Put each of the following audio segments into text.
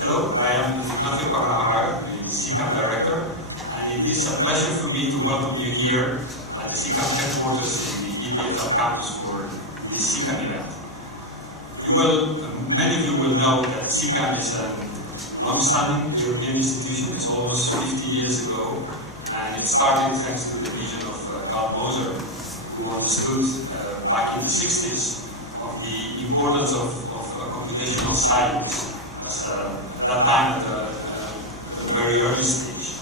Hello, I am Initio, the Cecam director, and it is a pleasure for me to welcome you here at the Cecam headquarters in the EPFL campus for this Cecam event. Many of you will know that Cecam is a long-standing European institution. It's almost 50 years ago, and it started thanks to the vision of Carl Moser, who understood back in the 60s of the importance of computational science at that time at a very early stage.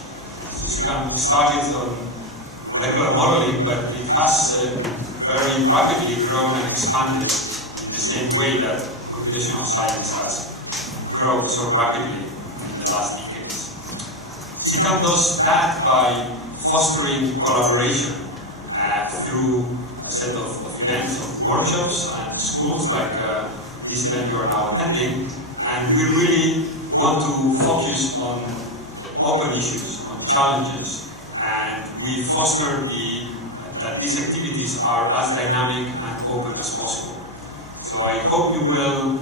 So Cecam started on molecular modeling, but it has very rapidly grown and expanded in the same way that computational science has grown so rapidly in the last decades. Cecam does that by fostering collaboration through a set of events, of workshops and schools like this event you are now attending, and we really want to focus on open issues, on challenges, and we foster that these activities are as dynamic and open as possible. So I hope you will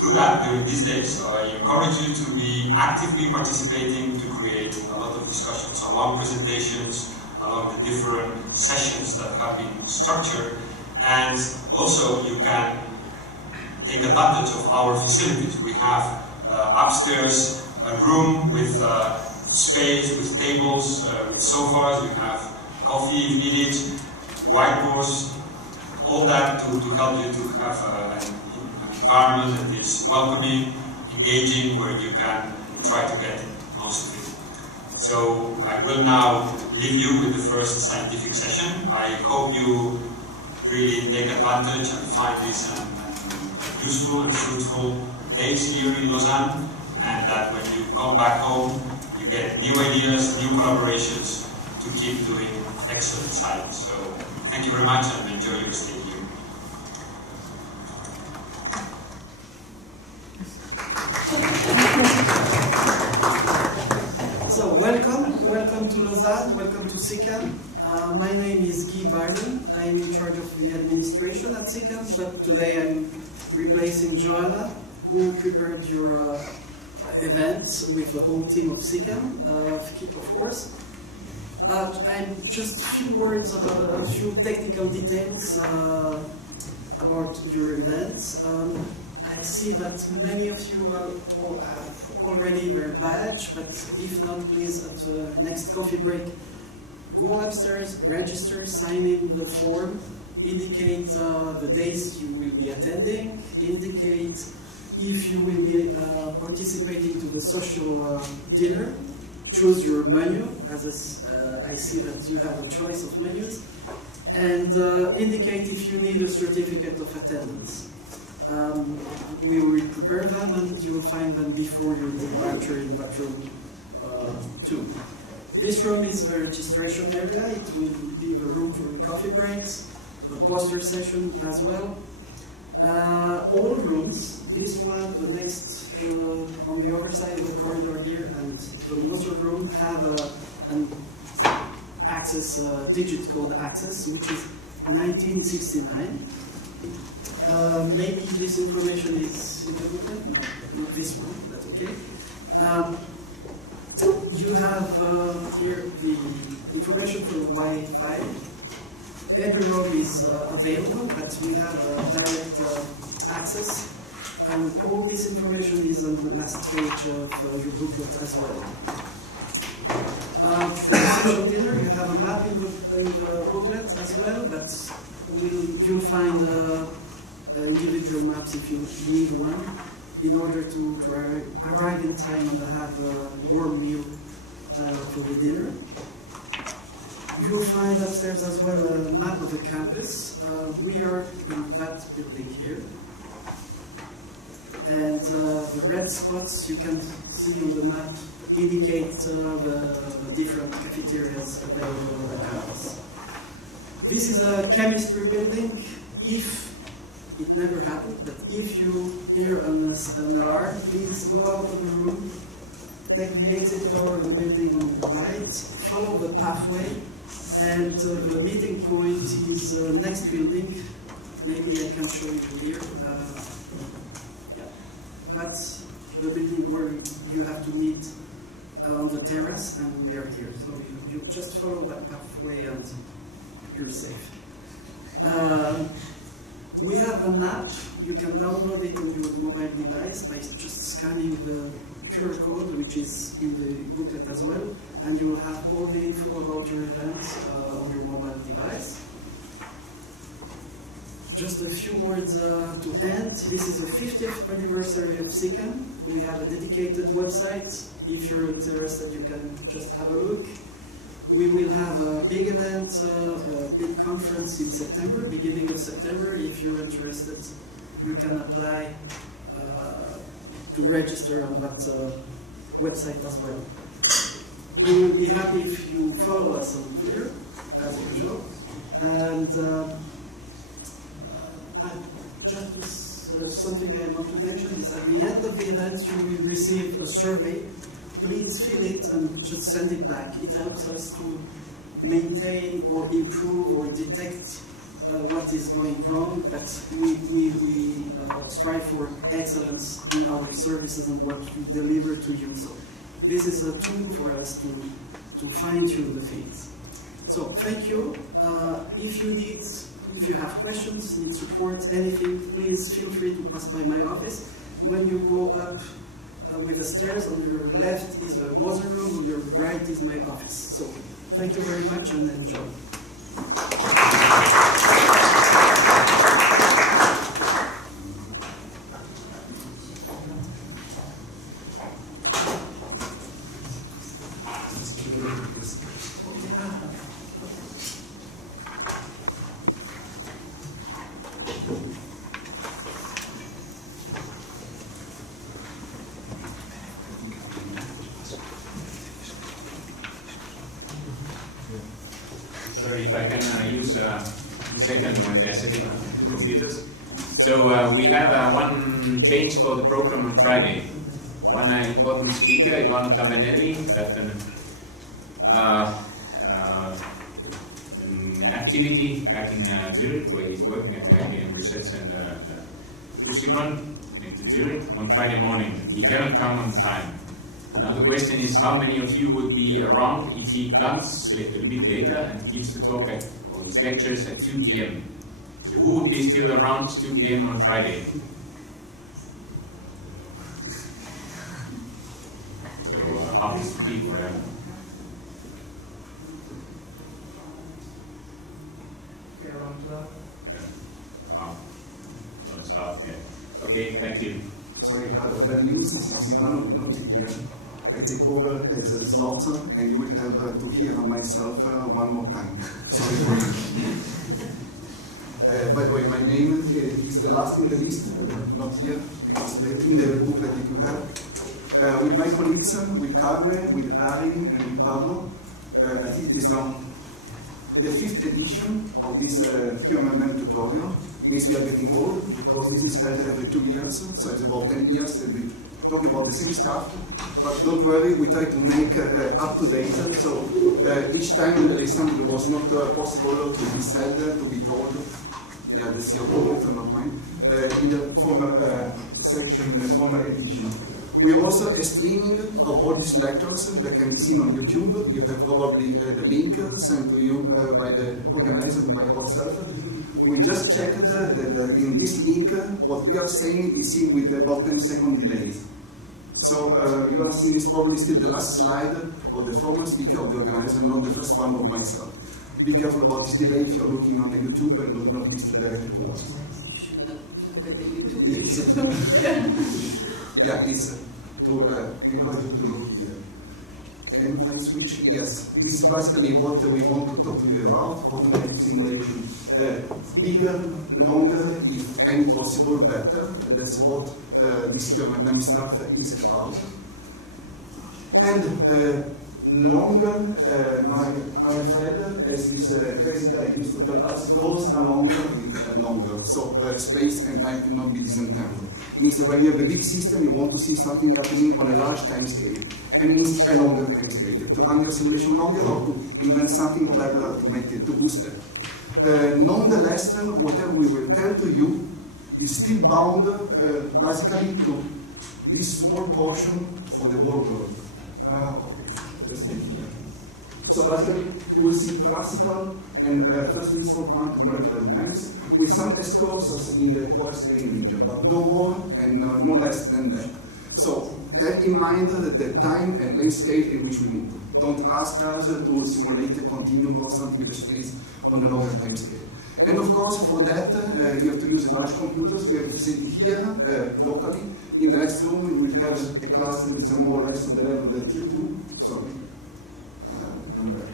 do that during these days. So I encourage you to be actively participating, to create a lot of discussions along presentations, along the different sessions that have been structured, and also you can take advantage of our facilities. We have upstairs a room with space, with tables, with sofas. We have coffee if needed, whiteboards, all that to help you to have an environment that is welcoming, engaging, where you can try to get most of it. So I will now leave you with the first scientific session. I hope you really take advantage and find this useful and fruitful days here in Lausanne, and that when you come back home, you get new ideas, new collaborations to keep doing excellent science. So thank you very much and enjoy your stay here. So welcome to Lausanne, welcome to Cecam. My name is Guy Byron. I'm in charge of the administration at Cecam, but today I'm replacing Joanna, who prepared your events with the whole team of Cecam, of course. And just a few words about a few technical details about your events. I see that many of you have already their badge, but if not, please at the next coffee break, go upstairs, register, sign in the form, indicate the days you will be attending, indicate if you will be participating to the social dinner, choose your menu, as I see that you have a choice of menus, and indicate if you need a certificate of attendance. We will prepare them and you will find them before your departure in that room 2. This room is the registration area. It will be the room for the coffee breaks, the poster session as well. All rooms, this one, the next on the other side of the corridor here, and the Moser room have an access, digit code access, which is 1969. Maybe this information is in the booklet? No, not this one, that's okay. You have here the information for Wi-Fi. Every room is available, but we have direct access, and all this information is on the last page of your booklet as well. For the special dinner. You have a map in the booklet as well, but you'll find individual maps if you need one, in order to arrive in time and have a warm meal for the dinner. You'll find upstairs as well a map of the campus. We are in that building here. And the red spots you can see on the map indicate the different cafeterias available on the campus. This is a chemistry building. If it never happened, but if you hear an alarm, please go out of the room, take the exit door of the building on the right, follow the pathway, and the meeting point is the next building. Maybe I can show you here. Yeah. That's the building where you have to meet on the terrace, and we are here. So you just follow that pathway and you're safe. We have a map. You can download it on your mobile device by just scanning the QR code, which is in the booklet as well, and you will have all the info about your events on your mobile device. Just a few words to end. This is the 50th anniversary of Cecam. We have a dedicated website. If you're interested, you can just have a look. We will have a big event, a big conference in September, beginning of September. If you're interested, you can apply to register on that website as well. We will be happy if you follow us on Twitter, as usual. And something I want to mention is at the end of the event, you will receive a survey. Please fill it and just send it back. It helps us to maintain or improve or detect what is going wrong, but we strive for excellence in our services and what we deliver to you. So this is a tool for us to fine-tune the things. So thank you. If you have questions, need support, anything, please feel free to pass by my office. When you go up with the stairs, on your left is the Moser room, on your right is my office. So thank you very much and enjoy. Sorry if I can use a second when they're setting up the computers. So we have one change for the program on Friday. One important speaker, Ivan Tavanelli, got an activity back in Zurich, where he's working at the IBM Research Center at Cecam in Zurich on Friday morning. He cannot come on time. Now the question is, how many of you would be around if he comes a little bit later and gives the talk or his lectures at 2 p.m.? So who would be still around 2 p.m. on Friday? So half the people, yeah. Around 12. Yeah. Oh, start, yeah. Okay, thank you. Sorry, I have bad news. Since Ivan will not be here, I take over as a slot, and you will have to hear myself one more time. Sorry for that. By the way, my name is the last in the list, not here. It's in the booklet that you have. With my colleagues, with Carwe, with Ari, and with Pablo, I think it is the 5th edition of this QMMM tutorial. Means we are getting old, because this is held every 2 years, so it's about 10 years that we talk about the same stuff. But don't worry, we try to make up to date, so each time there is something that was not possible to be said, to be told. Yeah, that's your comment, not mine. In the former section, the former edition. We have also a streaming of all these lectures that can be seen on YouTube. You have probably the link sent to you by the organizer and by ourselves. We just checked that in this link, what we are saying is seen with about 10-second delays. So you are seeing is probably still the last slide of the former speaker of the organizer, not the first one of myself. Be careful about this delay if you're looking on the YouTube and do not listen directly to us. You should not look at the YouTube. Yes. You should look here. Yeah, it's to encourage you to look here. Can I switch? Yes. This is basically what we want to talk to you about, how to make simulation bigger, longer, if any possible, better. And that's what this German stuff is about. And longer, I'm afraid, as this crazy guy used to tell us, goes along with longer. So space and time cannot be disentangled. Means that when you have a big system, you want to see something happening on a large time scale. And means a longer time scale. You have to run your simulation longer or to invent something clever to make it, to boost that. Nonetheless, whatever we will tell to you is still bound basically to this small portion of the whole world. Okay, let's take here. So basically, you will see classical and first principle quantum molecular dynamics with some excursions in the coarse-grained region, but no more and no less than that. So have in mind the time and length scale in which we move. Don't ask us to simulate a continuum or something with space on the longer time scale. And of course, for that, you have to use large computers. We have to sit here locally. In the next room, we will have a class that is more or less to the level of the tier 2. Sorry. Come back.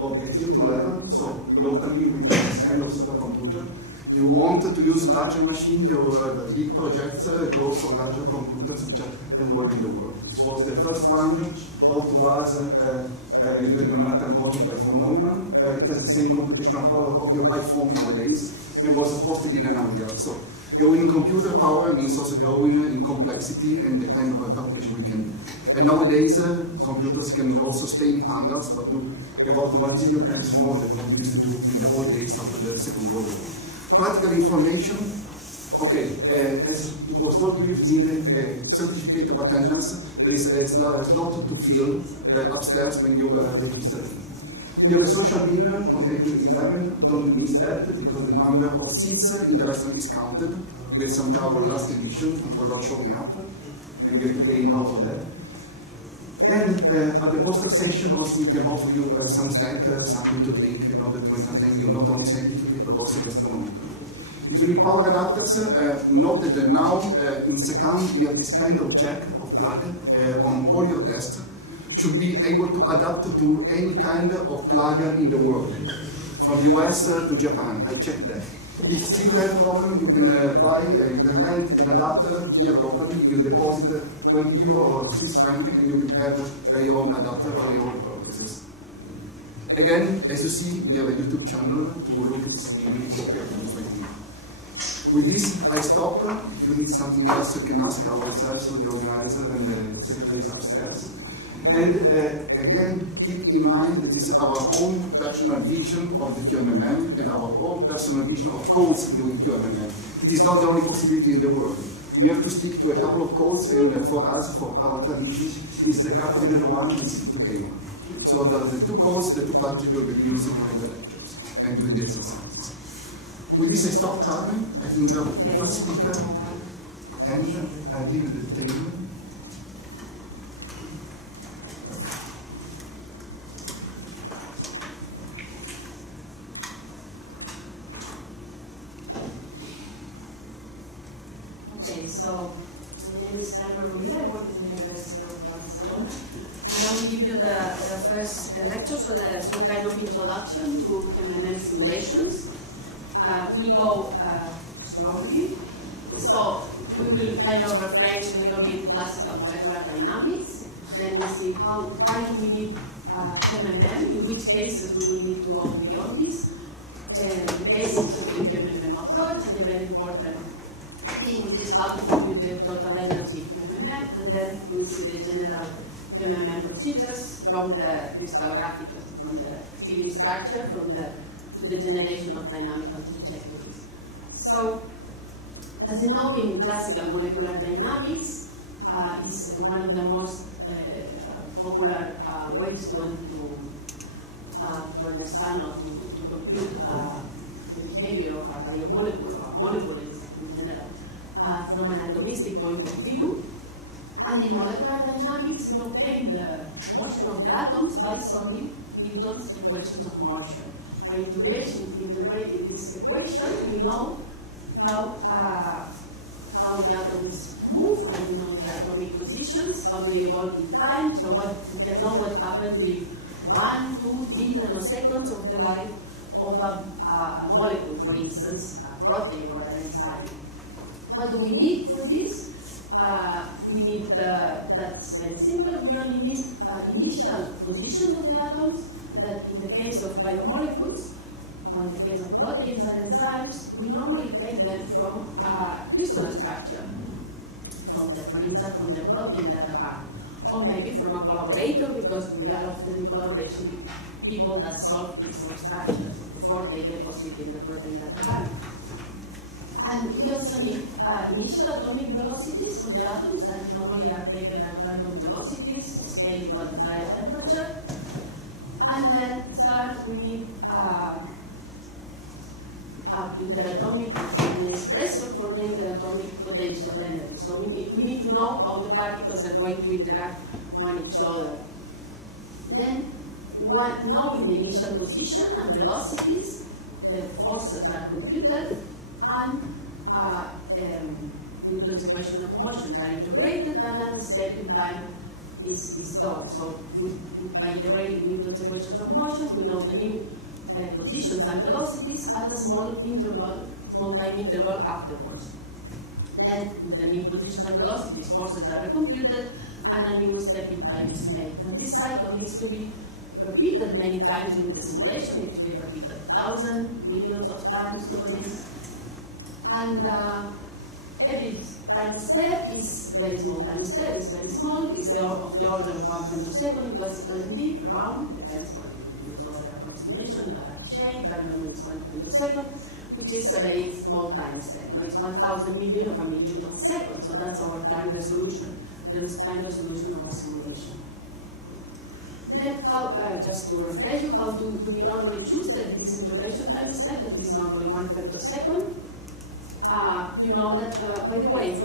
Of the tier 2 level. So locally, with this kind of supercomputer. You want to use larger machines, your big projects go for larger computers which are everywhere in the world. This was the first one brought to us in the Manhattan Project by von Neumann. It has the same computational power of your iPhone nowadays and was hosted in an hangar. So growing in computer power means also growing in complexity and the kind of calculation we can do. And nowadays computers can also stay in hangars but do about 1 zillion times more than what we used to do in the old days after the Second World War. Practical information, okay, as it was told to you, you need a certificate of attendance. There is a slot to fill upstairs when you register. We have a social dinner on April 11, don't miss that because the number of seats in the restaurant is counted. We had some trouble last edition, people not showing up, and we have to pay now for that. And at the poster session also we can offer you some snack, something to drink in order to entertain you, not only scientifically but also gastronomically. If you need power adapters, note that now in Cecam we have this kind of jack of plug on all your desks. Should be able to adapt to any kind of plug in the world, from US to Japan. I checked that. If you still have a problem, you can you can rent an adapter here locally. You deposit 20 euro or Swiss franc, and you can have your own adapter for your own purposes. Again, as you see, we have a YouTube channel to look at this really copy of this. With this, I stop. If you need something else, you can ask ourselves or the organizer and the secretaries upstairs. And again, keep in mind that this is our own personal vision of the QMMM and our own personal vision of codes doing QMMM. It is not the only possibility in the world. We have to stick to a couple of codes, and for us, for our tradition, is the Capital 1 and CP2K1. So the two codes, the two packages will be used in the lectures and doing the exercises. With this, I stop time. I think the first speaker, and I leave the table. Okay, so my name is Carmen Romina. I work in the University of Barcelona. And I will give you the first lecture, so there's some kind of introduction to MMM simulations. We go slowly. So we will kind of refresh a little bit classical molecular dynamics. Then we see why do we need MMM, in which cases we will need to go beyond this. And the basics of the MMM approach, and a very important thing, which is how to compute the total energy of MMM, and then we see the general MMM procedures from the crystallographic, from the feeding structure, to the generation of dynamical trajectories. So, as you know, in classical molecular dynamics, is one of the most popular ways to understand or to compute the behavior of a biomolecule or molecule in general. From an atomistic point of view, And in molecular dynamics, we obtain the motion of the atoms by solving Newton's equations of motion. By integrating this equation, we know how the atoms move, and we know the atomic positions, how they evolve in time, so we can know what happened with 1, 2, 3 nanoseconds of the life of a molecule, for instance, a protein or an enzyme. What do we need for this? We need, that's very simple, we only need initial position of the atoms, that in the case of biomolecules, in the case of proteins and enzymes, we normally take them from crystal structure, for instance, from the protein data bank, or maybe from a collaborator, because we are often in collaboration with people that solve crystal structures before they deposit in the protein data bank. And we also need initial atomic velocities for the atoms that normally are taken at random velocities, scaled to a desired temperature. And then third, we need interatomic expressor for the interatomic potential energy. So we need to know how the particles are going to interact with each other. Then, knowing the initial position and velocities, the forces are computed, and Newton's equation of motions are integrated, and then a step in time is done. So by integrating Newton's equations of motion, we know the new positions and velocities at a small time interval afterwards. Then with the new positions and velocities, forces are recomputed, and a new step in time is made. And this cycle needs to be repeated many times in the simulation. It will be repeated thousands, millions of times doing this. And every time step is very small. Time step is very small. It's of the order of 1 femtosecond in classical MD, around, depends what you use other approximation, change, but normally it's 1 femtosecond, which is a very small time step. No? It's 1,000 million of a millionth of a second, so that's our time resolution, the time resolution of our simulation. Then, just to refresh you, how do we normally choose this integration time step that is normally 1 femtosecond? You know that, by the way, if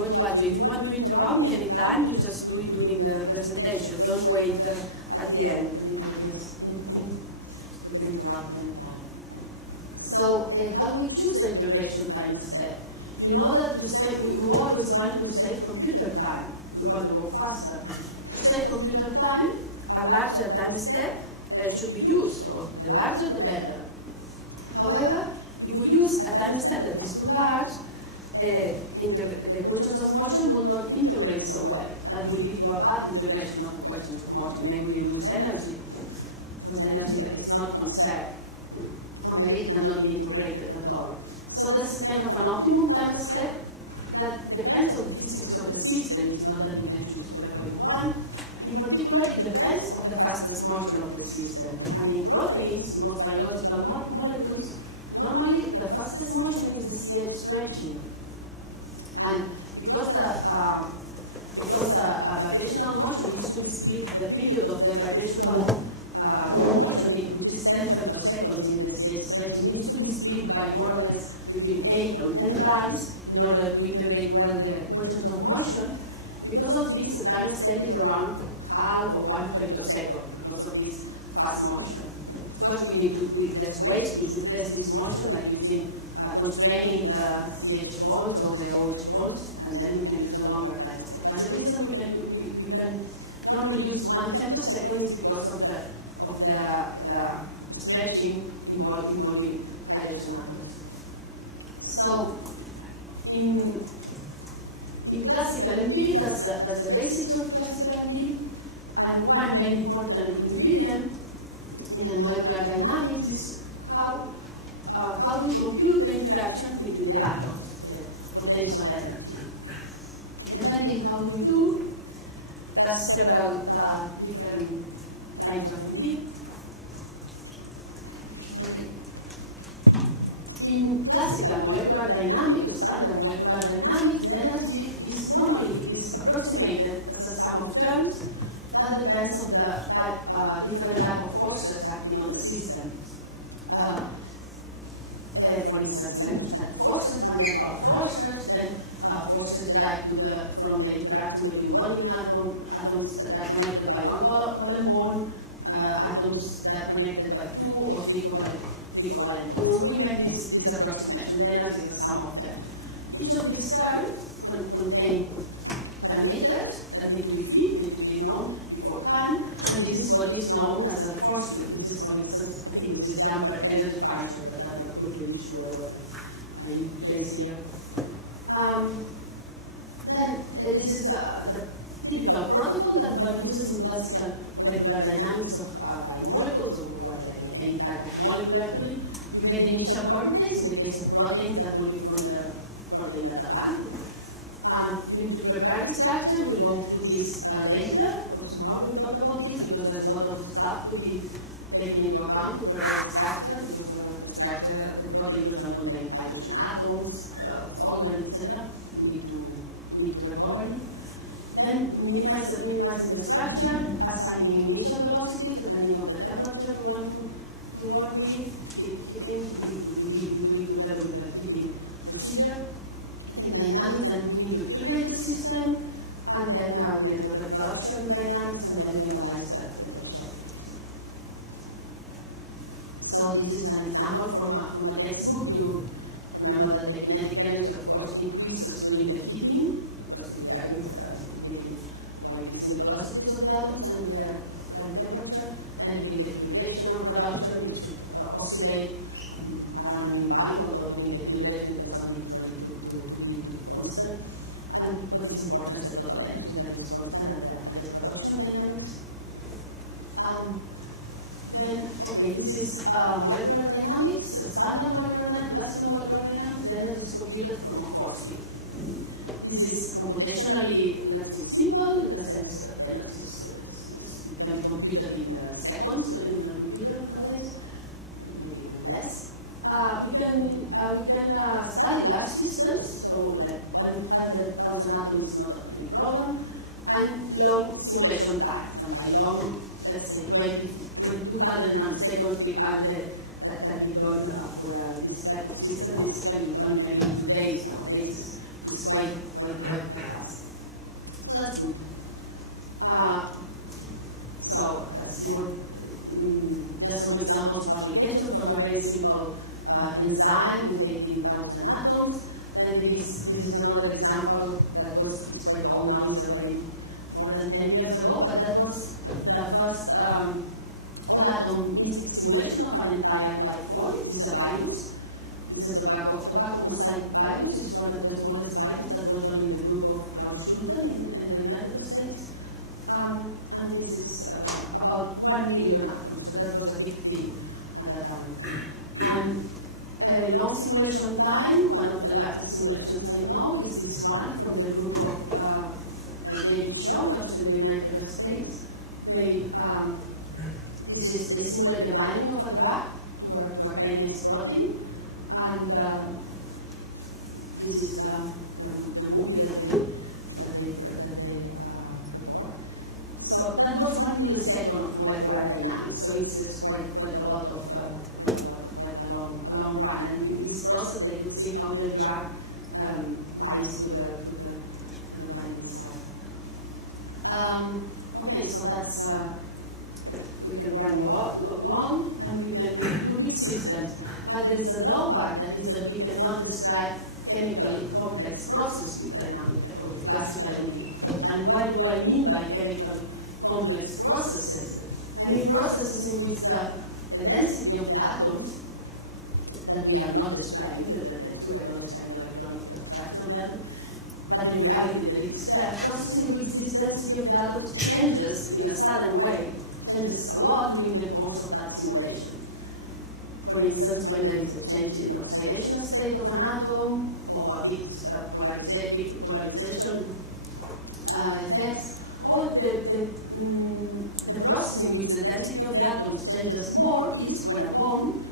you want to interrupt me anytime, you just do it during the presentation. Don't wait at the end. You can interrupt anytime. So, how do we choose the integration time step? You know that we always want to save computer time. We want to go faster. To save computer time, a larger time step should be used. So, the larger, the better. However, if we use a time step that is too large, the equations of motion will not integrate so well. That will lead to a bad integration of equations of motion. Maybe you lose energy, because the energy is not conserved. Or maybe it cannot be integrated at all. So that's kind of an optimum time step that depends on the physics of the system. It's not that we can choose whatever we want. In particular, it depends on the fastest motion of the system. And in proteins, in most biological molecules, normally the fastest motion is the CH stretching. And because a vibrational motion needs to be split, the period of the vibrational motion, which is 10 femtoseconds in the CH stretching, needs to be split by more or less between 8 or 10 times in order to integrate well the equations of motion. Because of this, the time step is around half or 1 femtosecond because of this fast motion. Of course, there's ways to suppress this motion, like using constraining the CH balls or the OH balls, and then we can use a longer time step. But the reason we can normally use 1 femtosecond is because of the stretching involving hydrogen atoms. So in classical MD, that's the basics of classical MD, and one very important ingredient in molecular dynamics is how we compute the interaction between the atoms, the potential energy. Depending how we do, there's several different types of MD. In classical molecular dynamics, standard molecular dynamics, the energy is normally approximated as a sum of terms that depends on the different type of forces acting on the system. for instance, electrostatic forces, van der Waals forces, then forces derived from the interaction between bonding atoms that are connected by one covalent bond, atoms that are connected by 2 or 3 covalent bonds. So we make this approximation. The energy is the sum of them. Each of these terms contain parameters that need to be fit, need to be known beforehand, and this is what is known as a force field. This is, for instance, I think this is the Amber energy function, but I'm not completely sure what I place here. Then this is the typical protocol that one uses in classical molecular dynamics of biomolecules or any type of molecule actually. You get the initial coordinates. In the case of proteins, that will be from the protein data bank. You need to prepare the structure. We'll go through this later. Also, tomorrow we'll talk about this because there's a lot of stuff to be taken into account to prepare the structure. Because the protein doesn't contain hydrogen atoms, solvent, etc. We need to recover it. Then minimizing the structure, assigning initial velocities depending on the temperature we want to work with. Heating, we do it together with the heating procedure. In dynamics, then we need to equilibrate the system, and then we enter the production dynamics, and then we analyze the pressure. So this is an example from a textbook. You remember that the kinetic energy, of course, increases during the heating, because we are heating by increasing the velocities of the atoms and their temperature. And during the equilibration of production, it should oscillate around an imbalance, although during the equilibration it doesn't need to be constant. And what is important is the total energy that is constant at the production dynamics. Then, okay, this is molecular dynamics, standard molecular dynamics, classical molecular dynamics. The energy is computed from a force field. This is computationally, let's say, simple in the sense that the energy can be computed in seconds in the computer nowadays, maybe even less. We can study large systems, so like 100,000 atoms is not any problem, and long simulation times. And by long, let's say 200 nanoseconds, 300, that can be done for this type of system. This can be done maybe in 2 days nowadays. It's quite fast. So that's good. So just some examples of application from a very simple enzyme with 18,000 atoms. Then this is another example that is quite old now. It's already more than 10 years ago, but that was the first all-atom mystic simulation of an entire life form. This is a virus. This is the tobacco mosaic virus. It's one of the smallest viruses that was done in the group of Klaus Schulten in the United States. And this is about 1 million atoms, so that was a big thing at that time. And long simulation time, one of the largest simulations I know is this one from the group of David Shaw, also in the United States. They simulate the binding of a drug to a kinase protein, and this is the movie that they record. So that was 1 millisecond of molecular dynamics. So it's quite a lot of a long run. And in this process, they could see how the drug binds to the binding site. Okay, so that's we can run a lot long, and we can do big systems. But there is a drawback, that is that we cannot describe chemically complex process with dynamic or with classical energy. And what do I mean by chemically complex processes? I mean processes in which the density of the atoms that we are not describing, we are not describing the electronic fraction of the atom, but in reality there is processes in which this density of the atoms changes in a sudden way, changes a lot during the course of that simulation. For instance, when there is a change in the oxidation state of an atom, or a big polarization effects, or the process in which the density of the atoms changes more is when a bond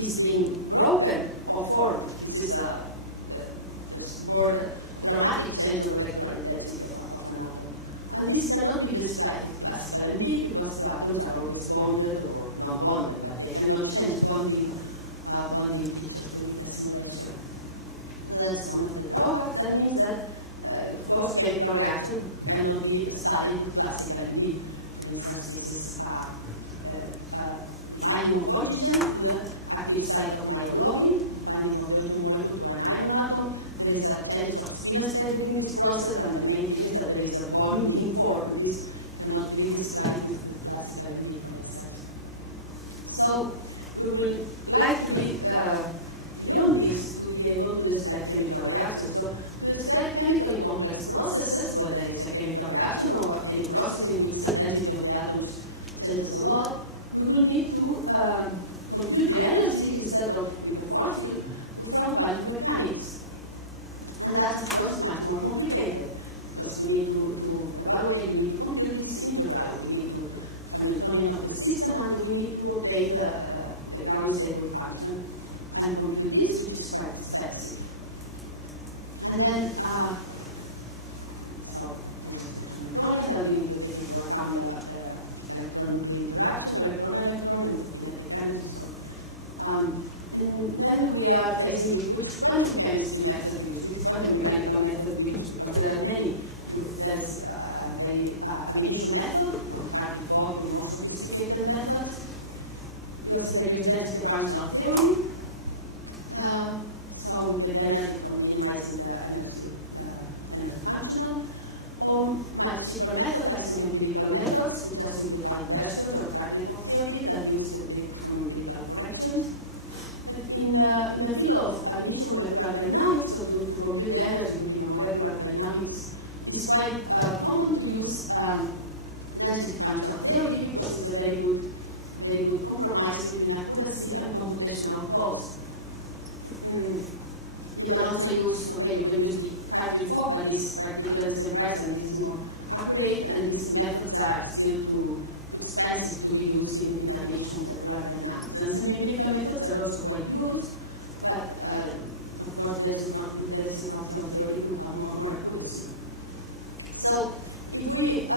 is being broken or formed. This is a more dramatic change of electron density of an atom. And this cannot be described with classical ND because the atoms are always bonded or not bonded, but they cannot change bonding bonding features during the simulation. So that's one of the drawbacks. That means that, of course, chemical reaction cannot be studied with classical MD. For instance, this is binding of oxygen to the active site of myoglobin, binding of the oxygen molecule to an iron atom. There is a change of spin state during this process, and the main thing is that there is a bond being formed, and this cannot be described with classical MD, for instance. So we would like to be beyond this, to be able to describe chemical reactions. So to describe chemically complex processes, whether it's a chemical reaction or any process in which the density of the atoms changes a lot, we will need to compute the energy instead of with the force field from quantum mechanics. And that's, of course, much more complicated, because we need to evaluate, we need to compute this integral, we need to Hamiltonian of the system, and we need to obtain the ground stable function and compute this, which is quite expensive. And then, so this is the Hamiltonian that we need to take into account the electron-nuclear interaction, electron-electron, and kinetic energy. And then we are facing with which quantum chemistry method we use, which quantum mechanical method we use, because there are many. There is a very ab initio method, RT4 with more sophisticated methods. You also can use density functional theory. So we get energy from minimizing the energy functional. Or much cheaper methods like some empirical methods, which are simplified versions of particle theory that use some empirical corrections. But in the field of ab initio molecular dynamics, so to compute the energy within molecular dynamics, it's quite common to use density functional theory, because it's a very good compromise between accuracy and computational cost. You can also use, you can use the factory 4, but this is practically the same price, and this is more accurate, and these methods are still too expensive to be used in ab initio molecular dynamics. And some empirical methods are also quite used, but of course density functional theory will have more accuracy. So if we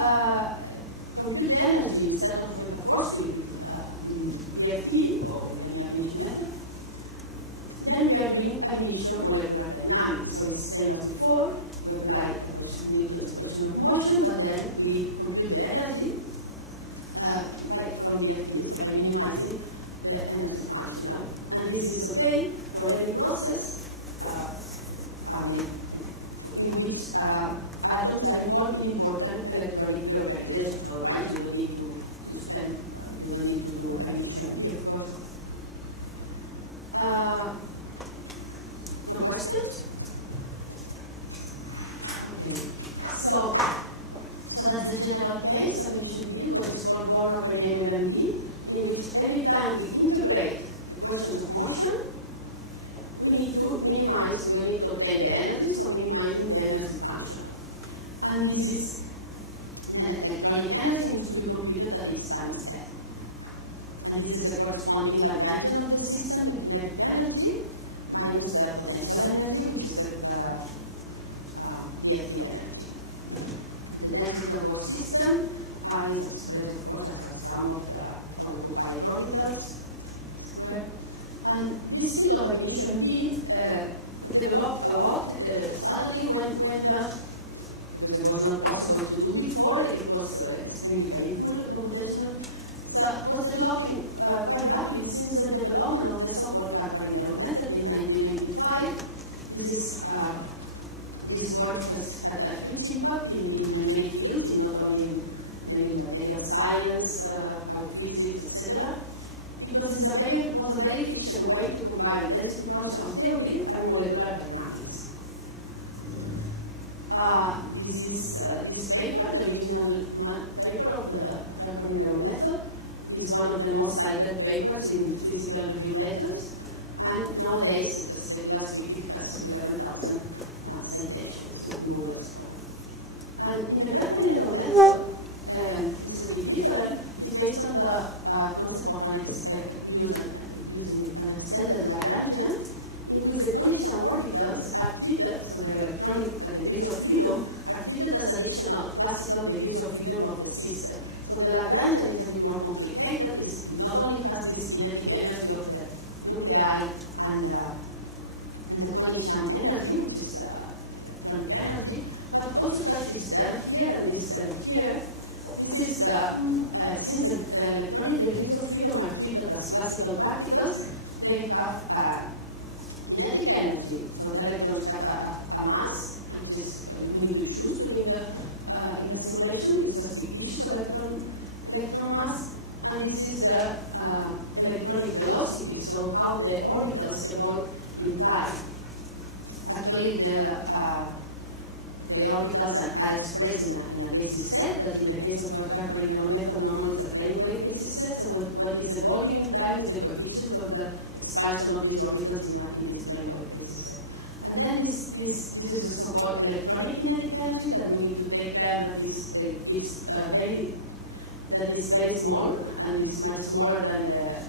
compute the energy instead of with the force field in DFT or any ab initio method, then we are doing ab initio molecular dynamics. So it's the same as before. We apply Newton's equation of motion, but then we compute the energy from DFT by minimizing the energy functional. And this is okay for any process in which atoms are involved in important electronic reorganization. Otherwise, you don't need to do ab initio MD, of course. No questions? Okay. So that's the general case of initio MD, what is called Born open-ended MD, in which every time we integrate the questions of motion, we need to minimize, we need to obtain the energy, so minimizing the energy function. And this is, the electronic energy needs to be computed at each time step. And this is the corresponding Lagrangian of the system, the kinetic energy, minus the potential energy, which is the DFT energy. The density of our system is expressed, of course, as a sum of the unoccupied orbitals squared. And this field of ab initio MD developed a lot suddenly because it was not possible to do before, it was extremely painful computational. So it was developing quite rapidly since the development of the so-called Carparinello method in 1995. This work has had a huge impact in many fields, not only in material science, biophysics, etc. Because it was a very efficient way to combine density functional theory and molecular dynamics. This is this paper, the original paper of the Carparinello method, is one of the most cited papers in physical review letters, and nowadays, just last week, it has 11,000 citations with Moore's code. And in the Carparinello method, this is a bit different, is based on the concept of using an extended Lagrangian, in which the Conical orbitals are treated, so the electronic degrees of freedom are treated as additional classical degrees of freedom of the system. So the Lagrangian is a bit more complicated. It not only has this kinetic energy of the nuclei and the Conischam energy, which is the electronic energy, but also touch this term here and this term here. This is since the electronic degrees of freedom are treated as classical particles, they have kinetic energy. So the electrons have a mass, which is we need to choose during the in the simulation. It's a fictitious electron mass, and this is the electronic velocity. So how the orbitals evolve in time. Actually, the orbitals are expressed in a basis set, that in the case of a Carparignolo method normally is a plane wave basis set. So what is evolving in time is the coefficient of the expansion of these orbitals in this plane wave basis set. And then this is the so-called electronic kinetic energy that we need to take care that is very small and is much smaller than the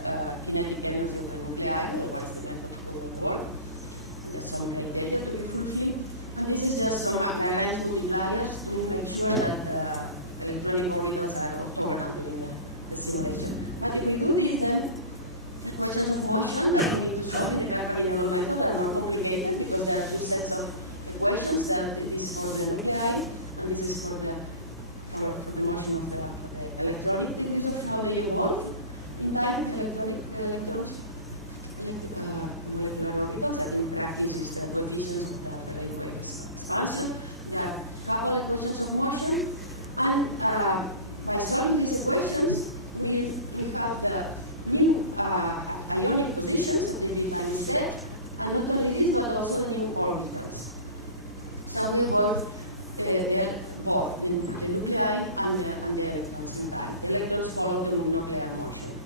kinetic energy of the nuclei, otherwise the method would not work. There's some criteria to be fulfilled. And this is just some Lagrange multipliers to make sure that the electronic orbitals are orthogonal during the simulation. But if we do this, then the questions of motion that we need to solve in the Carparignolo method are more complicated because there are two sets of equations. That is for the nuclei, and this is for the motion of the electronic degrees of how they evolve in time, the electrons, molecular orbitals, that in practice is the coefficients of the wave expansion. There are a couple of equations of motion, and by solving these equations, we have the new ionic positions of degree times step, and not only this, but also the new orbitals. So we evolve both the nuclei and the electrons in time. The electrons follow the nuclear motion.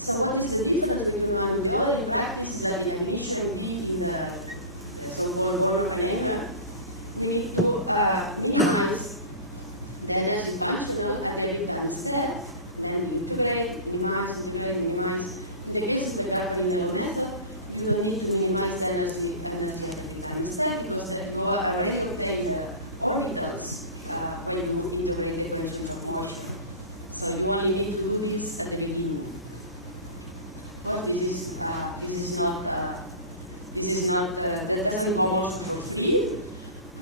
So what is the difference between one and the other in practice is that in ab initio and b in the so-called Born-Oppenheimer, we need to minimize the energy functional at every time step. Then we integrate, minimize, integrate, minimize. In the case of the Carparignolo method, you don't need to minimize the energy at every time step because you already obtain the orbitals when you integrate the equations of motion. So you only need to do this at the beginning. Of course, this is not that doesn't come also for free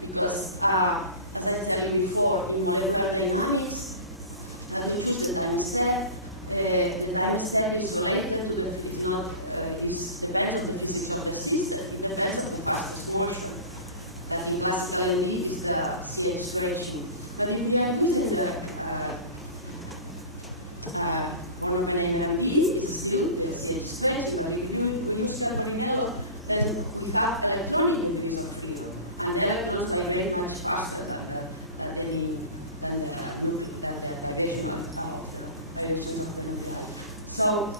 because as I said before, in molecular dynamics, to choose the time step is related to depends on the physics of the system. It depends on the fastest motion. That in classical MD is the CH stretching. But if we are using the Born-Oppenheimer MD, is still the CH stretching. But if we use Carparignolo, then we have electronic degrees of freedom, and the electrons vibrate much faster than the vibrations of the nuclei. So,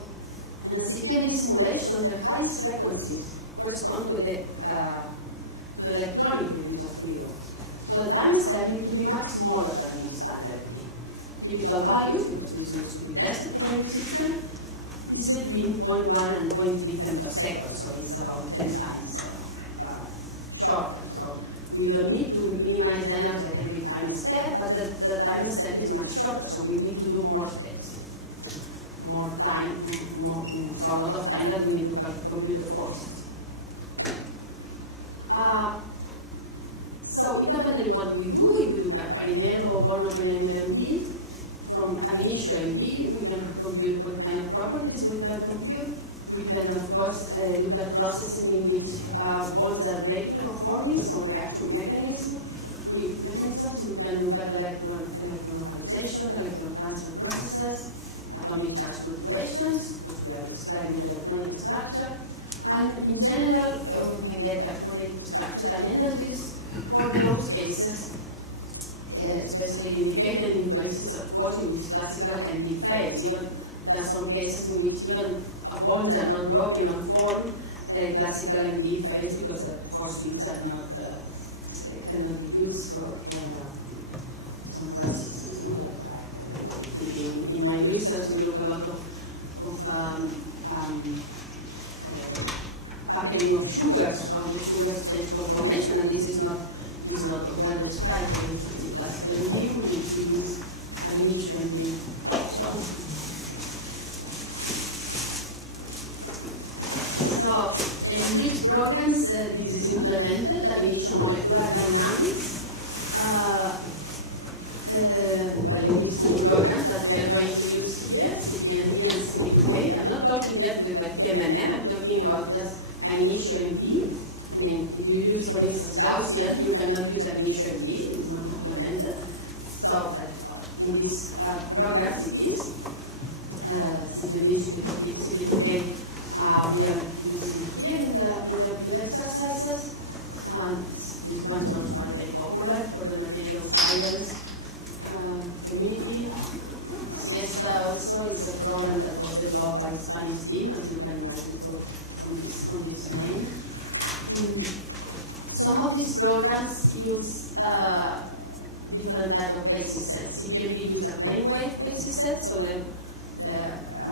in a CTMD simulation, the highest frequencies correspond to the electronic degrees of freedom. So the time step needs to be much smaller than in standard MD. Typical values, because this needs to be tested for every system, is between 0.1 and 0.3 femtosecond, so it's about 10 times shorter. So we don't need to minimize the energy at every time step, but the time step is much shorter, so we need to do more steps. More time, so a lot of time that we need to compute the forces. So independently what we do, if we do Carparignolo or Born-Oppenheimer MD, from ab initio MD, we can compute what kind of properties we can compute. We can, of course, look at processes in which bonds are breaking or forming, so reaction mechanisms. We can look at electron localization, electron transfer processes, atomic charge fluctuations, which we are describing the electronic structure. And in general, we can get accurate structure and energies for those cases, especially indicated in places, of course, in which classical MD fails. Even there are some cases in which even bonds are not broken or formed, classical MD fails because the force fields are not cannot be used for some processes. In my research, we look a lot of packaging of sugars, how the sugars change conformation, and this is not well described. For instance, in classical MD, we need to use an initio MD. So in which programs this is implemented, the initio molecular dynamics. Well, in these two programs that we are going to use here, CPMD and CP2K, I'm not talking yet about PMMM, I'm talking about just an initio MD. I mean, if you use, for instance, Gaussian, you cannot use an initio MD, it is not implemented. So in these programs it is. CPMD, CP2K, we are using here in the exercises. These ones also are very popular for the material science community. Siesta also is a program that was developed by Spanish team, as you can imagine from this name. Some of these programs use different type of basis sets. CPMD use a plane wave basis set, so the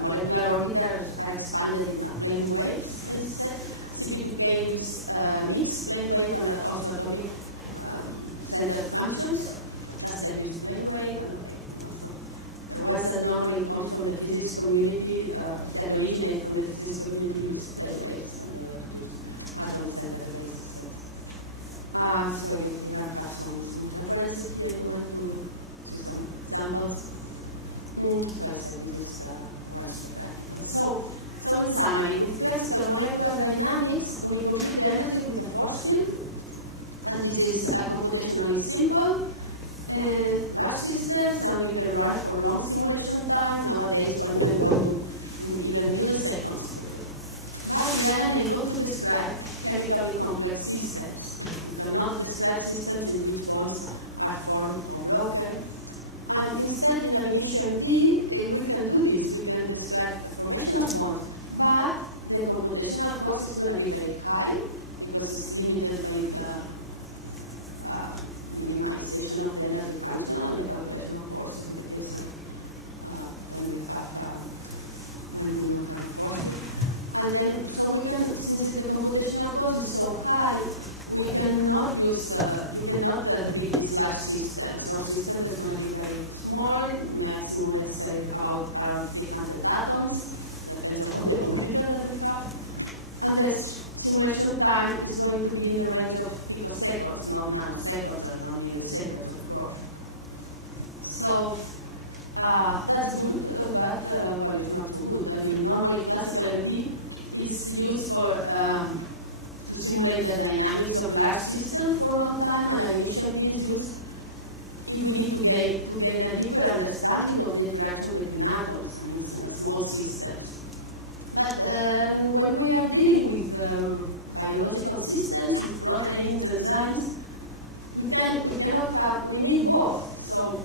molecular orbitals are expanded in a plane wave basis set. CP2K use mixed plane wave and also atomic centered functions. As they use plane wave, and the ones that normally comes from the physics community, that originate from the physics community, use plane waves, and the other use atom-centered basis sets. So you can have some references here if you want to see some examples. So I said this is one. So in summary, with classical molecular dynamics, we compute the energy with a force field, and this is computationally simple. Large systems, and we can run for long simulation time. Nowadays, one can go even milliseconds. Now we are unable to describe chemically complex systems. We cannot describe systems in which bonds are formed or broken. And instead, in an initio MD, we can do this. We can describe the formation of bonds, but the computational cost is going to be very high because it's limited by the minimization of the energy function and the calculation of force in the case of when we don't have force. And then, so we can, since the computational cost is so high, we cannot use, we cannot treat these large systems. Our system is going to be very small, maximum, let's say, around 300 atoms, depends on the computer that we have. And the simulation time is going to be in the range of picoseconds, not nanoseconds, and not milliseconds, of course. So that's good, but well, it's not so good. I mean, normally classical MD is used for to simulate the dynamics of large systems for a long time, and an initio MD is used if we need to gain a deeper understanding of the interaction between atoms in small systems. But when we are dealing with biological systems, with proteins, enzymes, we need both. So,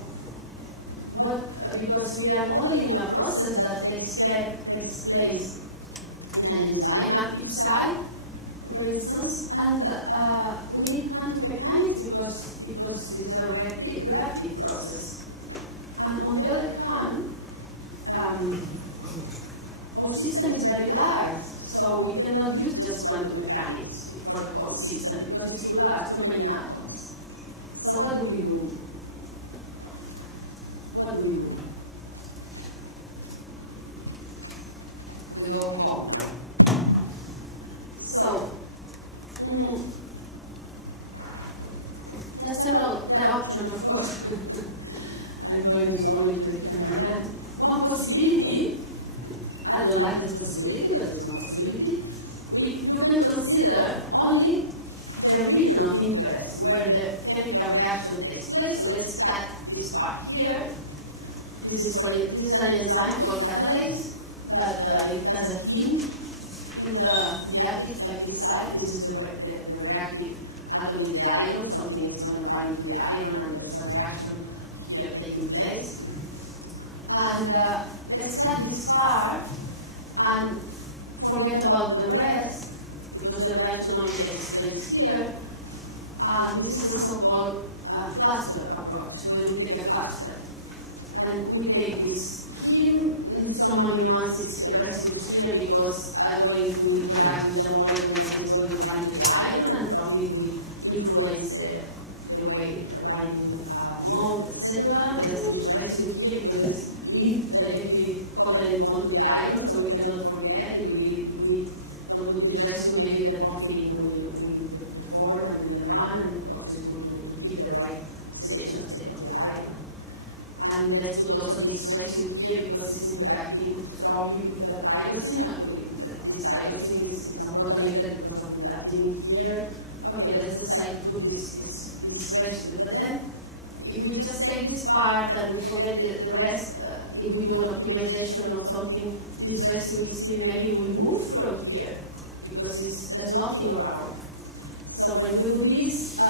because we are modeling a process that takes place in an enzyme active site, for instance, and we need quantum mechanics because it's a reactive process. And on the other hand, our system is very large, so we cannot use just quantum mechanics for the whole system because it's too large, too many atoms. So what do we do? What do we do? We go home. So, there are options, of course. I'm going slowly to the cameraman. One possibility, I don't like this possibility, but it's not a possibility. You can consider only the region of interest where the chemical reaction takes place. So let's cut this part here. This is an enzyme called catalase, but it has a heme in the reactive side. This is the reactive atom with the iron. Something is going to bind to the iron, and there's a reaction here taking place. And let's cut this part and forget about the rest, because the reaction only takes place here. And this is the so-called cluster approach, where we take a cluster. And we take this heme, and some amino acids residues here because are going to interact with the molecule that is going to bind to the iron, and probably will influence the way the binding mode, etc. There's this residue here because it's linked directly covalent bond to the iron, so we cannot forget if we don't put this residue, maybe the morphine will perform and will run, and the process will to keep the right sedation state of the eye. And let's put also this residue here because it's interacting strongly with the tyrosine. Actually, this tyrosine is unprotonated because of the latin here. Okay, let's decide to put this residue. But then, if we just take this part and we forget the rest, if we do an optimization or something, this residue still maybe will move from here because there's nothing around. So when we do this,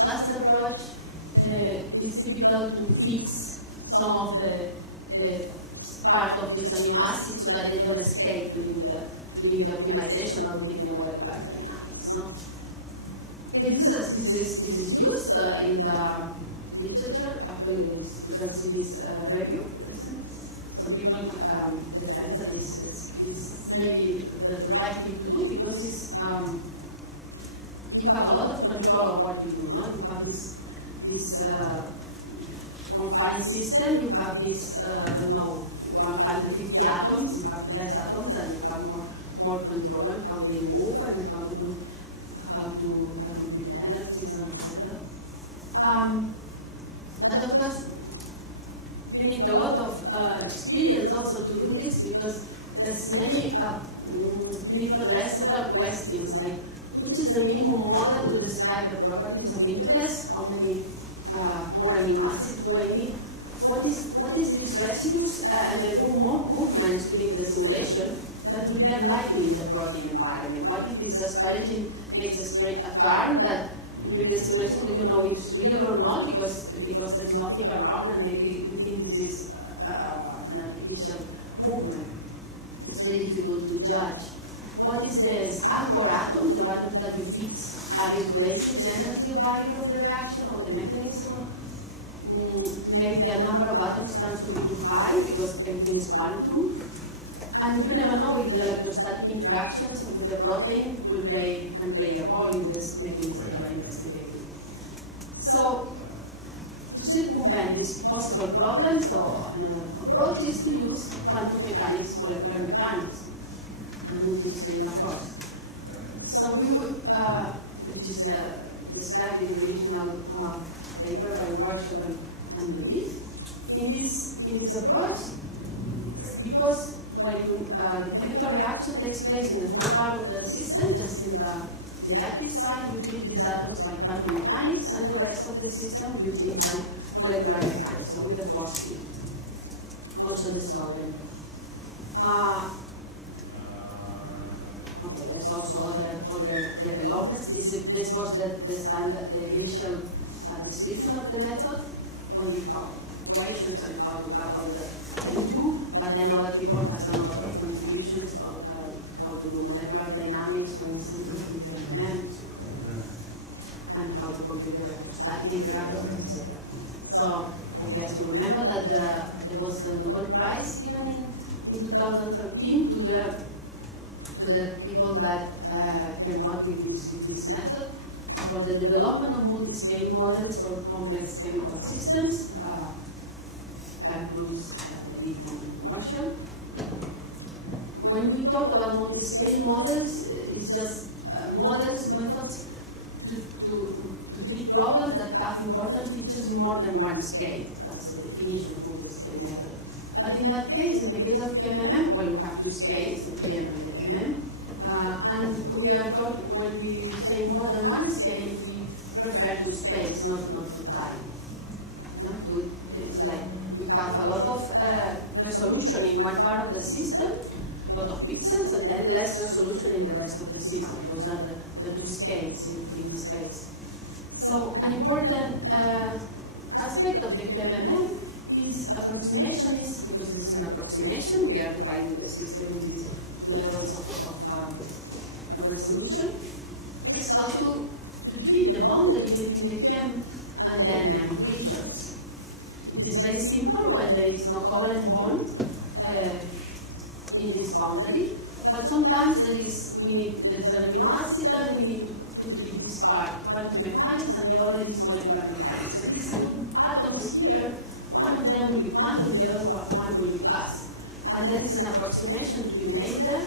cluster approach, it's typical to fix some of the part of this amino acid so that they don't escape during the optimization or during the molecular dynamics. No? Okay, this is used in the literature. Actually, you can see this review. Some people defend that this is maybe the right thing to do because you have a lot of control of what you do. No? You have this confined system. You have this, I don't know, 150 atoms. You have less atoms, and you have more control on how they move and how to with energies and etc. But of course, you need a lot of experience also to do this because there's many, you need to address several questions like which is the minimum model to describe the properties of interest, how many more amino acids do I need, what is these residues and the movements during the simulation that will be unlikely in the protein environment. What if this asparagine makes a turn that during the simulation you know if it's real or not because there's nothing around and maybe you think this is an artificial movement. It's very difficult to judge. What is this anchor atom, the atoms that you fix are influencing the energy value of the reaction or the mechanism? Maybe the number of atoms tends to be too high because everything is quantum. And you never know if the electrostatic interactions with the protein will play a role in this mechanism you are investigating. So, to circumvent these possible problems, an approach is to use quantum mechanics, molecular mechanics, and multi-scale approach. So we would, which is described in the original paper by Warshall and Levit. In this approach, because when the chemical reaction takes place in a small part of the system, just in the active side, you treat these atoms by quantum mechanics, and the rest of the system you treat by molecular mechanics, so with a force field. Also the solvent. Okay, there's also other developments. This was the standard, the initial description of the method, only how equations and how to couple the two, but then other people have done a lot of contributions about how to do molecular dynamics, for instance, with enzyme, and how to compute the electrostatic interactions, etc. So I guess you remember that there was the Nobel Prize given in 2013 to the people that came up with this method for the development of multi-scale models for complex chemical systems. Bruce, Levit, and Marshall. When we talk about multi-scale models, it's just methods to treat problems that have important features in more than one scale. That's the definition of multi-scale method. But in that case, in the case of PMMM, well, we have two scales, the PM and the MM. And we are talking, when we say more than one scale, we refer to space, not to time. It's like we have a lot of resolution in one part of the system, a lot of pixels, and then less resolution in the rest of the system. Those are the two scales in this case. So an important aspect of the PMMM is approximation, because this is an approximation, we are dividing the system in these two levels of resolution, is how to treat the boundary between the chem and the MM regions. It is very simple when there is no covalent bond in this boundary, but sometimes there's an amino acid and we need to treat this part, quantum mechanics and the other is molecular mechanics. So these two atoms here, one of them will be quantum, the other one will be classic. And there is an approximation to be made there.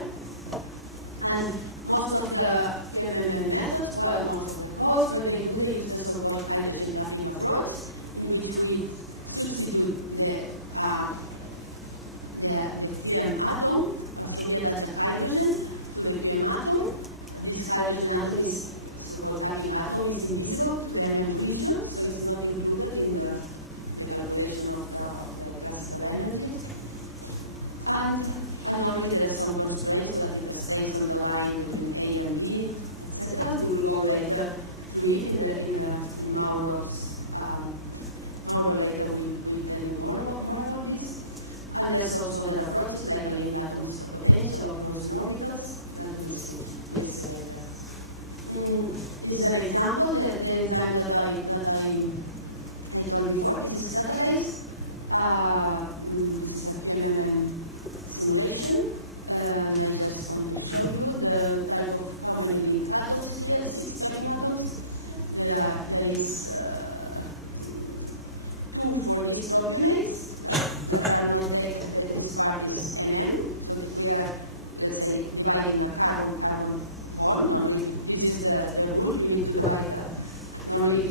And most of the QMMM methods, well, most of the codes, what they do, they use the so-called hydrogen mapping approach, in which we substitute the QM atom, also we attach a hydrogen to the QM atom. This hydrogen atom is so-called capping atom, is invisible to the MM region, so it's not included in the calculation of the classical energies. And normally there are some constraints so that if it stays on the line between A and B, etc. We will go later to it in Mauro's. Mauro later will tell you more about this. And there's also other approaches like aligning atoms for potential or frozen orbitals that we'll see later. This is an example, the enzyme that I told before. This is catalase. This is a QMMM simulation. And I just want to show you the type of how many linked atoms here, 6 capping atoms. There is 2 for these propunates that are not taken. This part is MM. So if we are, let's say, dividing a carbon-carbon bond, normally this is the rule. You need to divide that. Normally,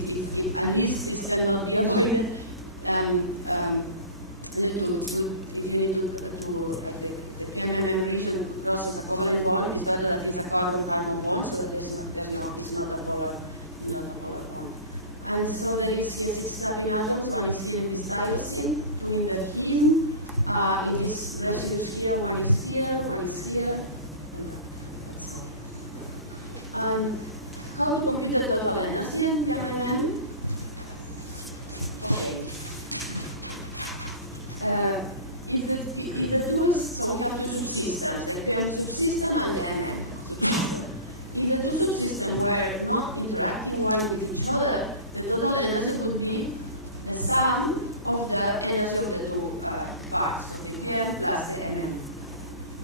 and this cannot be avoided. If you need to the QMMM region crosses a covalent bond, it's better that it's a carbon-carbon bond, so that it's not a polar bond. And so there is here 6 capping atoms. One is here in this tyrosine, 2 in the heme. In these residues here, one is here, one is here. How to compute the total energy in QMMM? Okay. If the two is, so we have 2 subsystems, the QM subsystem and the MM subsystem. If the 2 subsystems were not interacting one with each other, the total energy would be the sum of the energy of the 2 parts, of the QM plus the MM.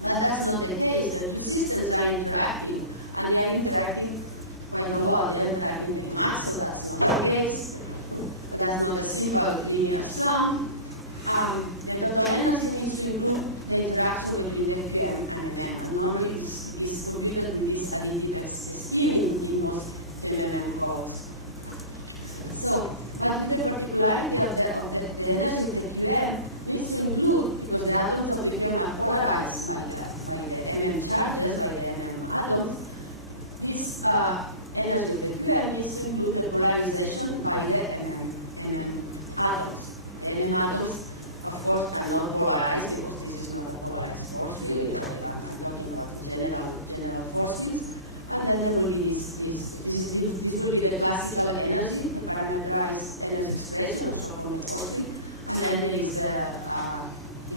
But that's not the case. The 2 systems are interacting, and they are interacting quite a lot. They are interacting very much, so that's not the case. That's not a simple linear sum. The total energy needs to include the interaction between the QM and MM, and normally it is computed with this additive scheme in most QMMM codes. So, but with the particularity of the energy of the QM needs to include, because the atoms of the QM are polarized by the MM charges, by the MM atoms, this energy of the QM needs to include the polarization by the MM atoms. The MM atoms, of course, are not polarized because this is not a polarized force field. I'm talking about the general force fields. And then there will be this will be the classical energy, the parameterized energy expression, also from the force field. And then there is the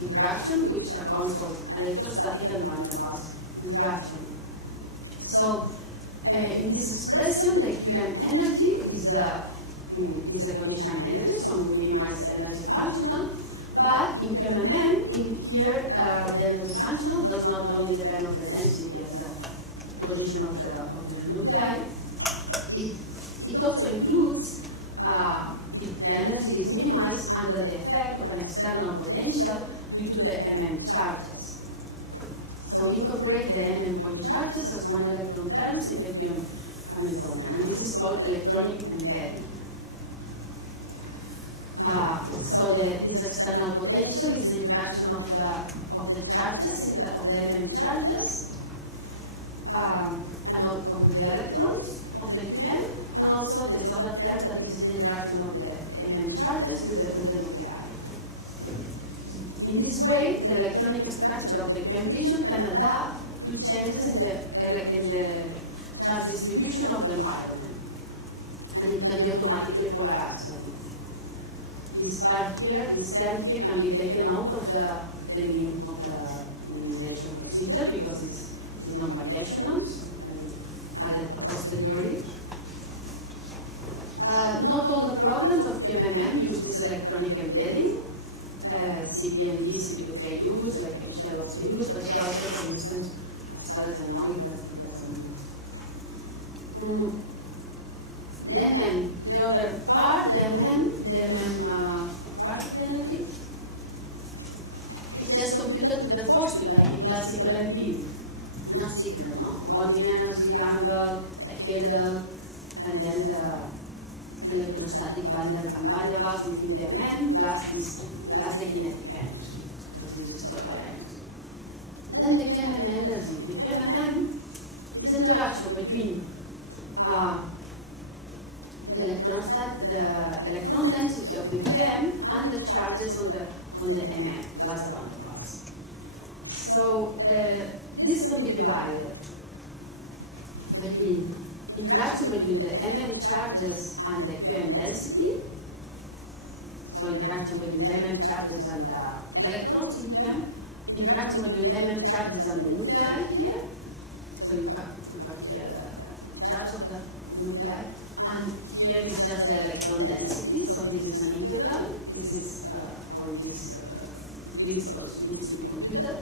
interaction, which accounts for electrostatic and van der Waals interaction. So, in this expression, the QM energy is the Conissian energy, so we minimize the energy functional. But in QMMM, here the energy functional does not only depend on the density of the position of the nuclei. It also includes if the energy is minimized under the effect of an external potential due to the MM charges. So we incorporate the MM point charges as one electron terms in the QM Hamiltonian, and this is called electronic embedding. So this external potential is the interaction of the charges of the MM charges and of the electrons of the QM, and also this other term that is the interaction of the MM charges with the nuclei. In this way, the electronic structure of the QM region can adapt to changes in the charge distribution of the environment, and it can be automatically polarized. This part here, this term here, can be taken out of the elimination procedure because it's non-variational and added a posteriori. Not all the problems of QMMM use this electronic embedding. CPMD, CP2K use, like Michelle also use, but here also, for instance, as far as I know, it doesn't use. The MM, the other part, the MM part of the energy, is just computed with a force field, like in classical MD. Not secret, no? Bonding energy, angle, dihedral, and then the electrostatic van der Waals within the MM plus the kinetic energy, because this is total energy. Then the QMM energy. The QMM is interaction between the electron density of the QM and the charges on the MM plus the van der Waals. So this can be divided between interaction between the MM charges and the QM density. So interaction between the MM charges and the electrons in QM. Interaction between the MM charges and the nuclei here. So you have here the charge of the nuclei. And here is just the electron density. So this is an integral. This is how this principle needs to be computed.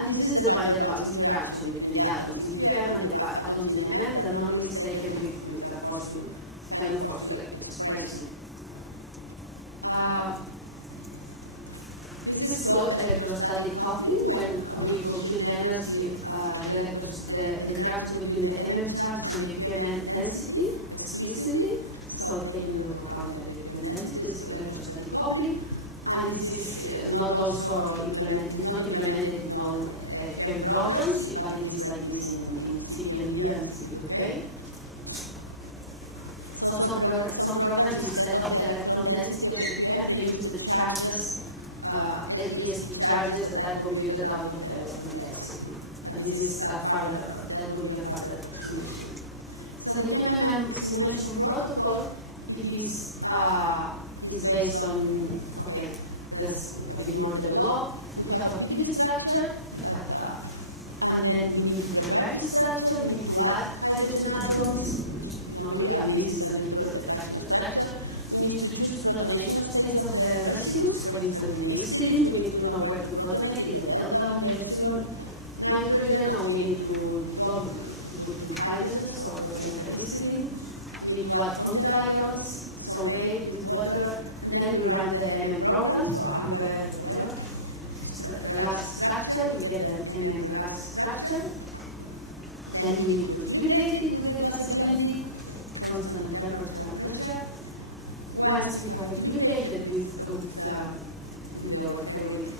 And this is the van der Waals interaction between the atoms in QM and the atoms in MM that normally is taken with a force field, kind of force field expression. This is called electrostatic coupling when we compute the energy, the interaction between the MM charge and the QM density explicitly. So taking into account the QM density is electrostatic coupling. And this is not also implemented, it's not implemented in all QM programs, but it is like this in CPND and CP2K. So some programs, instead of the electron density of the QM, they use the charges, LDSP charges that are computed out of the electron density. But this is that would be a further approximation. So the QMM simulation protocol, it is based on, okay, that's a bit more developed. We have a purity structure, and then we need to prepare the structure, we need to add hydrogen atoms, normally, and this is an interactional structure. We need to choose protonation states of the residues. For instance, in the histidine, we need to know where to protonate, in the delta and the epsilon nitrogen, and we need to put the hydrogen, so protonate the histidine. We need to add counter ions, solvate with water, and then we run the MM program, so Amber, whatever. Relaxed structure, we get the MM relaxed structure. Then we need to equilibrate it with the classical MD, constant temperature and pressure. Once we have equilibrated with our favorite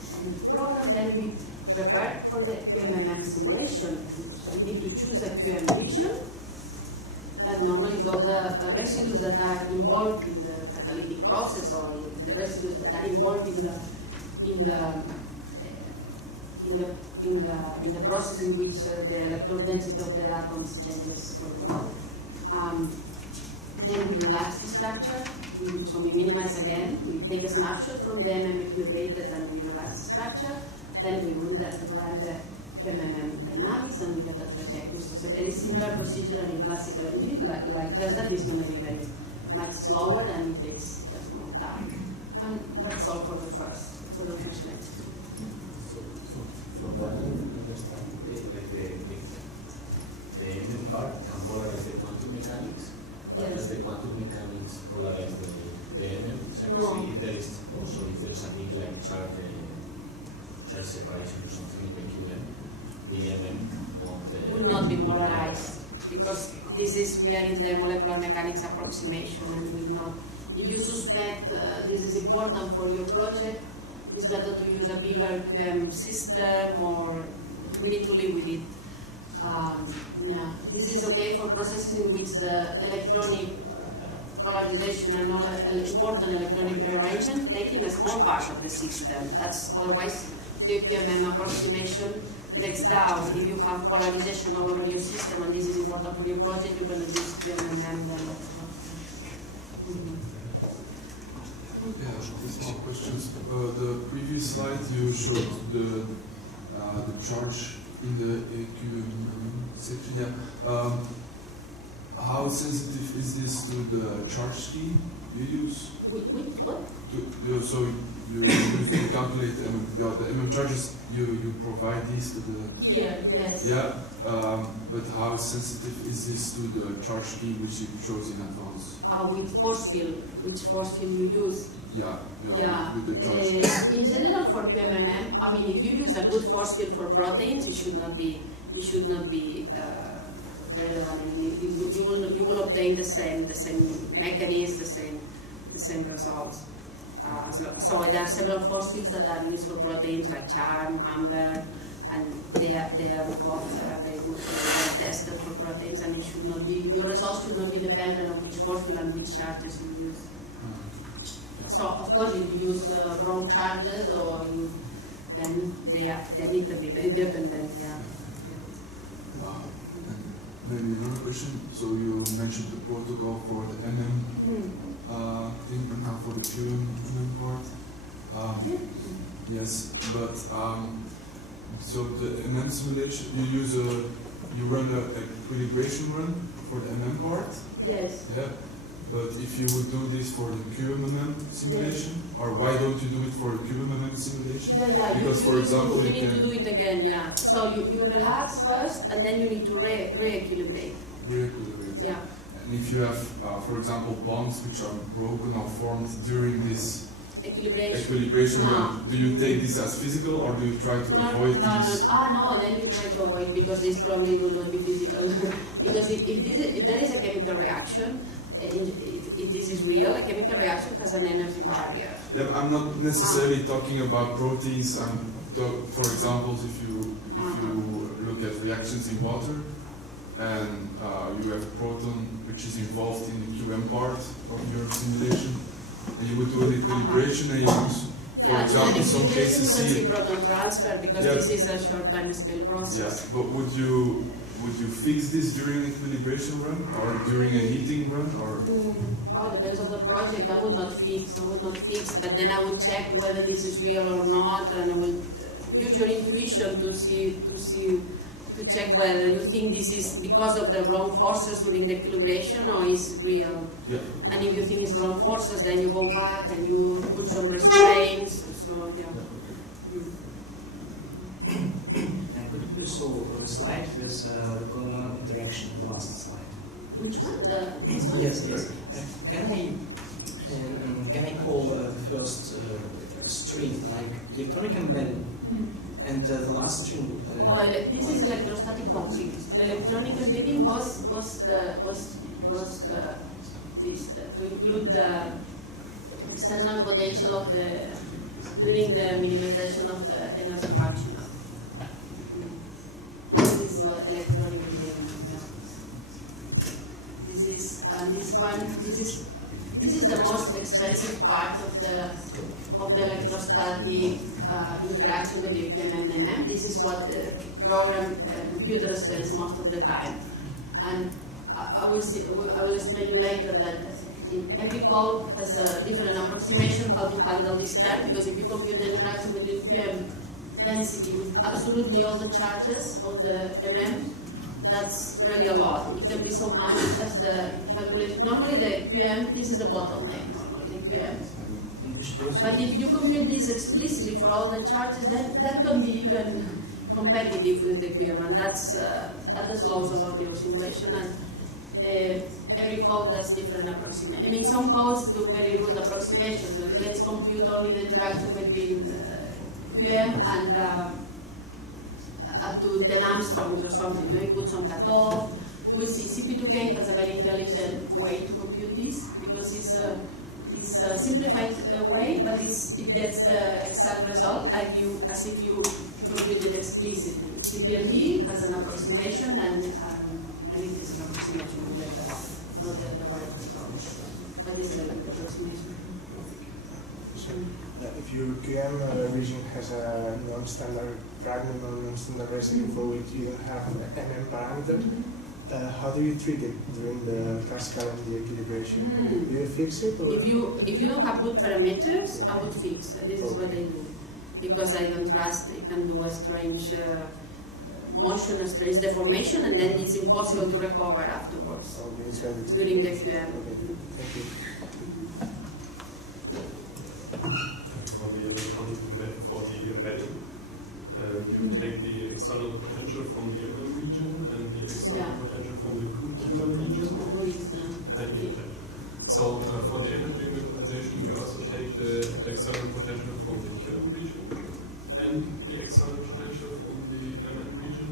program, then we prepare for the QMM simulation. We need to choose a QM region. That normally those are residues that are involved in the catalytic process, or the residues that are involved in the process in which the electron density of the atoms changes. Then we relax the structure. So we minimize again. We take a snapshot from the MM equilibrated and we relax the structure. Then we run the QMM dynamics and we get a trajectory. So it's a very similar procedure in classical MD, like just that it's going to be very much slower and it takes just more time. And that's all for the first lecture. So what I understand, the MM part can polarize the quantum mechanics, but does the quantum mechanics polarize the MM? No. If there is also, if there's a big like charge separation or something in the QM, the MM will not be polarized, because we are in the molecular mechanics approximation and will not. If you suspect this is important for your project, it's better to use a bigger QM system, or we need to live with it. Yeah. This is okay for processes in which the electronic polarization and all important electronic rearrangement taking a small part of the system. That's otherwise the QMM approximation breaks down. If you have polarization all over your system and this is important for your project, you're going to use QMM then. Yeah, small questions. The previous slide you showed the charge in the QMM section. Yeah. How sensitive is this to the charge scheme you use? What? So you use to calculate the MM charges. You provide these to the. Here, yes. Yeah. But how sensitive is this to the charge scheme which you chose in advance? With force field, which force field you use? with the charge. In general, for QMMM, I mean, if you use a good force field for proteins, it should not be relevant. You will obtain the same mechanism, the same results. So there are several force fields that are used for proteins like charm, amber, and they are both very good tested for proteins, and it should not be, your results should not be dependent on which force field and which charges you use. So of course, if you use wrong charges, then they need to be very dependent. Maybe another question. So you mentioned the protocol for the MM thing and now for the QMM part. Yes, but so the MM simulation, you run a equilibration run for the MM part. Yes. Yeah. But if you would do this for the QMMM simulation, or why don't you do it for the QMMM simulation? Because for example, you need to do it again, So you relax first, and then you need to re-equilibrate. Re-equilibrate. Yeah. And if you have, for example, bonds which are broken or formed during this equilibration run, do you take this as physical, or do you try to avoid this? No, then you try to avoid, because this probably will not be physical. Because if there is a chemical reaction, if this is real, a chemical reaction has an energy barrier. Yeah, I'm not necessarily talking about proteins. For example, if you look at reactions in water, and you have a proton which is involved in the QM part of your simulation, and you would do an equilibration, and you would, for example, in some cases you can see proton transfer, because this is a short time scale process. Yeah, but would you fix this during an equilibration run, or during a heating run, or? Well, depends on the project. I would not fix, but then I would check whether this is real or not, and I will use your intuition to check whether you think this is because of the wrong forces during the equilibration, or is real. Yeah. And if you think it's wrong forces, then you go back and you put some restraints. So Could you please show a slide with the common interaction, the last slide? Which one? This one? Yes. Can I call the first string like electronic embedding, and the last string? This is electrostatic coupling. Electronic embedding was to include the external potential of during the minimization of the energy function. This is what electronic embedding. This is the most expensive part of the electrostatic interaction with the QMMM. This is what the program computer spends most of the time. And I will explain you later that every code has a different approximation how to handle this term, because if you compute the interaction between QM density with absolutely all the charges of the MM, that's really a lot. It can be so much as the calculation. Normally the QM, this is the bottleneck, normally the QM. But if you compute this explicitly for all the charges, then that can be even competitive with the QM, and that slows a lot your simulation. And every code does different approximation. I mean, some codes do very rude approximations. Like, let's compute only the interaction between QM and up to 10 angstroms or something. You put some cutoff. We'll see. CP2K has a very intelligent way to compute this, because it's a simplified way, but it gets the exact result as if you compute it explicitly. CPMD has an approximation, and it is an approximation, not the right approach. But this is a good approximation. If your QM region has a non-standard fragment or non-standard residue for which you don't have an MM parameter, how do you treat it during the classical and the equilibration? Do you fix it? Or? If you don't have good parameters, I would fix. This is what I do, because I don't trust it can do a strange motion, a strange deformation, and then it's impossible to recover afterwards during the QM. Okay. Thank you. For the embedding, you take the external potential from the MM region and the external potential from the QM region, and the intention. So for the energy limit, minimization, we also take the external potential from the QM region and the external potential from the MN region,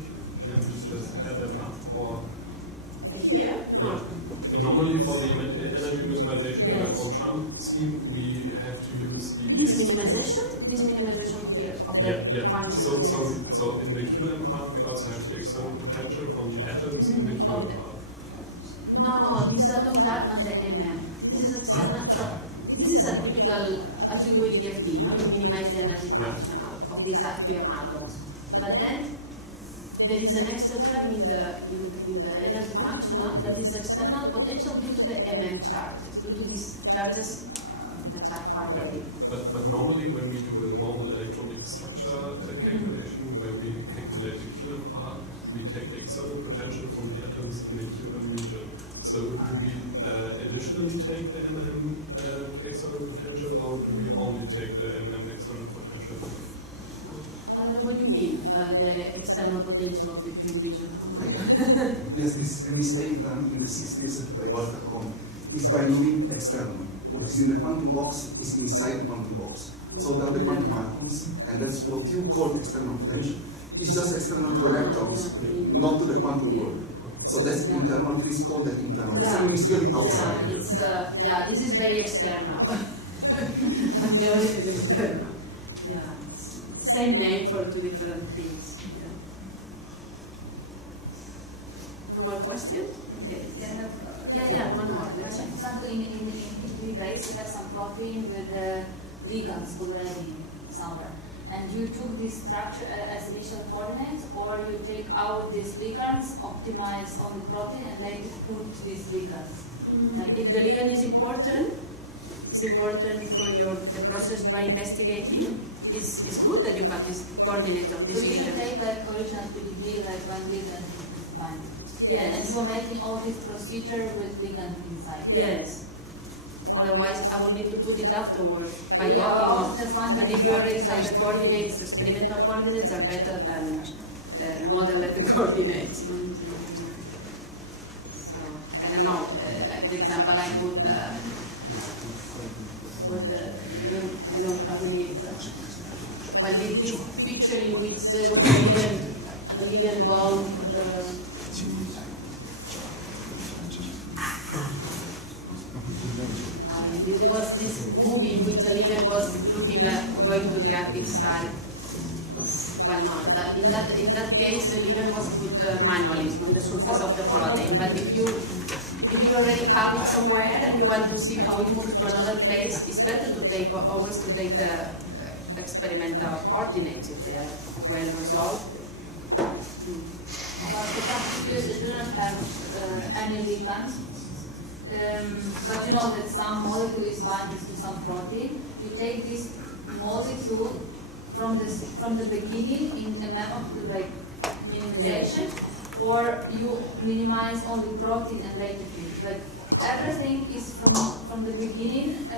and we just add them up for here? Yeah. And normally for the energy minimization in the Cham scheme, we have to use the... This minimization here of the function. So in the QM part, we also have the external potential from the atoms in the QM part. No, these atoms are under MM. This is external. So this is a typical, as you do with DFT, no? You minimize the energy function of these QM atoms. But then there is an extra term in the energy functional that is external potential due to the MM charges, due to these charges that are far away. But normally when we do a normal electronic structure calculation, where we calculate the QM part, we take the external potential from the atoms in the QM region. So do we additionally take the MM external potential, or do we only take the MM external potential? What do you mean, the external potential of the QM region? Yes, this mistake done in the 60s by Walter Kohn is by moving externally. What is in the quantum box is inside the quantum box. So that the quantum atoms, and that's what you call external potential, is just external to electrons, not to the quantum world. So that's internal, please call that internal. External is really outside. This is very external. And the other is external. Yeah. Same name for two different things. No more questions? Okay. One more. For example, in you guys have some protein with ligands already somewhere, and you took this structure as initial coordinates, or you take out these ligands, optimize on the protein, and later put these ligands. Like if the ligand is important, it's important for the process you are investigating. It's good that you have this coordinate of this ligand. So you should take like original PDB, like one ligand binding. Yes. And you are making all this procedure with ligand inside. Yes. Otherwise, I will need to put it afterwards by docking. But if you already have coordinates, experimental coordinates are better than model-level coordinates. So I don't know. Like the example I put, I don't have any example. Well, this picture in which there was a ligand bond. There was this movie in which a ligand was looking at going to the active site. Well, no, in that case, the ligand was put manually on the surface of the protein. But if you already have it somewhere and you want to see how it moves to another place, it's better to always take the experimental coordinates if they are well resolved. If you don't have any ligands, but you know that some molecule is binding to some protein, you take this molecule from the beginning in a map of the minimization, or you minimize only protein and later finish. Like everything is from the beginning.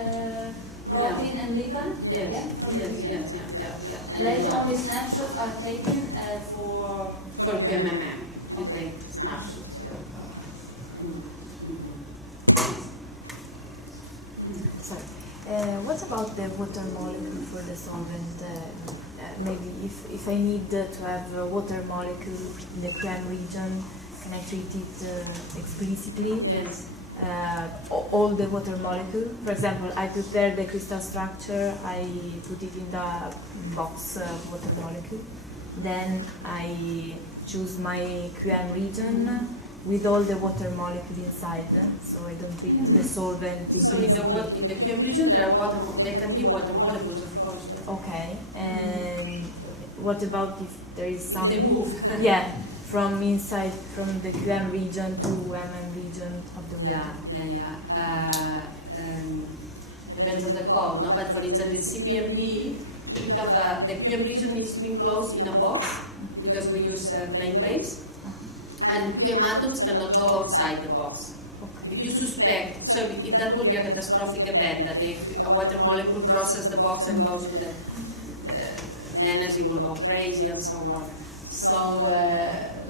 Protein and ligand? Yes. Yeah, from the beginning. Yes. And later only snapshots are taken for QMMM. You take snapshots. Sorry. What about the water molecule for the solvent? Maybe if I need to have a water molecule in the QM region, can I treat it explicitly? Yes. All the water molecule. For example, I prepare the crystal structure, I put it in the box water molecule. Then I choose my QM region with all the water molecule inside, so I don't treat the solvent implicitly. So in the QM region there can be water molecules, of course. Yeah. Okay. And what about if there is some? If they move. Yeah. From inside, from the QM region to MM region of the water. Depends on the code, no? But for instance, in CPMD, we have the QM region needs to be enclosed in a box because we use plane waves, and QM atoms cannot go outside the box. Okay. If you suspect, so if that would be a catastrophic event, that a water molecule crosses the box and goes to the energy will go crazy and so on. So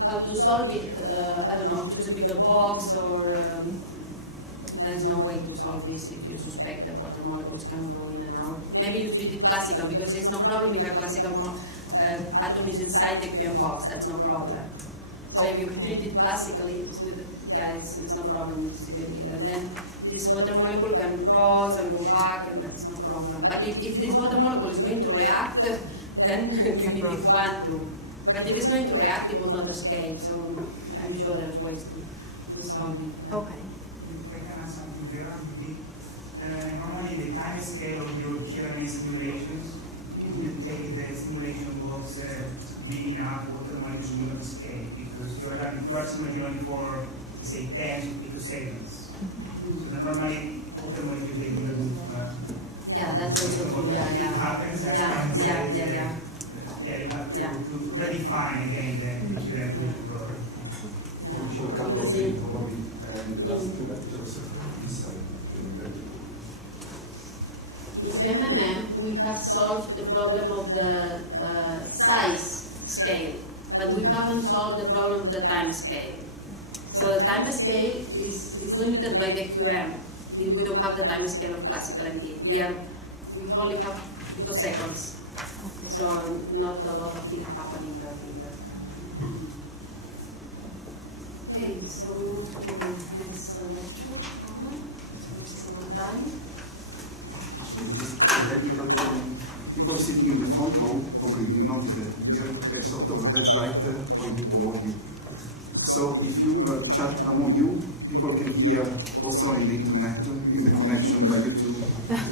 how to solve it? I don't know. Choose a bigger box or there's no way to solve this if you suspect that water molecules can go in and out. Maybe you treat it classical, because there's no problem if a classical atom is inside the QM box, that's no problem. So if you treat it classically, it's no problem with CBD. And then this water molecule can cross and go back, and that's no problem. But if this water molecule is going to react, then you need if one to. But if it's going to react, it will not escape. So I'm sure there's ways to solve it. Okay. If I can add something there, normally the time scale of your QMA simulations, you take the simulation box big enough, water molecules will not escape, because you are simulating only for, say, 10 picoseconds. So normally water molecules they will move. Yeah, that's also true. It happens as time you have to redefine again the QM program. Because in QMMM, we have solved the problem of the size scale, but we haven't solved the problem of the time scale. So the time scale is limited by the QM. We don't have the time scale of classical MD. We only have picoseconds. So not a lot of things happening there. Okay, so we move to the next lecture. We're still on time. People sitting in the front row, probably you notice that here there's sort of a red light pointing toward you. So if you chat among you, people can hear also in the internet, in the connection by YouTube.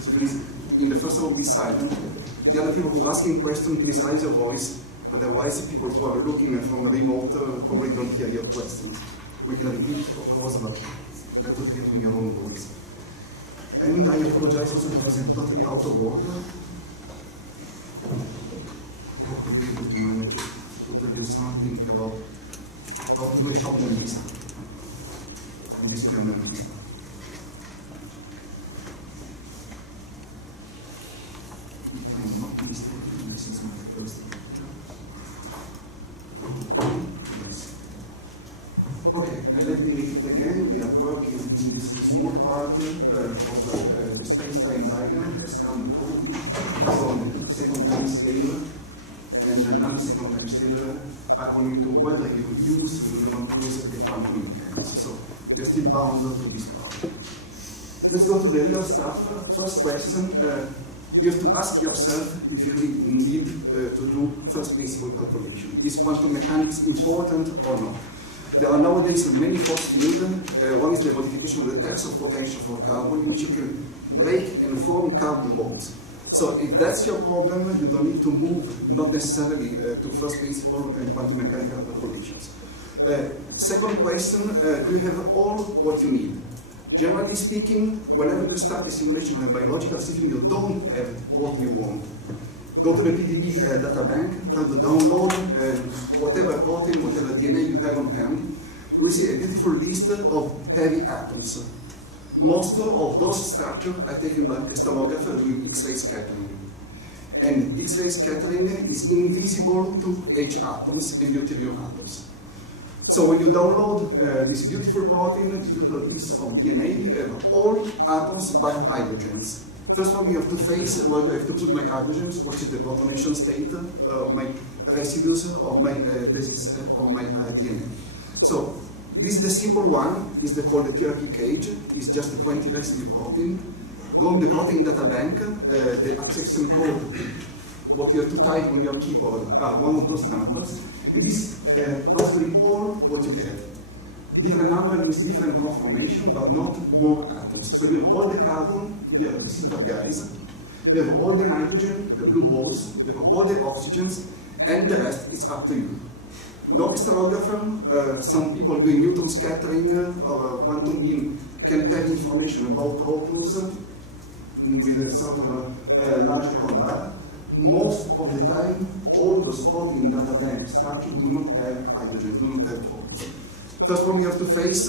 So please, in the first row, be silent. The other people who are asking questions, please raise your voice. Otherwise, people who are looking from a remote probably don't hear your questions. We can repeat, of course, but better hearing your own voice. And I apologize also because I'm totally out of order. I hope to be able to manage it, to tell you something about how to do a shopping list. Or this QMM list. If I'm not mistaken, this is my first lecture. Yes. Okay, and let me repeat again. We are working in this small part of the space-time diagram as Cam told you. So on the second time scale and the nanosecond time scale according to whether you use or do not use the quantum mechanics. So you're still bound to this part. Let's go to the real stuff. First question. You have to ask yourself if you need to do first principle calculation. Is quantum mechanics important or not? There are nowadays many force fields. One is the modification of the tensor potential for carbon, in which you can break and form carbon bonds. So if that's your problem, you don't need to move, not necessarily to first principle and quantum mechanical calculations. Second question, do you have all what you need? Generally speaking, whenever you start a simulation of a biological system, you don't have what you want. Go to the PDB data bank, try to download whatever protein, whatever DNA you have on hand. You will see a beautiful list of heavy atoms. Most of those structures are taken by crystallographer doing X-ray scattering. And X-ray scattering is invisible to H atoms and deuterium atoms. So when you download this beautiful protein, this beautiful piece of DNA, you have all atoms but hydrogens. First one, you have to face whether I have to put my hydrogens, what is the protonation state of my residues of my basis of my DNA. So this is the simple one, is called the TRQ cage, it's just a 20 residue protein. Go in the protein data bank, the accession code, what you have to type on your keyboard are one of those numbers, and this basically all what you get. Different number means different conformation, but not more atoms. So you have all the carbon, you have the silver guys, you have all the nitrogen, the blue balls, you have all the oxygens, and the rest is up to you. No crystallographer, some people doing neutron scattering or quantum beam can have information about protons with a sort of a large error bar. Most of the time, all those protein data bank structures do not have hydrogen, do not have protons. First one you have to face,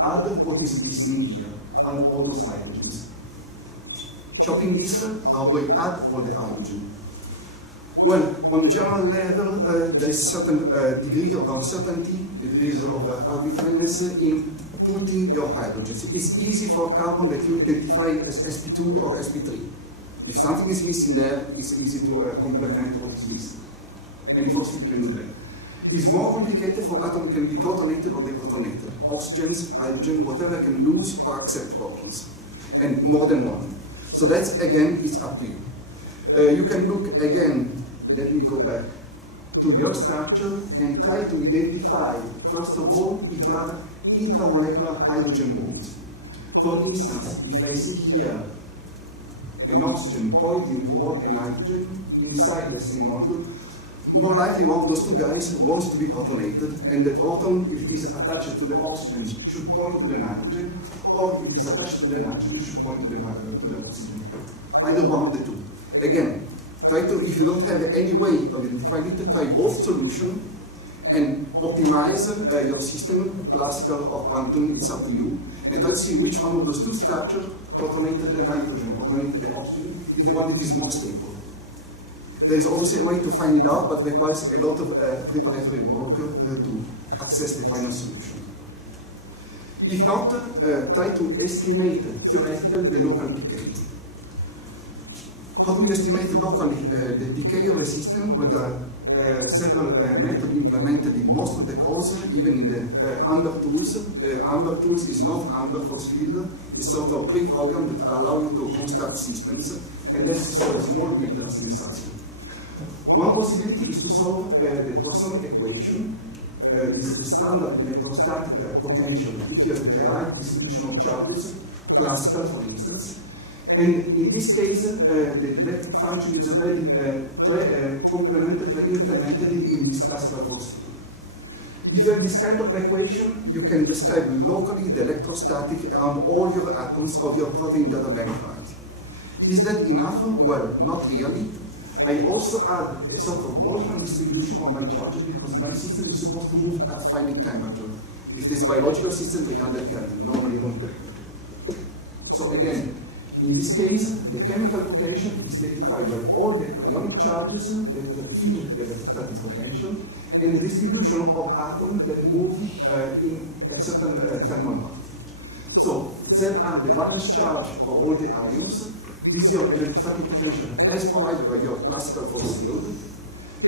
add what is missing here, add all those hydrogens. Shopping list, how do I add all the hydrogen? Well, on a general level, there is a certain degree of uncertainty the reason of arbitrariness in putting your hydrogens. It's easy for carbon that you identify as sp2 or sp3. If something is missing there, it's easy to complement what is missing. And phosphate can do that. It's more complicated for atoms can be protonated or deprotonated. Oxygens, hydrogen, whatever can lose or accept protons. And more than one. So that's, again, it's up to you. You can look, again, let me go back to your structure and try to identify, first of all, if there are intramolecular hydrogen bonds. For instance, if I see here an oxygen pointing toward a nitrogen inside the same molecule, more likely one of those two guys wants to be protonated, and the proton, if it is attached to the oxygen, should point to the nitrogen, or if it is attached to the nitrogen, should point to the oxygen. Either one of the two. Again, try to, if you don't have any way of identifying it, try both solutions and optimize your system, classical or quantum, it's up to you, and try to see which one of those two structures, protonated the nitrogen, protonated the oxygen, is the one that is more stable. There is also a way to find it out, but requires a lot of preparatory work to access the final solution. If not, try to estimate theoretically the local decay. How do we estimate locally the decay of a system? With several methods implemented in most of the courses, even in the under tools. Under tools is not under force field, it's sort of pre-program that allow you to construct systems, and this is sort of small builders in size. One possibility is to solve the Poisson equation. This is the standard electrostatic potential, which is the right distribution of charges, classical for instance. And in this case, the electric function is already implemented in this classical force field. If you have this kind of equation, you can describe locally the electrostatic around all your atoms of your protein data bank files. Is that enough? Well, not really. I also add a sort of Boltzmann distribution on my charges because my system is supposed to move at finite temperature. If there's a biological system, 300 Kelvin, normally room temperature. So again, in this case, the chemical potential is identified by all the ionic charges that fill the electrostatic potential and the distribution of atoms that move in a certain thermal path. So, Z are the valence charge of all the ions. This is your electrostatic potential as provided by your classical force field.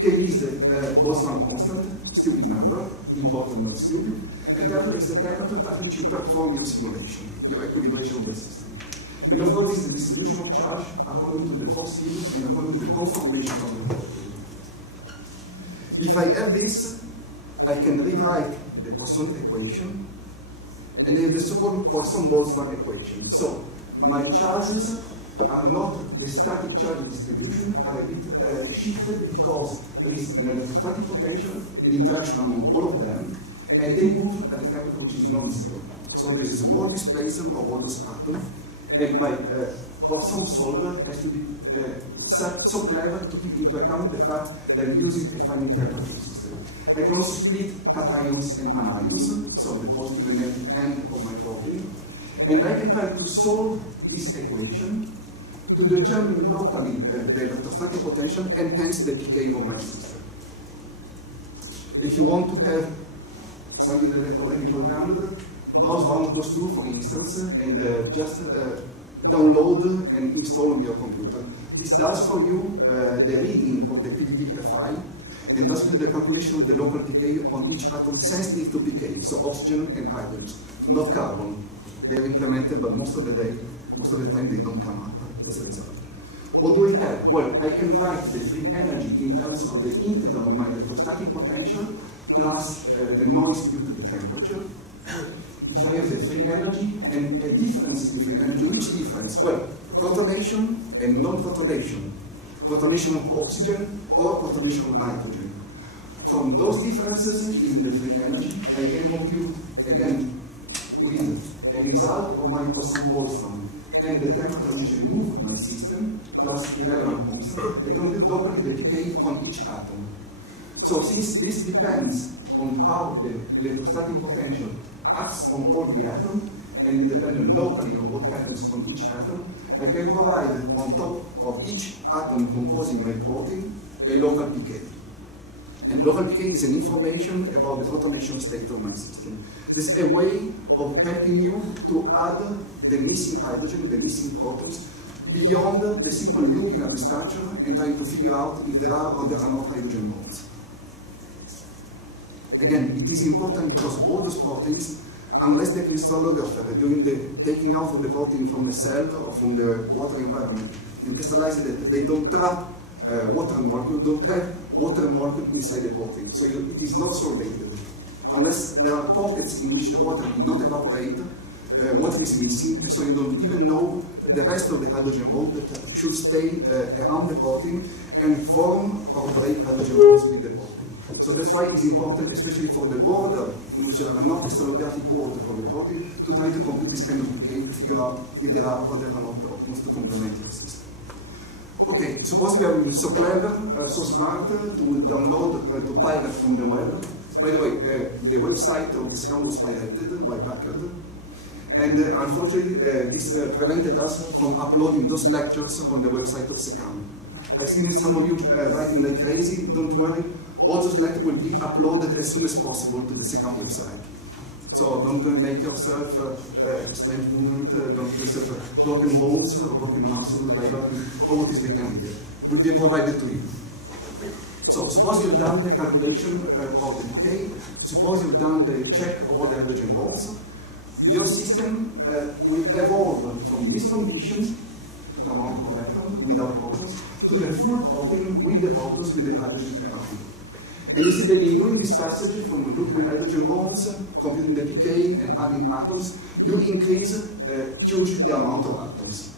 K is the Boltzmann constant, stupid number, important but stupid. And that is the temperature at which you perform your simulation, your equilibration of the system. And of course, this is the distribution of charge according to the force field and according to the conformation of the force field. If I have this, I can rewrite the Poisson equation and have the so-called Poisson-Boltzmann equation. So, my charges are not the static charge distribution, are a bit shifted because there is an electrostatic potential, an interaction among all of them, and they move at a temperature which is non-zero. So there is a small displacement of all those atoms, and my Poisson solver has to be so clever to keep into account the fact that I'm using a finite temperature system. I can also split cations and anions, so the positive and negative end of my protein, and I can try to solve this equation to determine locally the electrostatic potential and hence the decay of my system. If you want to have something that is already programmed, browse one of those two, for instance, and just download and install on your computer. This does for you the reading of the PDB file and does the calculation of the local decay on each atom sensitive to decay, so oxygen and hydrogen, not carbon. They're implemented, but most of the time they don't come up as a result. What do we have? Well, I can write the free energy in terms of the integral of my electrostatic potential plus the noise due to the temperature. If I have the free energy and a difference in free energy, which difference? Well, protonation and non-protonation. Protonation of oxygen or protonation of nitrogen. From those differences in the free energy, I can compute, again, with a result of my Poisson-Boltzmann and the temperature which I move my system, plus irrelevant constant, I compute locally the decay on each atom. So since this depends on how the electrostatic potential acts on all the atoms, and independent locally on what happens on each atom, I can provide on top of each atom composing my protein a local decay. And local decay is an information about the protonation state of my system. This is a way of helping you to add the missing hydrogen, the missing protons, beyond the simple looking at the structure and trying to figure out if there are or there are not hydrogen bonds. Again, it is important because all those proteins, unless the crystallographer, during the taking out of the protein from a cell or from the water environment, and crystallize it, they don't trap water molecule, don't have water molecule inside the protein. So it is not solvated. Unless there are pockets in which the water did not evaporate, water is missing, so you don't even know the rest of the hydrogen bond that should stay around the protein and form or break hydrogen bonds with the protein. So that's why it's important, especially for the border, in which there are no crystallographic border for the protein, to try to complete this kind of decay to figure out if there are or there are not protons to complement your system. Okay, suppose we are so clever, so smart to download, to pirate from the web. By the way, the website of the Cecam was pirated by Packard. And unfortunately, this prevented us from uploading those lectures on the website of Cecam. I've seen some of you writing like crazy, don't worry. All those lectures will be uploaded as soon as possible to the Cecam website. So don't make yourself strange movement, don't yourself broken bones or broken muscle by looking all what is behind here. Will be provided to you. So suppose you've done the calculation of the decay, suppose you've done the check of all the hydrogen bonds, your system will evolve from this condition, the amount of electrons without protons, to the full protein with the protons with the hydrogen around. And you see that in doing this passage from looking at hydrogen bonds, computing the decay and adding atoms, you increase hugely the amount of atoms.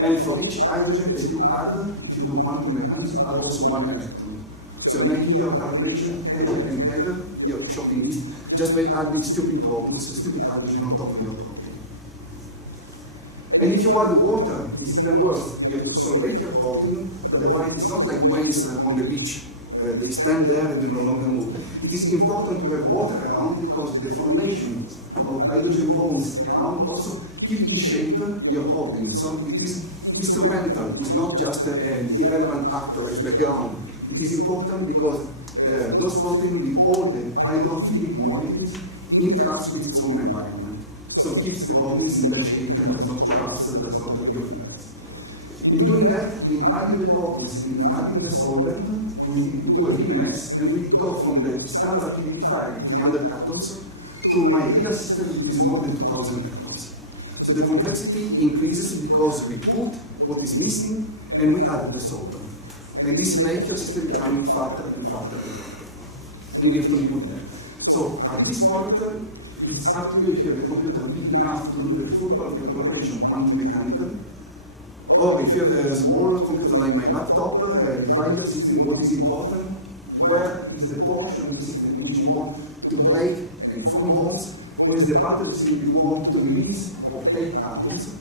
And for each hydrogen that you add, if you do quantum mechanics, you add also one electron. So you're making your calculation header and header, your shopping list, just by adding stupid protons, stupid hydrogen on top of your protein. And if you add water, it's even worse. You have to solvate your protein, otherwise it's not like waves on the beach. They stand there and they no longer move. It is important to have water around because the formation of hydrogen bonds around also keep in shape your protein. So it is instrumental, it's not just an irrelevant actor as background. It is important because those proteins with all the hydrophilic moieties interact with its own environment. So it keeps the proteins in that shape and does not collapse, does not hydrophilize. In doing that, in adding the protons and in adding the solvent, we do a real mess and we go from the standard PDB file, 300 atoms, to my real system which is more than 2000 atoms. So the complexity increases because we put what is missing and we add the solvent. And this makes your system becoming fatter and fatter and fatter. And we have to live with that. So at this point, it's up to you if you have a computer big enough to do the full calculation quantum mechanical. Or if you have a small computer like my laptop, divide your system in what is important, where is the portion of the system in which you want to break and form bonds, where is the part of the system you want to release or take atoms,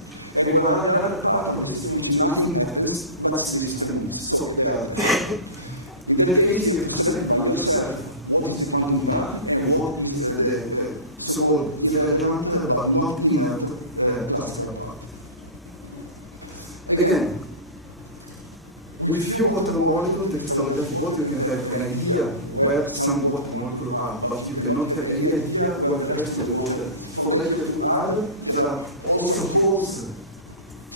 and where are the other part of the system in which nothing happens, but the system moves. So in that case, you have to select by yourself what is the quantum part and what is the so-called irrelevant but not inert classical part. Again, with few water molecules, the crystallographic water, you can have an idea where some water molecules are, but you cannot have any idea where the rest of the water is. For that, you have to add, there are also codes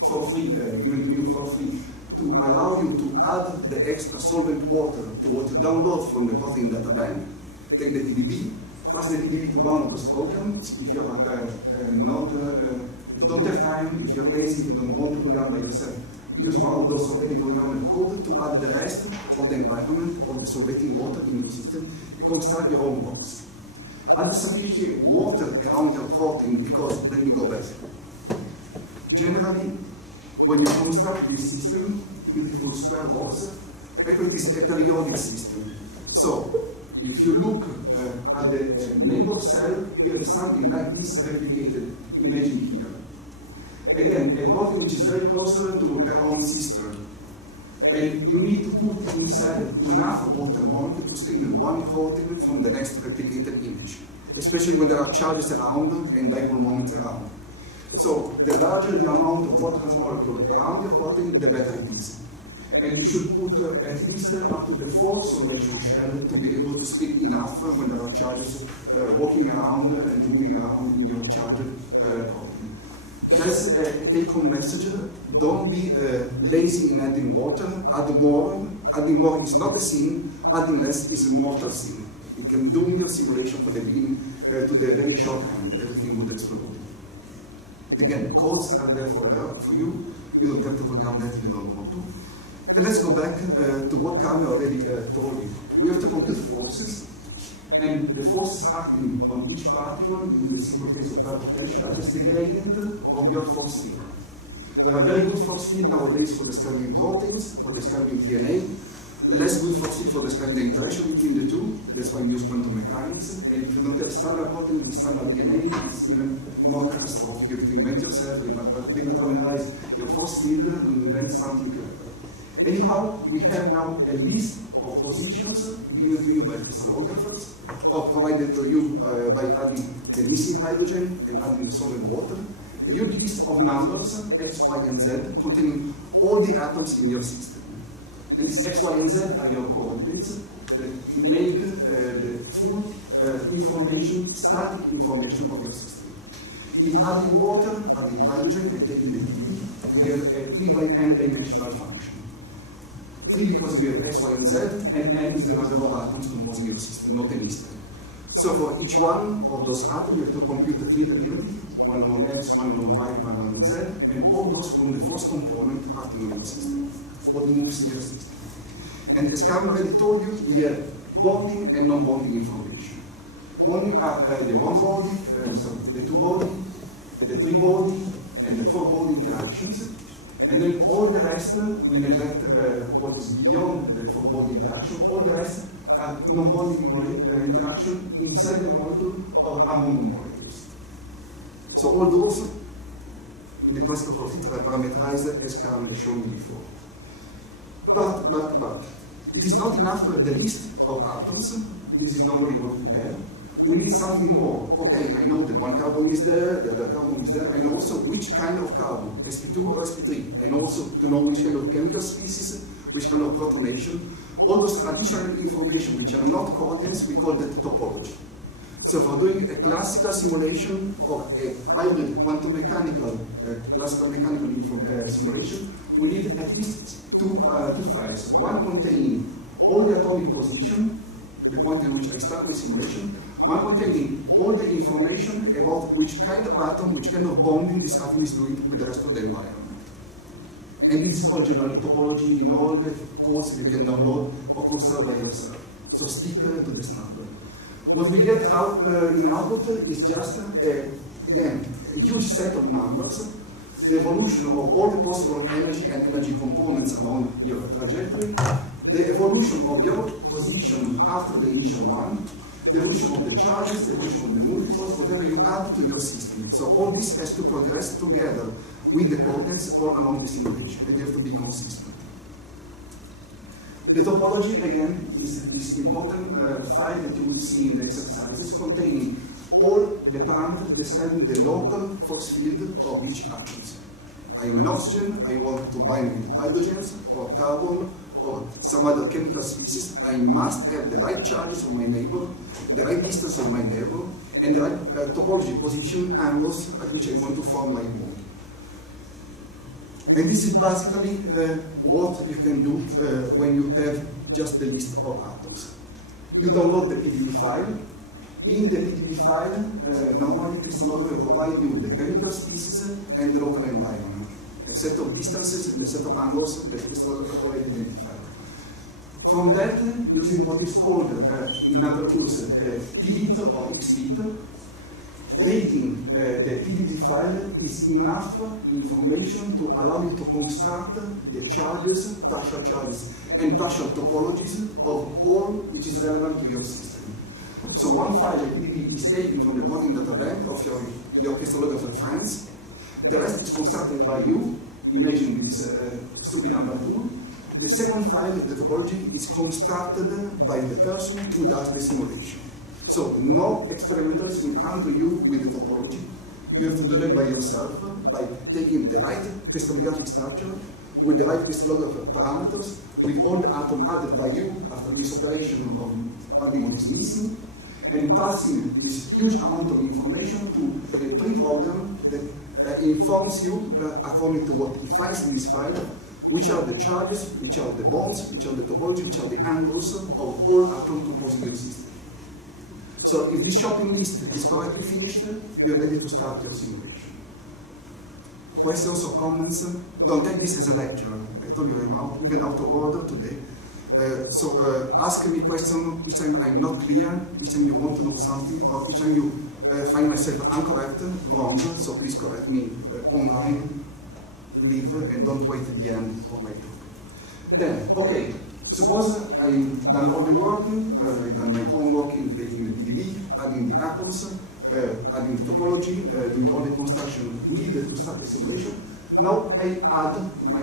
for free, given to you for free, to allow you to add the extra solvent water to what you download from the protein data bank. Take the TDB, pass the TDB to one of those programs. If you are if you don't have time, if you're lazy, if you don't want to program by yourself, use one of those already programmed code to add the rest of the environment of the solvating water in your system and construct your own box. Add sufficient water around your protein because, let me go back. Generally, when you construct this system, beautiful square box, actually it is a periodic system. So, if you look at the neighbor cell, you have something like this replicated, imagine here. Again, a protein which is very closer to her own sister. And you need to put inside enough water molecule to screen one protein from the next replicated image, especially when there are charges around and dipole moments around. So the larger the amount of water molecule around your protein, the better it is. and you should put at least up to the 4th solvation shell to be able to split enough when there are charges walking around and moving around in your charged protein. That's a take-home message. Don't be lazy in adding water. Add more. Adding more is not a sin. Adding less is a mortal sin. It can doom your simulation from the beginning to the very short end. Everything would explode. Again, codes are there for you. You don't have to program that if you don't want to. And let's go back to what Carmen already told you. We have to compute forces, and the forces acting on each particle in the simple case of pile potential are just the gradient of your force field. There are very good force fields nowadays for describing proteins, for describing DNA, less good force field for describing the interaction between the two. That's why we use quantum mechanics. And if you don't have standard protein and standard DNA, it's even more catastrophic. You have to invent yourself, reparameterize your force field, and invent something clever. Anyhow, we have now a list of positions given to you by crystallographers, or provided to you by adding the missing hydrogen and adding the solid water. A huge list of numbers, X, Y, and Z, containing all the atoms in your system. And these X, Y, and Z are your coordinates that make the full information, static information of your system. In adding water, adding hydrogen, and taking the PDB, we have a 3 by n dimensional function. 3 because we have X, Y, and Z, and n is the number of atoms composing your system, not a mystery. So for each one of those atoms, you have to compute the 3 derivatives, one on X, one on Y, one on Z, and all those from the first component acting on your system, what moves your system. And as Carmen already told you, we have bonding and non-bonding information. Bonding are the 1 body, so the 2 body, the 3 body, and the 4 body interactions. And then all the rest, we neglect what is beyond the 4 body interaction. All the rest are non-bonding interaction inside the molecule or among the molecules. So all those in the classical flow field are parameterized as Carmen has shown before. But, it is not enough to have the list of atoms. This is normally what we have. We need something more. Okay, I know that one carbon is there, the other carbon is there. I know also which kind of carbon, sp2 or sp3. I know also to know which kind of chemical species, which kind of protonation. All those additional information which are not coordinates, we call that topology. So for doing a classical simulation of a hybrid quantum mechanical, classical mechanical simulation, we need at least two files. One containing all the atomic position, the point in which I start my simulation. One containing all the information about which kind of atom, which kind of bonding this atom is doing with the rest of the environment. And this is called generally topology in all the codes that you can download or consult by yourself. So stick to this number. What we get out in output is just, again, a huge set of numbers, the evolution of all the possible energy and energy components along your trajectory, the evolution of your position after the initial one, the evolution of the charges, the evolution of the multiples, whatever you add to your system. So all this has to progress together with the coordinates all along the simulation, and you have to be consistent. The topology, again, is this important file that you will see in the exercises containing all the parameters describing the local force field of each atom. I have an oxygen, I want to bind with hydrogens or carbon or some other chemical species. I must have the right charges of my neighbor, the right distance of my neighbor, and the right topology, position, angles at which I want to form my bond. And this is basically what you can do when you have just the list of atoms. You download the PDB file. In the PDB file, normally crystallography will provide you the chemical species and the local environment, a set of distances and a set of angles that crystallography already identified. From that, using what is called in other tools P-liter or X-liter, rating the PDB file is enough information to allow you to construct the charges, partial charges, and partial topologies of all which is relevant to your system. So one file, the PDB, is taken from the bonding data bank of your crystallographer friends. The rest is constructed by you, imagine this stupid AMBER tool. The second file, the topology, is constructed by the person who does the simulation. So no experimenters will come to you with the topology. You have to do that by yourself, by taking the right crystallographic structure, with the right crystallographer parameters, with all the atoms added by you after this operation of adding what is missing, and passing this huge amount of information to a pre-program that informs you, according to what it finds in this file, which are the charges, which are the bonds, which are the topology, which are the angles of all atoms composing your system. So if this shopping list is correctly finished, you are ready to start your simulation. Questions or comments? Don't take this as a lecture. I told you I'm even out of order today. So ask me questions each time I'm not clear, each time you want to know something, or each time you find myself incorrect, wrong, so please correct me online, leave, and don't wait at the end of my talk. Then, okay, suppose I've done all the work, I've done my homework in creating the PDB, adding the atoms, adding the topology, doing all the construction needed to start the simulation. Now I add my,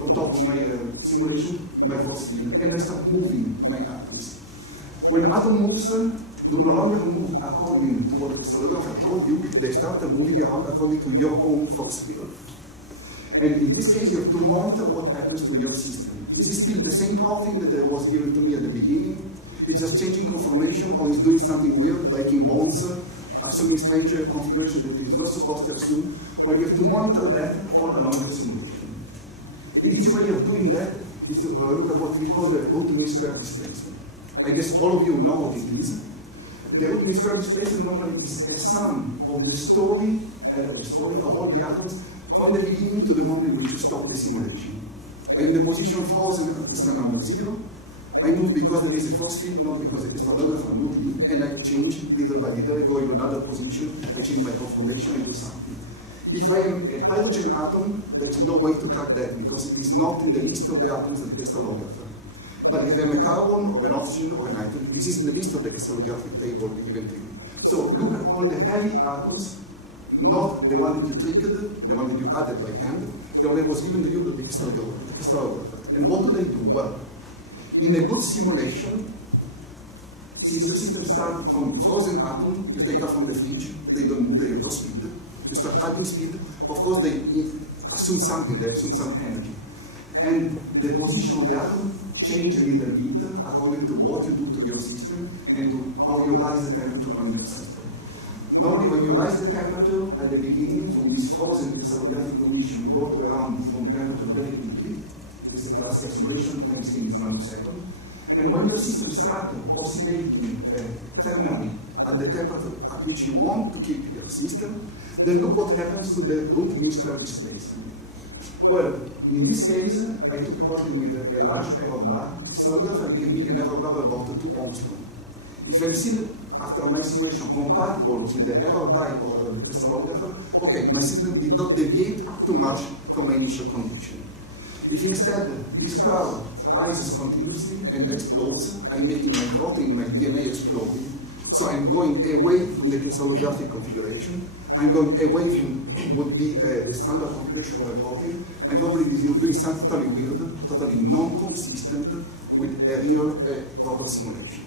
on top of my simulation, my force field, and I start moving my atoms. When the atom moves, do no longer move according to what the crystallographer told you, they start moving around according to your own force field. And in this case, you have to monitor what happens to your system. Is it still the same protein that was given to me at the beginning? It's just changing conformation, or is doing something weird, like in bonds, assuming strange configuration that is not supposed to assume? Well, you have to monitor that all along your simulation. An easy way of doing that is to look at what we call the root mean square displacement. I guess all of you know what it is. The root mean square displacement normally is a sum of the story of all the atoms from the beginning to the moment in which you stop the simulation. I'm in the position frozen at crystal number 0. I move because there is a force field, not because the crystallographer moved me, and I change little by little, I go in another position, I change my conformation, I do something. If I am a hydrogen atom, there is no way to track that because it is not in the list of the atoms of the crystallographer. But if I am a carbon, or an oxygen, or a nitrogen, this is in the list of the crystallographic table given to you. So look at all the heavy atoms, not the one that you triggered, the one that you added by hand, the one that was given to you by the crystallographer. And what do they do? Well, in a good simulation, since your system starts from frozen atom, you take out from the fridge, they don't move, they have no speed. You start adding speed, of course they assume something, they assume some energy. And the position of the atom changes a little bit according to what you do to your system and to how you rise the temperature on your system. Normally when you rise the temperature at the beginning from this frozen crystallographic condition, you go to around from temperature very quickly. This is the classical simulation, time scale is 1 second. And when your system starts oscillating thermally at the temperature at which you want to keep your system, then look what happens to the root mean square displacement. Well, in this case, I took a protein with a large error bar. Crystallographer gave me an error bar about 2 angstrom. If I'm still, after my simulation, compatible with the error bar or the crystallographer, okay, my system did not deviate too much from my initial condition. If instead this curve rises continuously and explodes, I'm making my protein, my DNA exploding. So I'm going away from the crystallographic configuration. I'm going away from what would be the standard configuration of a protein. I'm probably doing something totally weird, totally non-consistent with a real proper simulation.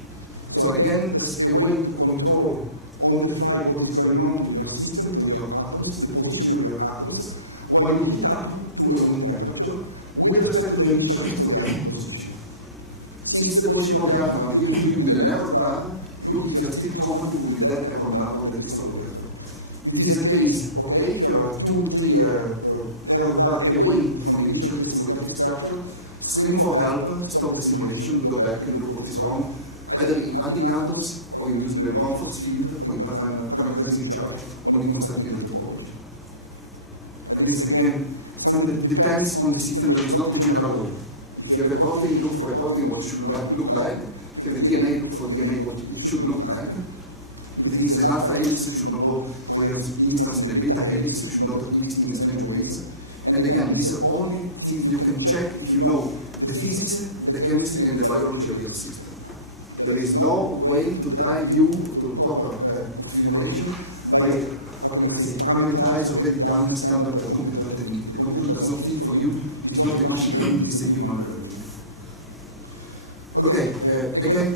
So again, there's a way to control on the fly what is going on to your system, to your atoms, the position of your atoms, while you heat up to a room temperature with respect to the initial crystallographic position. Since the position of the atom are given to you with an error bar, look if you are still compatible with that error bar of the crystallographer. It is a case, okay, if you are 2, 3 error bar away from the initial crystallographic structure, scream for help, stop the simulation, go back and look what is wrong, either in adding atoms, or in using the ground force field, or in parameterizing charge, or in constructing the topology. And this, again, something that depends on the system. There is not a general rule. If you have a protein, look for a protein, what it should look like. If you have a DNA, look for DNA, what it should look like. If it is an alpha helix, you should not go, for instance, in a beta helix, you should not twist in strange ways. And again, these are only things you can check if you know the physics, the chemistry, and the biology of your system. There is no way to drive you to proper simulation by, how can I say, parameterized, already done standard computer technique. The computer does not think for you. It's not a machine learning, it's a human learning. Okay, again,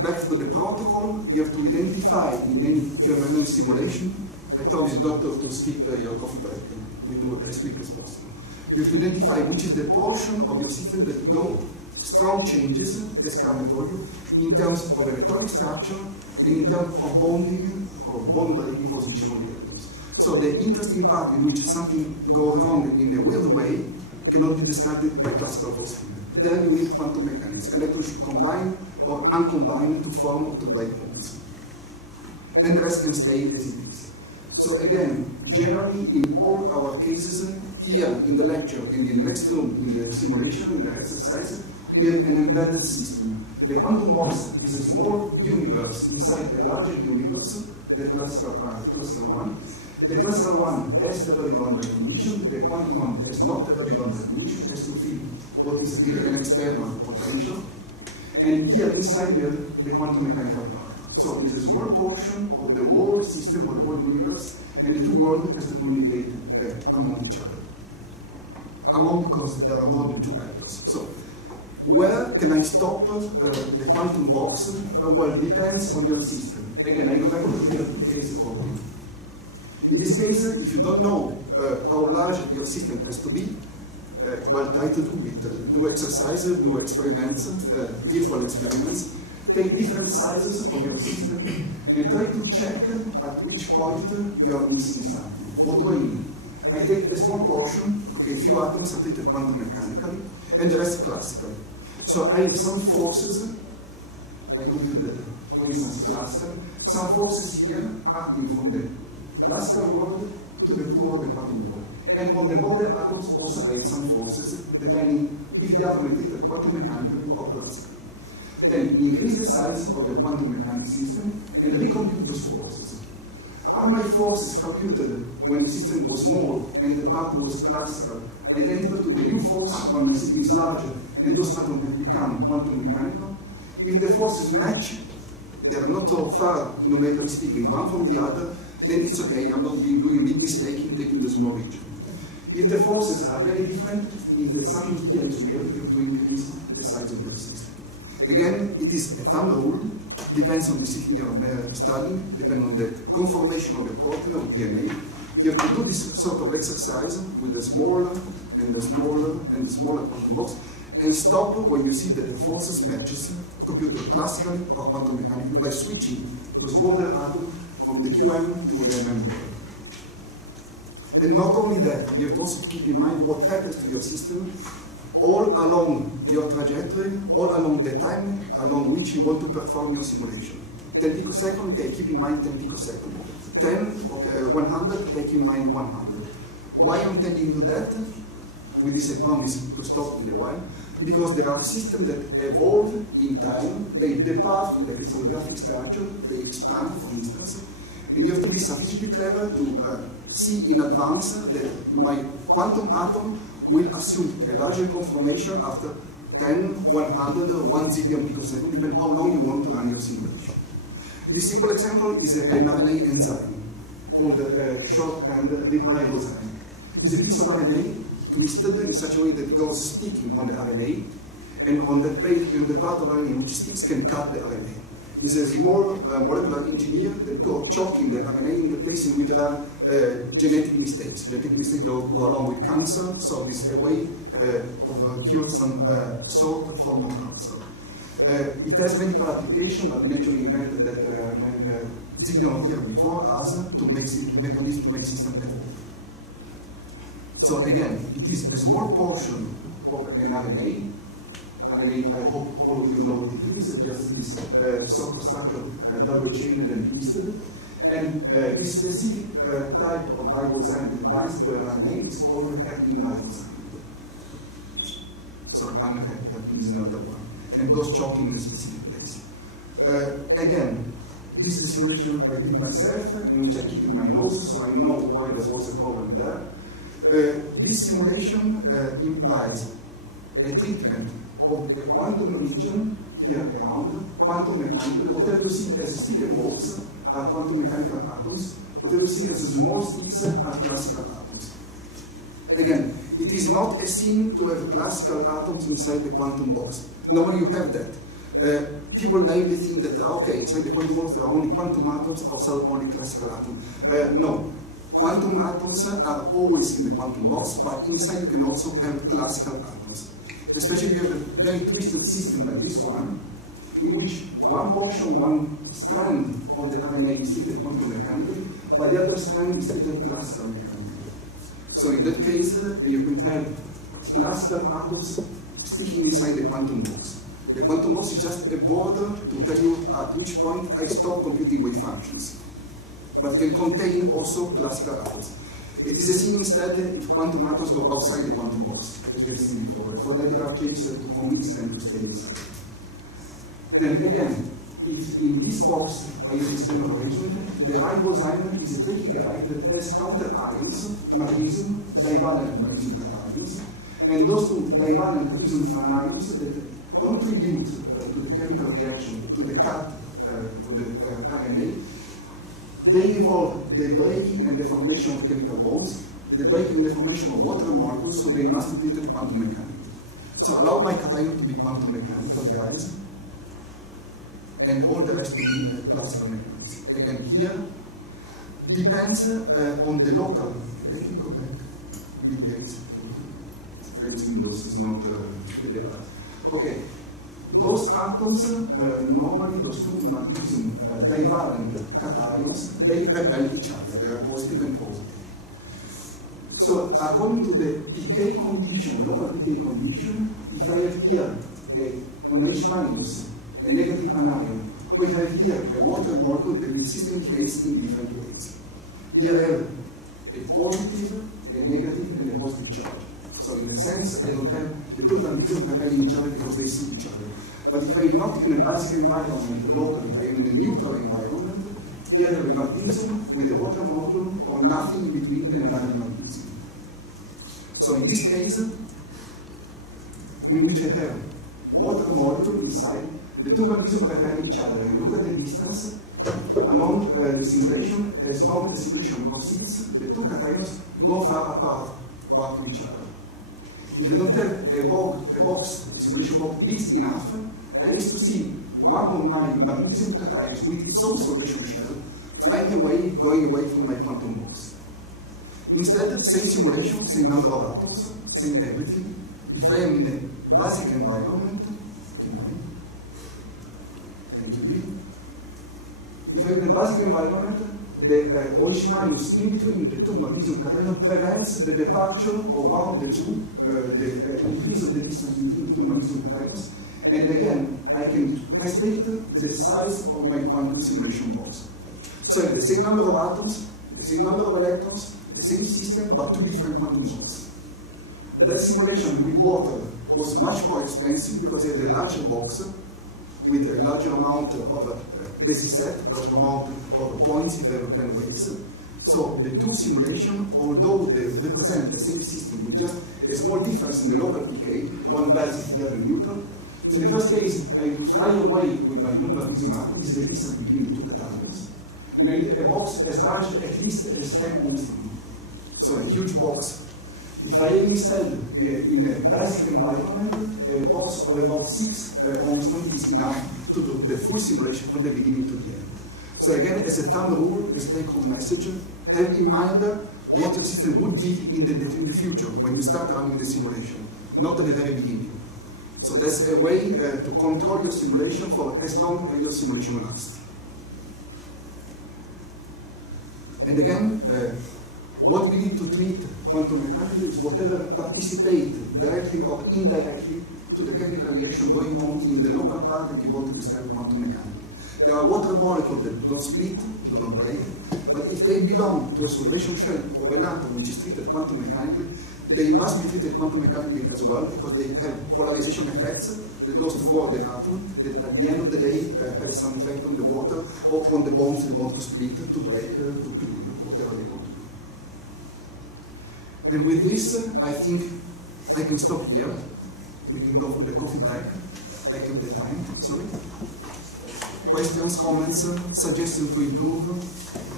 back to the protocol. You have to identify in any QMML simulation. I told the doctor to skip your coffee break. We do it as quick as possible. You have to identify which is the portion of your system that go strong changes, as Carmen told you, in terms of electronic structure and in terms of bonding or bond breaking for switching on the atoms. So the interesting part in which something goes wrong in a weird way cannot be described by classical force field. There you need quantum mechanics. Electrons should combine or uncombine to form or to break bonds. And the rest can stay as it is. So again, generally in all our cases, here in the lecture and in the next room, in the simulation, in the exercise, we have an embedded system. The quantum box is a small universe inside a larger universe, the classical one. The classical one has totally boundary condition, the quantum one has not totally boundary condition, has to feel what is really an external potential. And here inside we have the quantum mechanical part. So it's a small portion of the whole system, of the whole universe, and the two worlds have to communicate among each other. Among because there are more than two actors. So where can I stop the quantum box? Well, it depends on your system. Again, I go back to the case for you. In this case, if you don't know how large your system has to be, well, try to do it. Do exercises, do experiments, virtual experiments. Take different sizes of your system and try to check at which point you are missing something. What do I mean? I take a small portion, okay, a few atoms are treated quantum mechanically, and the rest classically. So I have some forces, I compute that, for instance, classical, some forces here acting from the classical world to the two-order quantum world. And on the border atoms also I have some forces, depending if the atom is treated quantum mechanically or classically. Then increase the size of the quantum mechanics system and recompute those forces. Are my forces computed when the system was small and the part was classical identical to the new forces when my system is larger and those atoms have become quantum mechanical? If the forces match, they are not so far numerically speaking, one from the other, then it's okay, I'm not doing a big mistake in taking the small region. If the forces are very different, if the sum here is weird, you have to increase the size of your system. Again, it is a thumb rule, depends on the system you are studying, depends on the conformation of the protein or DNA. You have to do this sort of exercise with the smaller and the smaller and the smaller quantum box, and stop when you see that the forces matches, computed classically or quantum mechanically, by switching those border atoms from the QM to the MM world. And not only that, you have to also keep in mind what happens to your system all along your trajectory, all along the time along which you want to perform your simulation. 10 picoseconds, okay, keep in mind 10 picoseconds. 10, okay, 100, take in mind 100. Why I'm telling you that? With this I promise to stop in a while. Because there are systems that evolve in time, they depart from the crystallographic structure, they expand, for instance, and you have to be sufficiently clever to see in advance that my quantum atom will assume a larger conformation after 10, 100, or 1 zillion picoseconds, depending how long you want to run your simulation. This simple example is an RNA enzyme called shorthand ribozyme. It's a piece of RNA twisted in such a way that it goes sticking on the RNA, and on that page, in the part of RNA which sticks can cut the RNA. It's a small molecular engineer that goes choking the RNA in the place in which there are genetic mistakes. Genetic mistakes go along with cancer, so this is a way of cure some sort of form of cancer. It has medical application, but nature invented that zillion years before us to make mechanism to make system evolve. So again, it is a small portion of an RNA. RNA, I hope all of you know what it is, just this sort of structure, double-chained and twisted. And this specific type of ribozyme that binds to an RNA is called actin ribozyme. So unhappy is another one. And goes choking in a specific place. Again, this is a simulation I did myself, in which I keep in my nose, so I know why there was a problem there. This simulation implies a treatment of the quantum region here around, quantum mechanical. Whatever you see as a stick and bolts are quantum mechanical atoms. Whatever you see as a small sticks are classical atoms. Again, it is not a sin to have classical atoms inside the quantum box. Normally you have that. People naively think that, okay, inside the quantum box there are only quantum atoms, outside only classical atoms. No. Quantum atoms are always in the quantum box, but inside you can also have classical atoms. Especially if you have a very twisted system like this one, in which one portion, one strand of the RNA is treated quantum mechanically, but the other strand is treated classical mechanically. So in that case, you can have classical atoms sticking inside the quantum box. The quantum box is just a border to tell you at which point I stop computing wave functions, but can contain also classical atoms. It is a sin instead if quantum atoms go outside the quantum box, as we have seen before. For that, there are cases to convince them to stay inside. Then again, if in this box I use this kind of arrangement, the ribozyme is a tricky guy that has counter ions, magnesium, divalent magnesium cations, and those two divalent magnesium anions that contribute to the chemical reaction, to the cut of the RNA. They involve the breaking and the formation of chemical bonds, the breaking and the formation of water molecules, so they must be treated quantum mechanically. So allow my cation to be quantum mechanical, guys, and all the rest to be classical mechanics. Again, here depends on the local. Let me go back. Bill Gates. It's Windows, it's not the device. Okay. Those atoms, normally those two magnesium divalent cations, they repel each other. They are positive and positive. So according to the decay condition, local decay condition, if I have here on H minus a negative anion, or if I have here a water molecule, the system behaves in different ways. Here I have a positive, a negative, and a positive charge. So in a sense, I don't have the two magnesium repelling each other because they see each other. But if I am not in a basic environment locally, I am in a neutral environment, here I have a magnesium with a water molecule or nothing in between and another magnesium. So in this case, in which I have water molecule inside, the two magnesium repel each other, and look at the distance along the simulation. As long as the simulation proceeds, the two cations go far apart to each other. If I don't have a box, a simulation box big enough, I need to see one of my magnesium cations with its own solution shell flying away, going away from my quantum box. Instead, same simulation, same number of atoms, same everything. If I am in a basic environment, thank you, Bill. If I am in a basic environment, the OH minus in between the two magnesium cations prevents the departure of one of the two, the increase of the distance between the two magnesium cations. And again, I can restrict the size of my quantum simulation box. So I have the same number of atoms, the same number of electrons, the same system, but two different quantum zones. That simulation with water was much more expensive because I had a larger box with a larger amount of basis set, larger amount of points if I have 10 waves. So the two simulations, although they represent the same system with just a small difference in the local decay, one basic, the other neutral. In the first case, I fly away with my new magnesium atom, this is the distance between the two cations. Made a box as large at least as 10 angstrom. So a huge box. If I am instead in a basic environment, a box of about 6 angstrom is enough to do the full simulation from the beginning to the end. So again, as a thumb rule, as a take-home message, have in mind what your system would be in the future when you start running the simulation, not at the very beginning. So that's a way to control your simulation for as long as your simulation lasts. And again, what we need to treat quantum mechanically is whatever participate directly or indirectly to the chemical reaction going on in the local part that you want to describe quantum mechanically. There are water molecules that do not split, do not break, but if they belong to a solvation shell or an atom which is treated quantum mechanically, they must be treated quantum mechanically as well because they have polarization effects that goes toward the atom that at the end of the day have some effect on the water or on the bonds they want to split, to break, to clean, whatever they want to do. And with this, I think I can stop here. We can go for the coffee break. I can the time, sorry. Questions, comments, suggestions to improve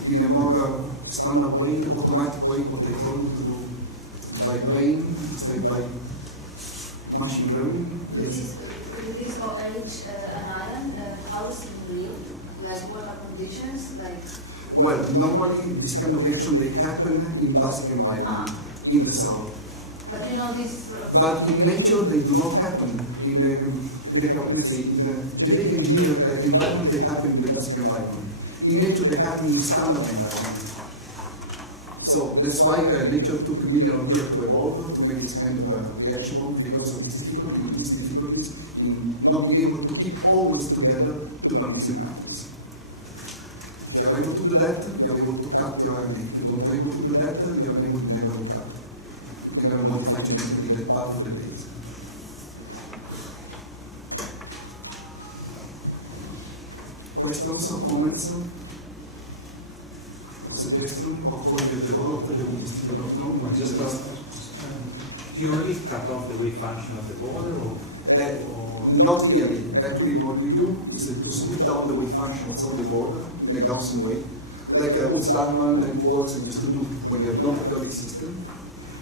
in a more standard way, automatic way, what I told you to do by brain instead by machine learning. Yes. With this OH anion, how is it real? Like what are conditions? Like Well, normally this kind of reaction they happen in basic environment, in the cell. But you know this. But in nature they do not happen. In the let's say in the genetic engineer environment they happen in the basic environment. In nature they happen in standard environment. So that's why nature took a million of years to evolve to make this kind of reaction bomb because of these difficulties in not being able to keep always together two magnesium atoms. If you are able to do that, you are able to cut your RNA. If you don't are able to do that, your RNA will never be cut. You can never modify genetically that part of the base. Questions or comments? Suggestion of how you develop the we still don't know. Just do you really cut off the wave function of the border? Or not really. Actually, what we do is to smooth down the wave function of the border in a Gaussian way, like Utzlandman and Volks used to do when you have non-periodic system.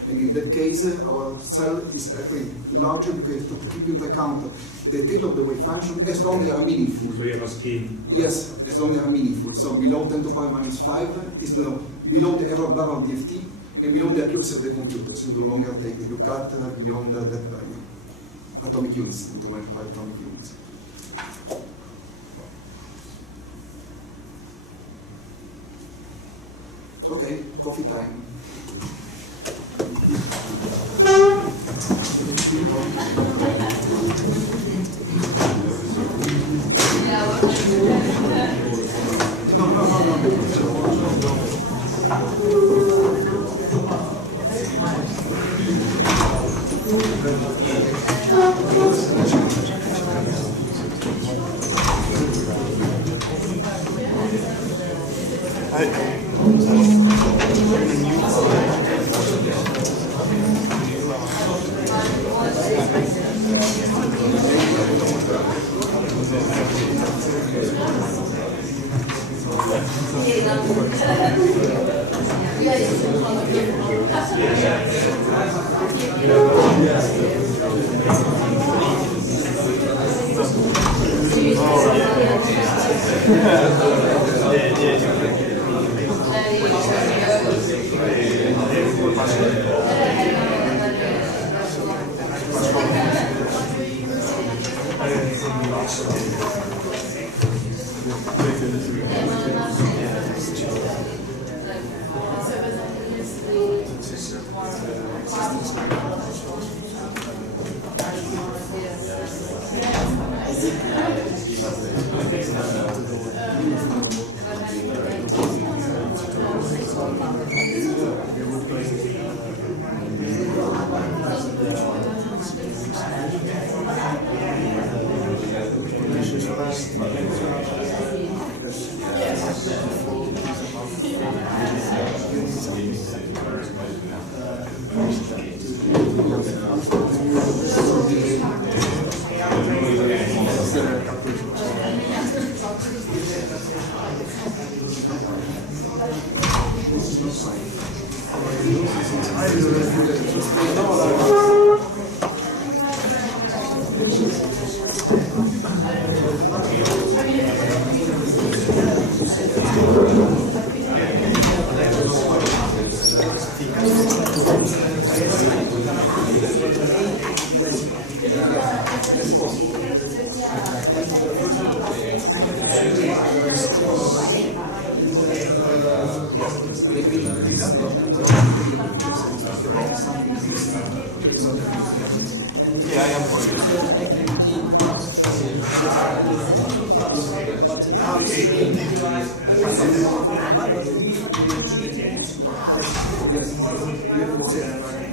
And in that case, our cell is actually larger because to keep into account the tail of the wave function as long as they are meaningful. So you have a scheme? Yes, as long as they are meaningful. So below 10 to the power minus 5 is below the error bar of DFT and below the accuracy of the computer. So you no longer take, you cut beyond that value. Atomic units, into 1.5 atomic units. Okay, coffee time.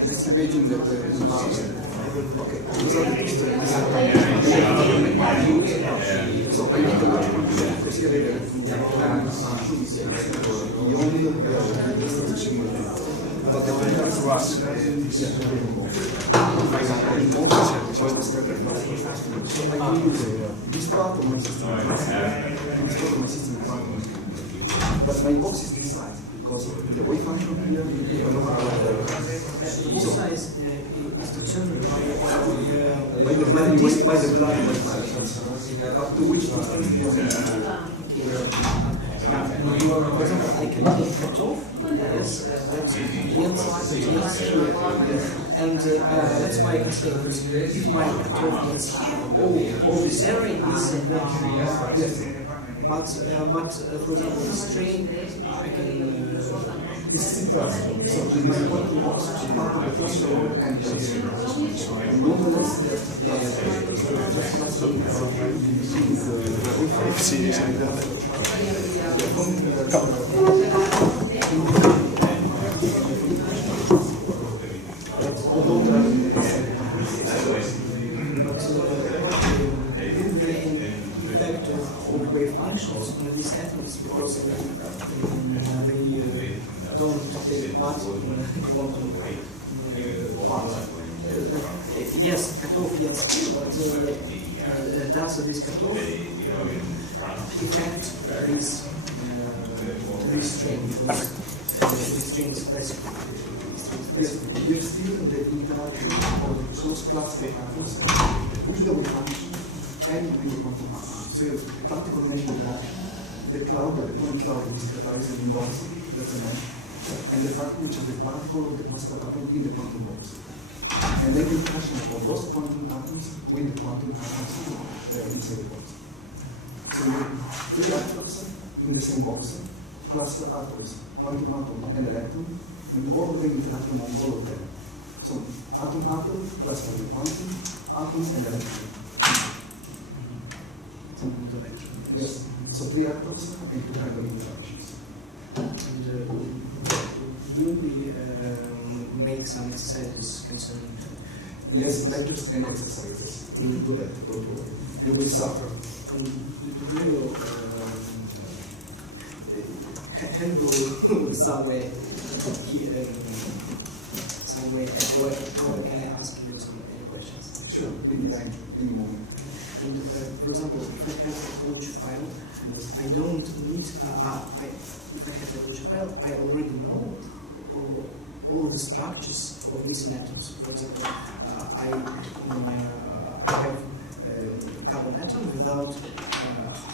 Let's imagine that so I need a large quantity because here I have but the one is rush. So I can use this part of my system, but my box is this size because the wave function here the box size is determined by the blood wave function. Up to which distance For example, I can take cutoff, yes, and that's why I can say if my cutoff is here, all this area is yes. But for example, the string, I can. This is interesting. So in my quantum box, part of the first row and nonetheless, of wave functions on these atoms because they don't take part in quantum part. Yes, cutoff, yes, but does this cutoff affect this string? Because this string is classical. Yes, we are still the interaction of the source class of atoms with the wave function and with the quantum function. So you have a particle measure the cloud, the point cloud discretized in density, that's a measure, and the fact which is the particle of the classical atom in the quantum box. And then the interaction of those quantum atoms with the quantum atoms inside the box. So you have three atoms in the same box, classical atoms, quantum atom, and electron, and all of them interact on all of them. So atom, classical quantum, atom, and electron. Yes, so three atoms and two kind of interactions. And will we make some exercises concerning? Yes, lectures and exercises. We will do that, don't worry. You will suffer. And do you handle somewhere here, or can I ask you any questions? Sure, anytime, any moment. And for example, if I have a Polish file, I don't need, if I have a Polish file, I already know all the structures of these atoms. For example, I have a carbon atom without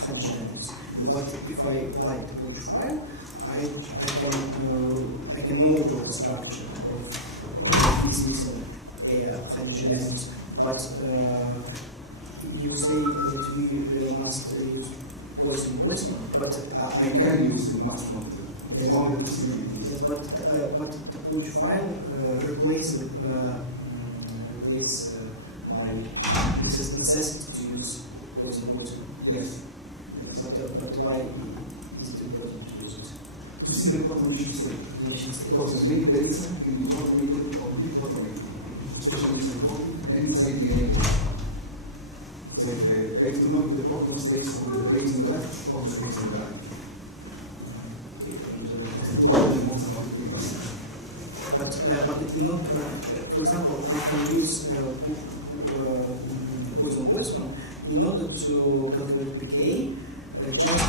hydrogen atoms. But if I apply the Polish file, I can model the structure of these missing hydrogen atoms. But you say that we must use Boltzmann, but I can use, you must not. It's one of the possibilities. Yes, but the Polish file replace my necessity to use Boltzmann. Yes. But why is it important to use it? To see the automation state. Because many bases can be automated or deautomated, especially inside protein and inside DNA. So if I have to know if the proton stays on the base on the left or the base on the right. But not, for example, I can use Boltzmann in order to calculate pKa just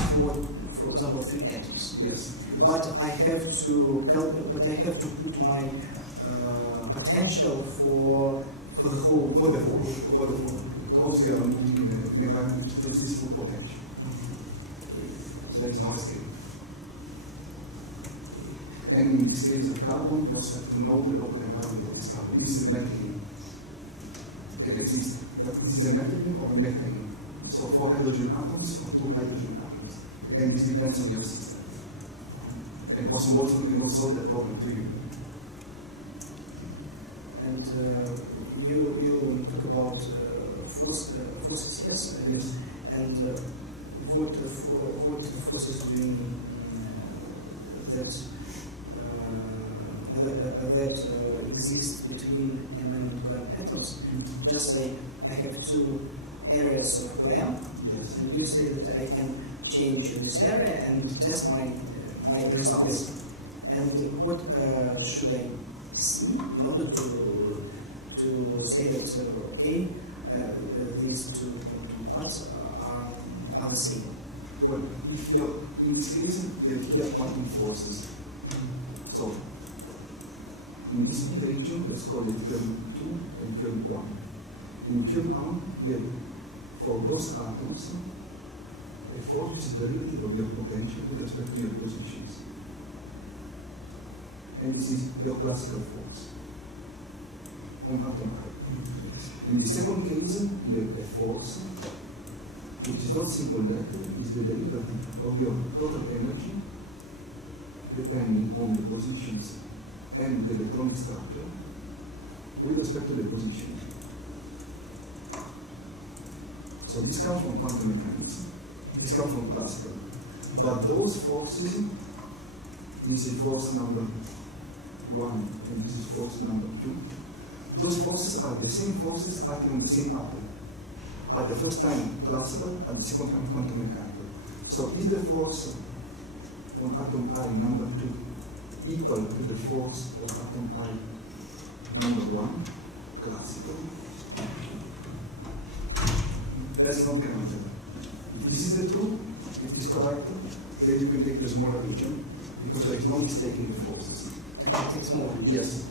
for example, 3 atoms. Yes. But I have to put my potential for the whole. Because you are moving in an environment which has this full potential. So there is no escape. And in this case of carbon, you also have to know the local environment of this carbon. This is a methane. It can exist. But this is a methane or a methane. So 4 hydrogen atoms or 2 hydrogen atoms. Again, this depends on your system. And Boltzmann cannot solve that problem to you. And you talk about forces, yes? Yes. And what forces do you mean that exist between M and QM atoms? Just say I have 2 areas of QM, yes. And you say that I can change this area and test my results. Yes. And what should I see in order to say that okay, these 2 quantum parts are the same? Well, if you're in this case, you have here quantum forces. So in this region, let's call it QM2 and QM1. In QM1, you have, for those atoms, a force which is derivative of your potential with respect to your positions. And this is your classical force on atom height. In the second case, you have a force which is not simple data, is the derivative of your total energy depending on the positions and the electronic structure with respect to the position. So this comes from quantum mechanics, this comes from classical. But those forces, this is force number 1 and this is force number 2, those forces are the same forces acting on the same atom. At the first time classical, at the second time quantum mechanical. So is the force on atom I number 2 equal to the force of atom I number 1 classical? That's not guaranteed. If this is the truth, if this is correct, then you can take the smaller region because there is no mistake in the forces. I can take smaller region. Yes.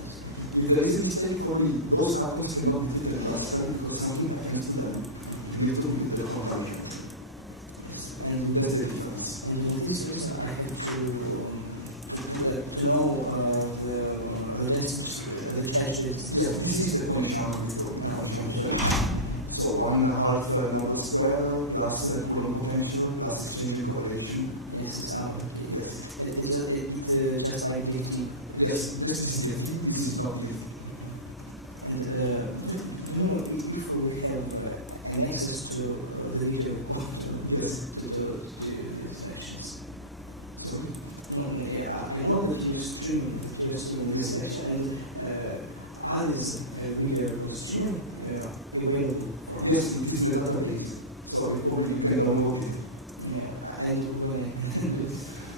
If there is a mistake, probably those atoms cannot be treated classically because something happens to them. You have to repeat the quantum mechanics. Yes. And that's the difference. And for this reason, I have to know the charge density. Yes, this is the connection potential. So 1/2 Nobel square plus Coulomb potential plus exchange correlation. Yes, it's okay. Yes. It's just like DFT. Yes, this is DFT, this is not DFT. And do you know if we have an access to the video report yes. to these lections? Sorry? No, I know that you're streaming this lecture, and Ali's video was streaming available for us. Yes, it is in the database, so probably you can download it. Yeah, and when I can do it?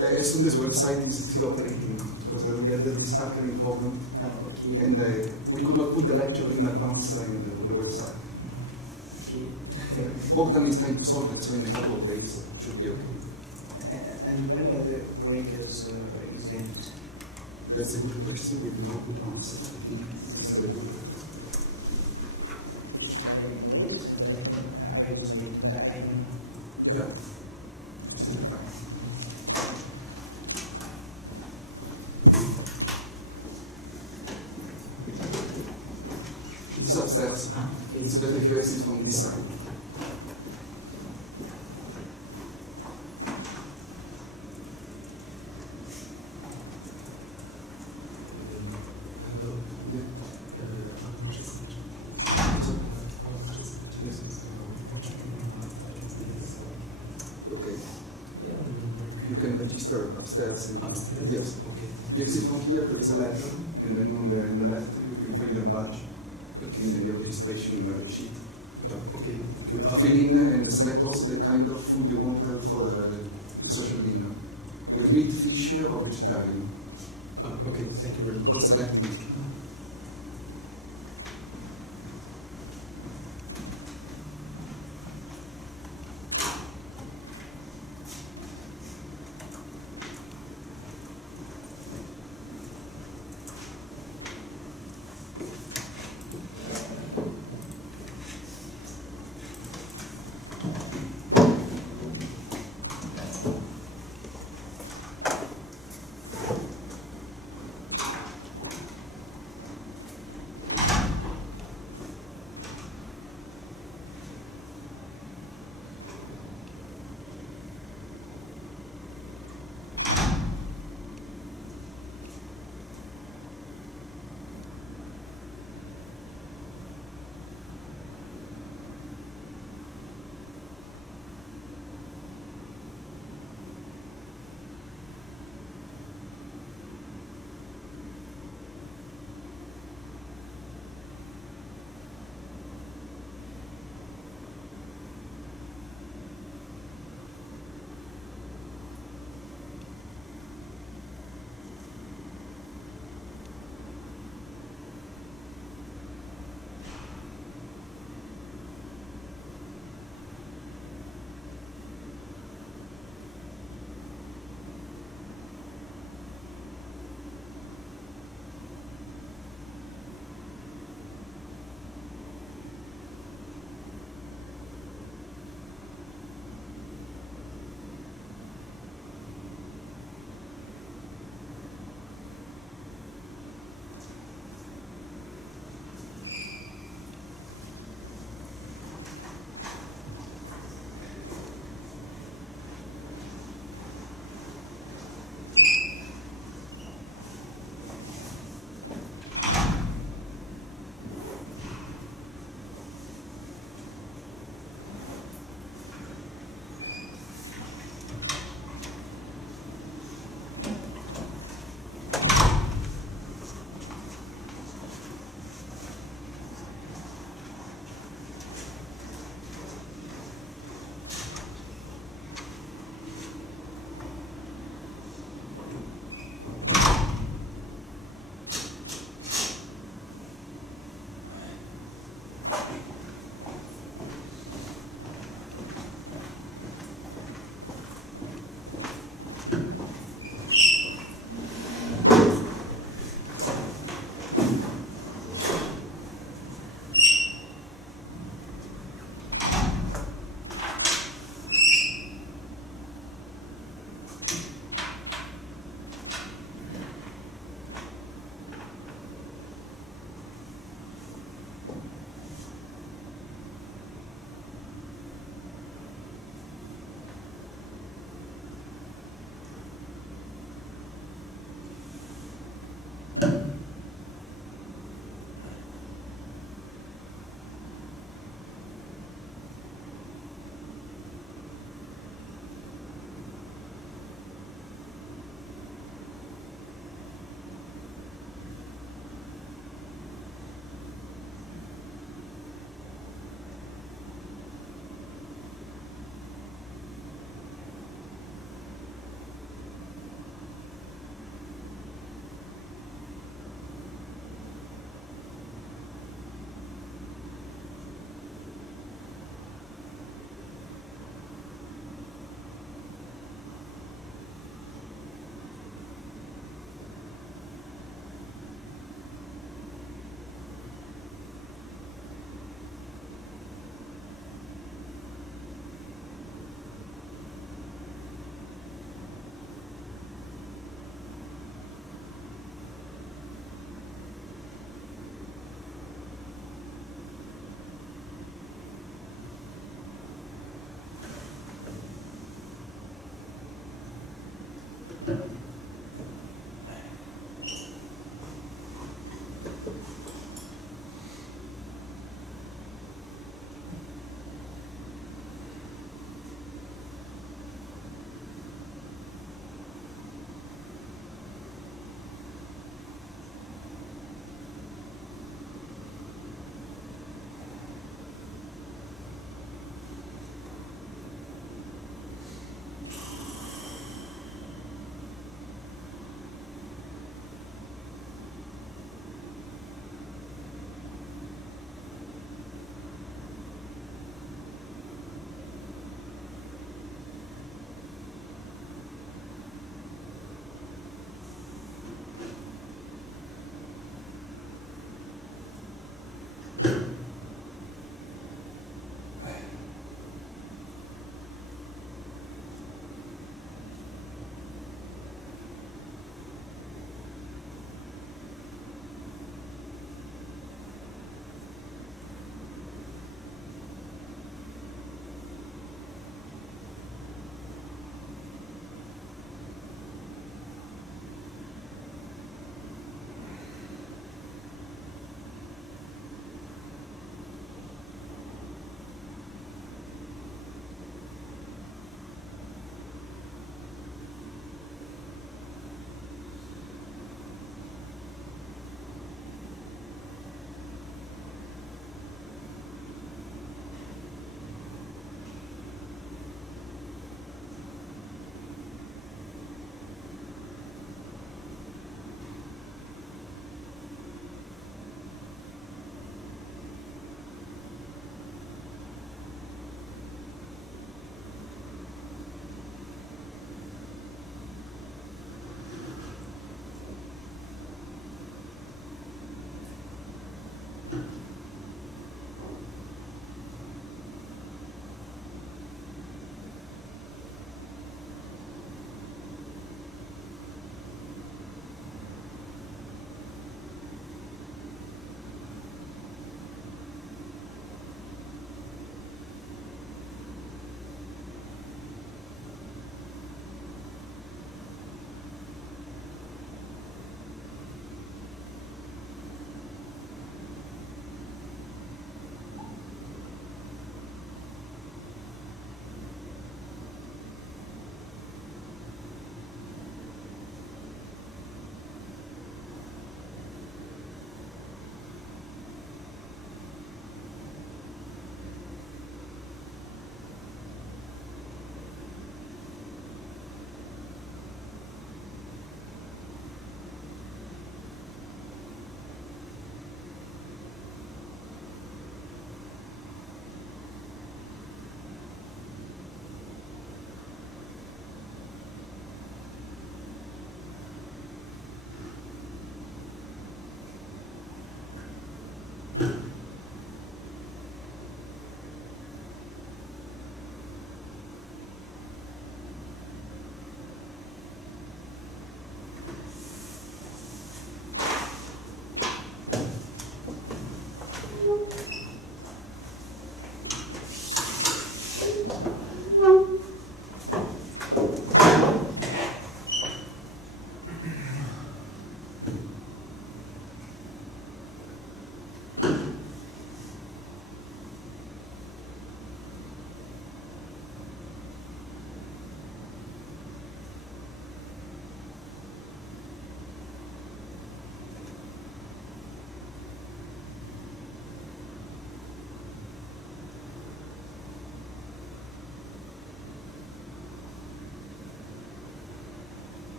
As soon as the website is still operating, because we had this hackering problem, and we could not put the lecture in advance on the website. Okay. Bogdan is trying to solve it, so in a couple of days it should be okay. And when are the breakers is ended? That's a good question. We do not put answer. I think it's in the book. Late, and I was late, and I can. Yeah. Still fine. It is upstairs. It's better if you exit from this side. Okay. You can register upstairs. Yes. Okay. You exit from here, there is a letter, and then on the left you can find your badge. Okay. And then your registration sheet. Okay. Fill in and select also the kind of food you want to have for the social dinner. With meat, fish, or vegetarian. Okay, thank you very much. Go select meat.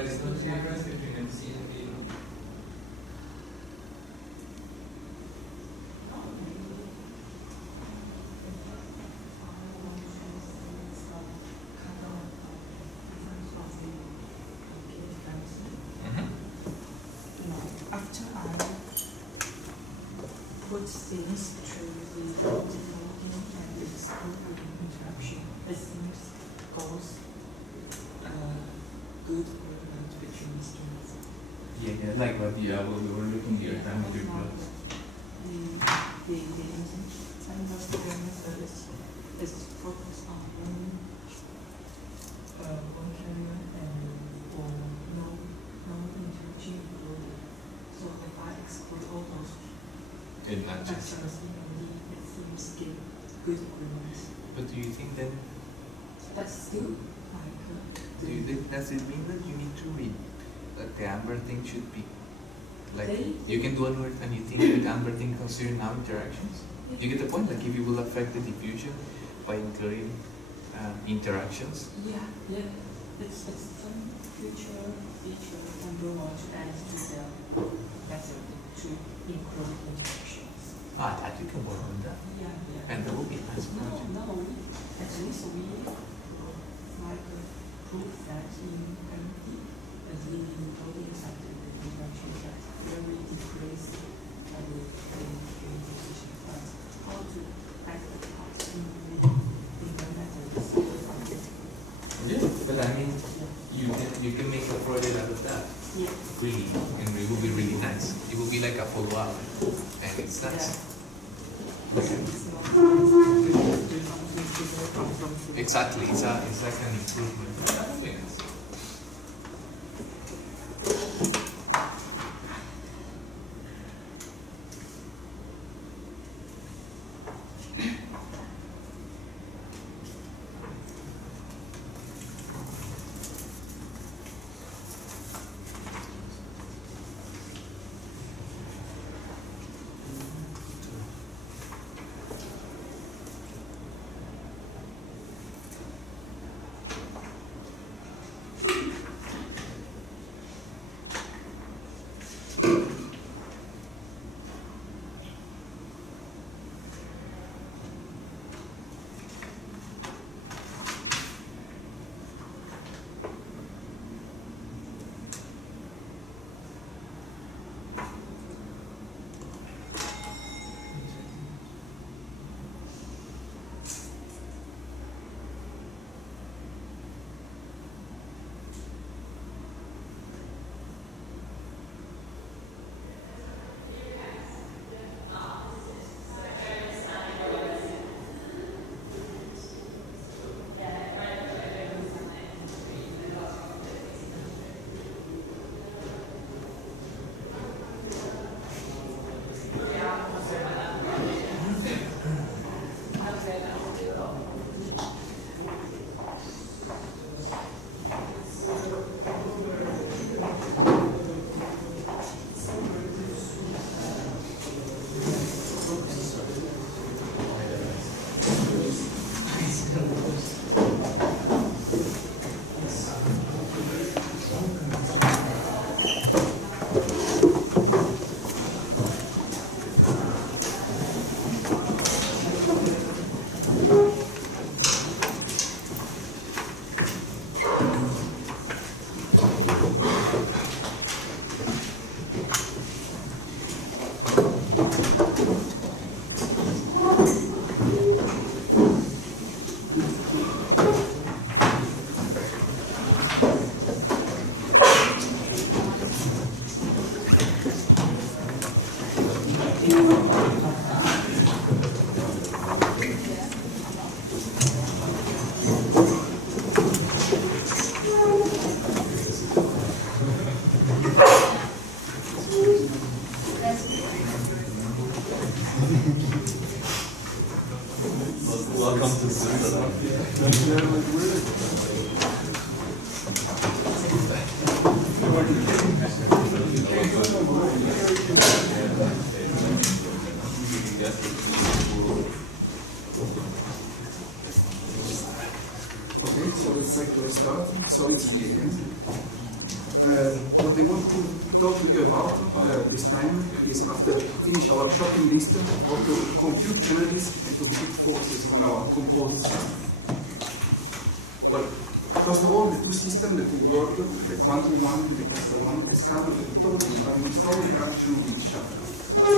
there is no difference between MC and B. After I put things through the developing and exploring interaction, it seems cause good agreement between instruments. Yeah, like what we were looking here, time with your plots. The enzyme is focused on one carrier and no interaction included. So if I export all those It matches. vectors in MD, it seems give good agreement. But do you think then, But still, like, does it mean that you need to read that the amber thing should be like They- you can do an word and you think that amber thing consider now interactions? You get the point? Like if you will affect the diffusion by including interactions? yeah, it's some future feature and we want to add to the method to include interactions. That you can work on that. Yeah. And that will be a nice project. No, at least we like prove that in MD, the totally accepted the interaction that very decrease the position. But how to add the parts in the method is Yeah, but I mean, you can make a project out of that. Yeah. Really, and it will be really nice. It will be like a follow-up, and it's nice. Exactly, it's like an improvement. That will be nice. Welcome to Okay, so the sector is starting, so it's reagent. what I want to talk to you about this time is, after finish our shopping list, how to compute energies and to compute forces on our composite system. Well, first of all, the two systems that we work, the quantum one and the cluster one, discover that the total are in strong interaction with each other.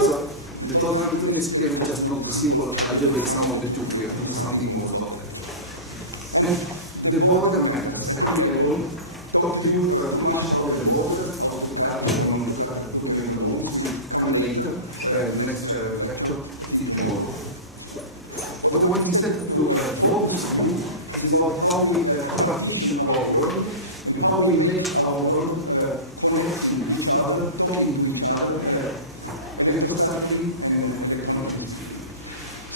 So the total Hamiltonian is clearly just not the simple algebraic sum of the two. We have to do something more about that. And the border matters. Actually, I won't talk to you too much about the border, how to cut two chemical bonds. Will come later, the next lecture, I think tomorrow. What I want instead to focus on is about how we partition our world and how we make our world connecting to each other, talking to each other, electrostatically and electronically speaking.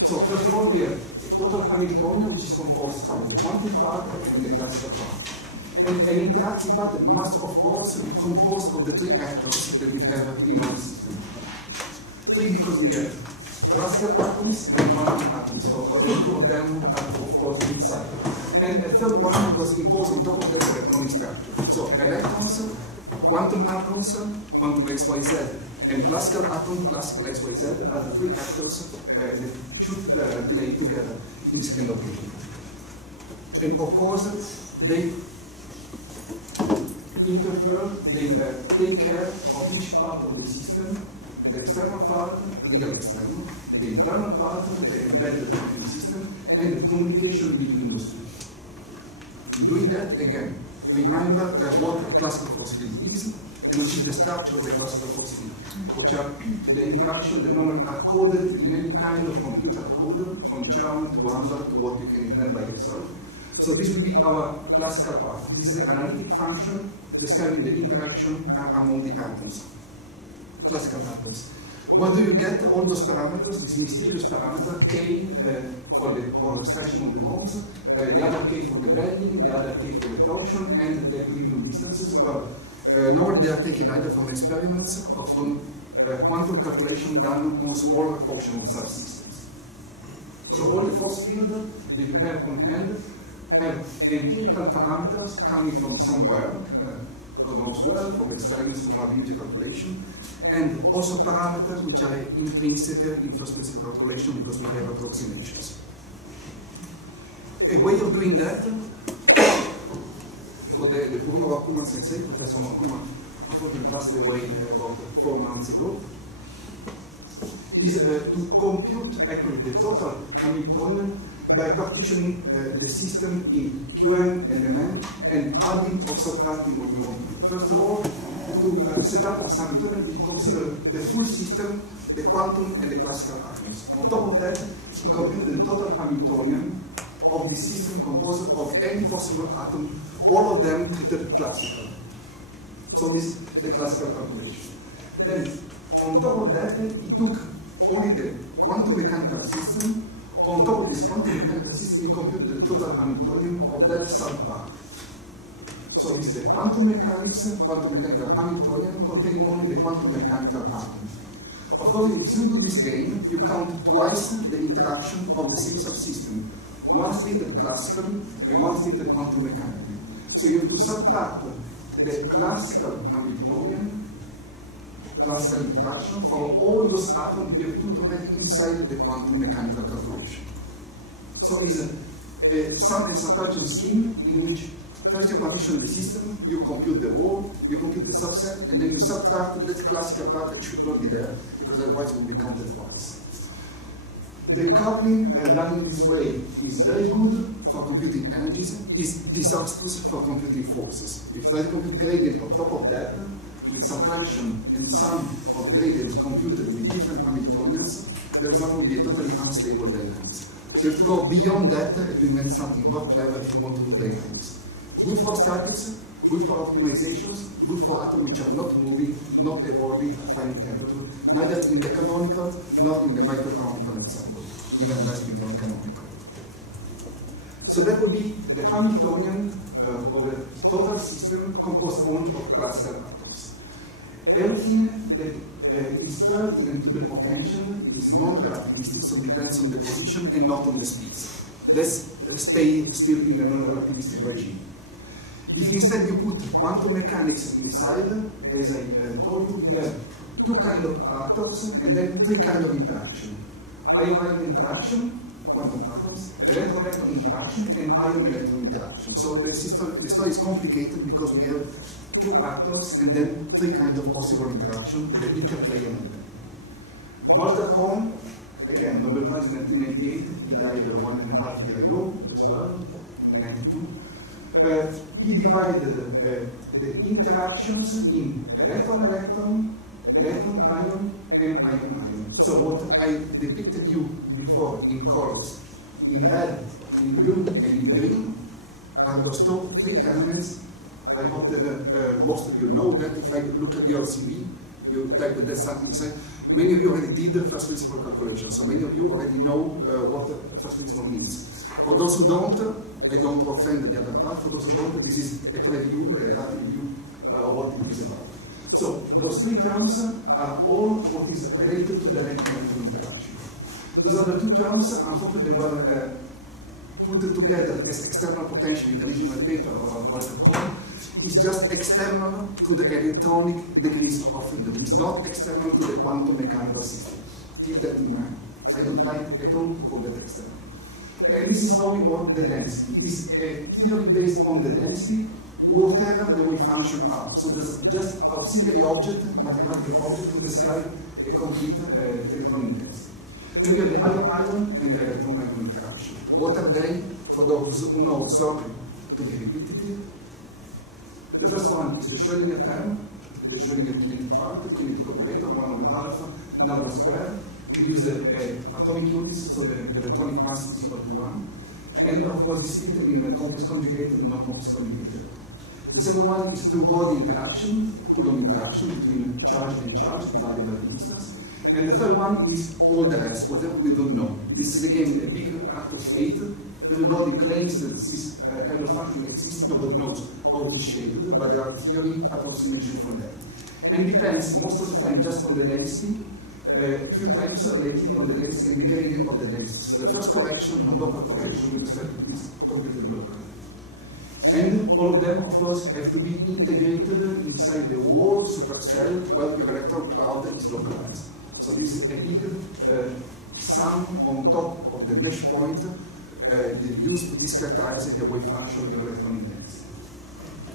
So first of all, we have a total Hamiltonian, which is composed of the quantum part and the classical part. And an interactive part must, of course, be composed of the three actors that we have in our system. Three, because we have classical atoms and quantum atoms, so the two of them are, of course, inside. And a third one was imposed on top of that electronic structure. So electrons, quantum atoms, quantum XYZ, and classical atom, classical XYZ are the three actors that should play together in this kind of game. And of course, they interfere, they take care of each part of the system, the external part, real external, the internal part, the embedded in the system, and the communication between those two. In doing that, again, remember what a classical force field is, and which is the structure of the classical force field, which are the interaction that normally are coded in any kind of computer code, from German to Amber to what you can invent by yourself. So this will be our classical part. This is the analytic function describing the interaction among the atoms, classical atoms. Where do you get all those parameters, this mysterious parameter, K for the stretching of the bonds, the other K for the bending, the other K for the torsion, and the equilibrium distances? Well, normally they are taken either from experiments or from quantum calculation done on smaller functional subsystems. So all the force field that you have on hand have empirical parameters coming from somewhere, God knows where, from experiments for probability calculation, and also parameters which are intrinsic in first-principle calculation because we have approximations. A way of doing that, for the Bruno Akuman sensei, Professor Akuman, unfortunately passed away about 4 months ago, is to compute actually the total Hamiltonian by partitioning the system in Qm and Mn and adding or subtracting what we want. First of all, to set up a Hamiltonian, we consider the full system, the quantum and the classical atoms. On top of that, we compute the total Hamiltonian of the system composed of any possible atom, all of them treated classical. So this is the classical calculation. Then, on top of that, it took only the quantum mechanical system. On top of this quantum mechanical system, we compute the total Hamiltonian of that subpart. So this is the quantum mechanical Hamiltonian containing only the quantum mechanical atom. Of course, if you do this game, you count twice the interaction of the same subsystem. One treated classically and one treated quantum mechanically. So you have to subtract the classical Hamiltonian, classical interaction for all those atoms you have to have inside the quantum mechanical calculation. So it's a sum and subtraction scheme in which first you partition the system, you compute the whole, you compute the subset, and then you subtract that classical part that should not be there, because otherwise it will be counted twice. The coupling done in this way is very good for computing energies, is disastrous for computing forces. If I compute gradient on top of that, with subtraction and sum of gradients computed with different Hamiltonians, the result will be a totally unstable dynamics. So you have to go beyond that to invent something more clever if you want to do dynamics. Good for statics, good for optimizations, good for atoms which are not moving, not evolving at finite temperature, neither in the canonical nor in the microcanonical ensemble, even less in the non-canonical. So that would be the Hamiltonian of the total system composed only of classical atoms. Everything that is pertinent to the potential is non-relativistic, so depends on the position and not on the speeds. Let's stay still in the non-relativistic regime. If instead you put quantum mechanics inside, as I told you, we have two kinds of atoms and then three kinds of interaction. Ion-ion interaction, quantum atoms, electron-electron interaction, and ion-electron interaction. So the story is complicated because we have two actors and then three kinds of possible interaction that interplay among them. Walter Kohn, again, Nobel Prize in 1998, he died 1.5 years ago as well, in 1992. He divided the interactions in electron-electron, electron-ion, and ion-ion. So what I depicted you before in colors, in red, in blue, and in green, are those three elements. I hope that most of you know that. If I look at your CV, you type that there's something inside. Many of you already did the first principle calculation, so many of you already know what the first principle means. For those who don't, I don't offend the other part. For those who don't, this is a preview, a rapid review of what it is about. So those three terms are all what is related to the electron-electron interaction. Those other two terms, unfortunately, were put together as external potential in the original paper of Walter Kohn. It's just external to the electronic degrees of freedom. It's not external to the quantum mechanical system. Keep that in mind. I don't like at all to call that external. And this is how we work the density. It's a theory based on the density, whatever the wave function are. So there's just auxiliary object, mathematical object to describe a complete electronic density. Then we have the ion-ion and the electron-ion interaction. What are they? For those who know, sorry to be repetitive. The first one is the Schrödinger term, the Schrödinger kinetic part, the kinetic operator, 1/2 number square. We use the atomic units, so the electronic mass is equal to 1. And of course, it's split in complex conjugated and non-complex conjugated. The second one is two-body interaction, Coulomb interaction between charge and charge divided by the distance. And the third one is all the rest, whatever we don't know. This is again a big act of fate. Everybody claims that this kind of function exists, nobody knows how it is shaped, but there are theory approximations for that. And depends most of the time just on the density, a few times lately on the density and the gradient of the density. So the first correction, non-local correction, with respect to this computed locally. And all of them, of course, have to be integrated inside the whole supercell where your electron cloud is localized. So this is a big sum on top of the mesh point used to discretize the wave function of your electronic density.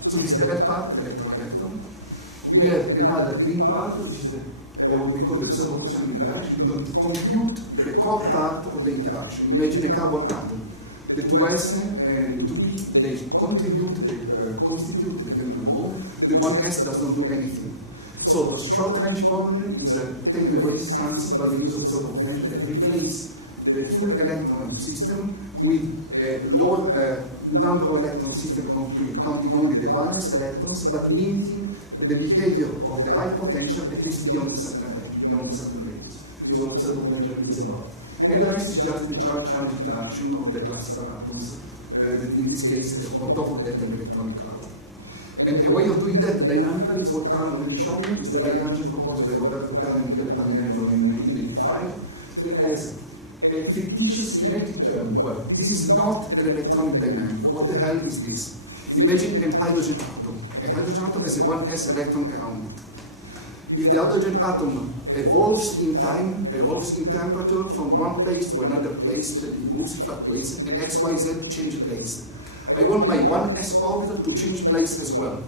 So this is the red part, electron-electron. We have another green part, which is what we call the pseudo-proportional interaction. We don't compute the core part of the interaction. Imagine a carbon atom. The 2s and the 2p, they contribute, they constitute the chemical bond. The 1s does not do anything. So the short-range problem is taking away this concept by the use of pseudo-potential that replace the full electron system with a lower number of electron system counting only the valence electrons, but mimicking the behavior of the right potential at least beyond a certain range, beyond a certain radius. This is what pseudo-potential is about. And the rest is just the charge-charge interaction of the classical atoms, that in this case, on top of that, an electronic cloud. And the way of doing that dynamically is what Carl already showed me, is the Lagrangian proposal by Roberto Carlo and Michele Parinello in 1985, that has a fictitious kinetic term. Well, this is not an electronic dynamic. What the hell is this? Imagine a hydrogen atom. A hydrogen atom has a 1s electron around it. If the hydrogen atom evolves in time, evolves in temperature from one place to another place, that it moves, fluctuates, and x, y, z change place. I want my 1s orbital to change place as well.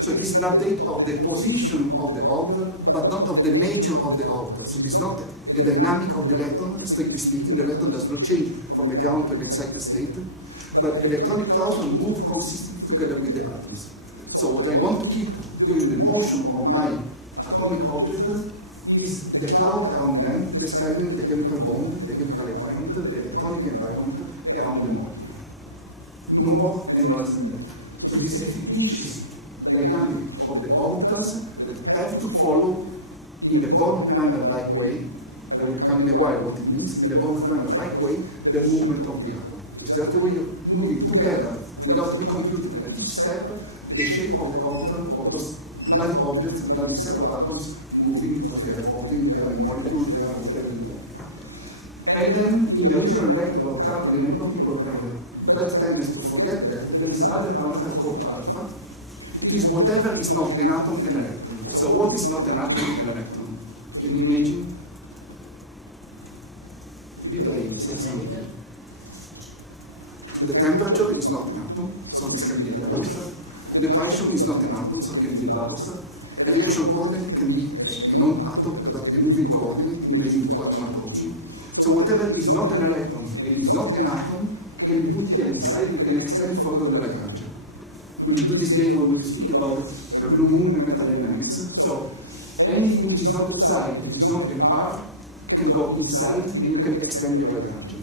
So it is an update of the position of the orbital, but not of the nature of the orbital. So it's not a dynamic of the electron, strictly speaking. The electron does not change from the ground to the excited state, but electronic clouds will move consistently together with the atoms. So what I want to keep during the motion of my atomic object is the cloud around them, describing the chemical bond, the chemical environment, the electronic environment around the molecule. No more and no less than that. So this is a fictitious dynamic of the orbitals that have to follow in a Born-Oppenheimer-like way. I will come in a while what it means. In a Born-Oppenheimer-like way, the movement of the atom. It's just a way of moving together without recomputing at each step the shape of the orbital of those bloody objects and bloody set of atoms moving because they are floating, they are a molecule, they are whatever you want. And then in the original lecture of Carl Parinello, people have bad tendency to forget that there is another parameter called alpha. It is whatever is not an atom and an electron. So what is not an atom and an electron? Can you imagine? Be brave, say something. The temperature is not an atom, so this can be a thermostat. The pressure is not an atom, so it can be a thermostat. A reaction coordinate can be a non-atom, but a moving coordinate, imagine two-atom approaching. So whatever is not an electron and is not an atom can be put here inside. You can extend further the Lagrangian. We will do this game when we will speak about blue moon and metadynamics. So anything which is not outside, if it's not an R, can go inside, and you can extend your Lagrangian.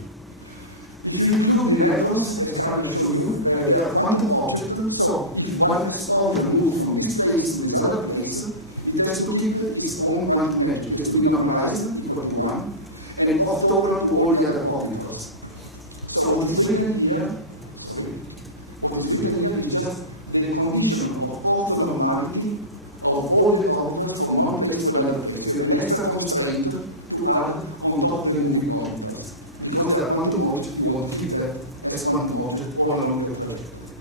If you include the electrons, as Carl will show you, they are quantum objects. So if one has orbital move from this place to this other place, it has to keep its own quantum nature. It has to be normalized, equal to 1, and orthogonal to all the other orbitals. So what is written here, what is written here is just the condition of orthonormality of all the orbitals from one place to another place. You have an extra constraint to add on top of the moving orbitals. Because they are quantum objects, you want to keep them as quantum objects all along your trajectory.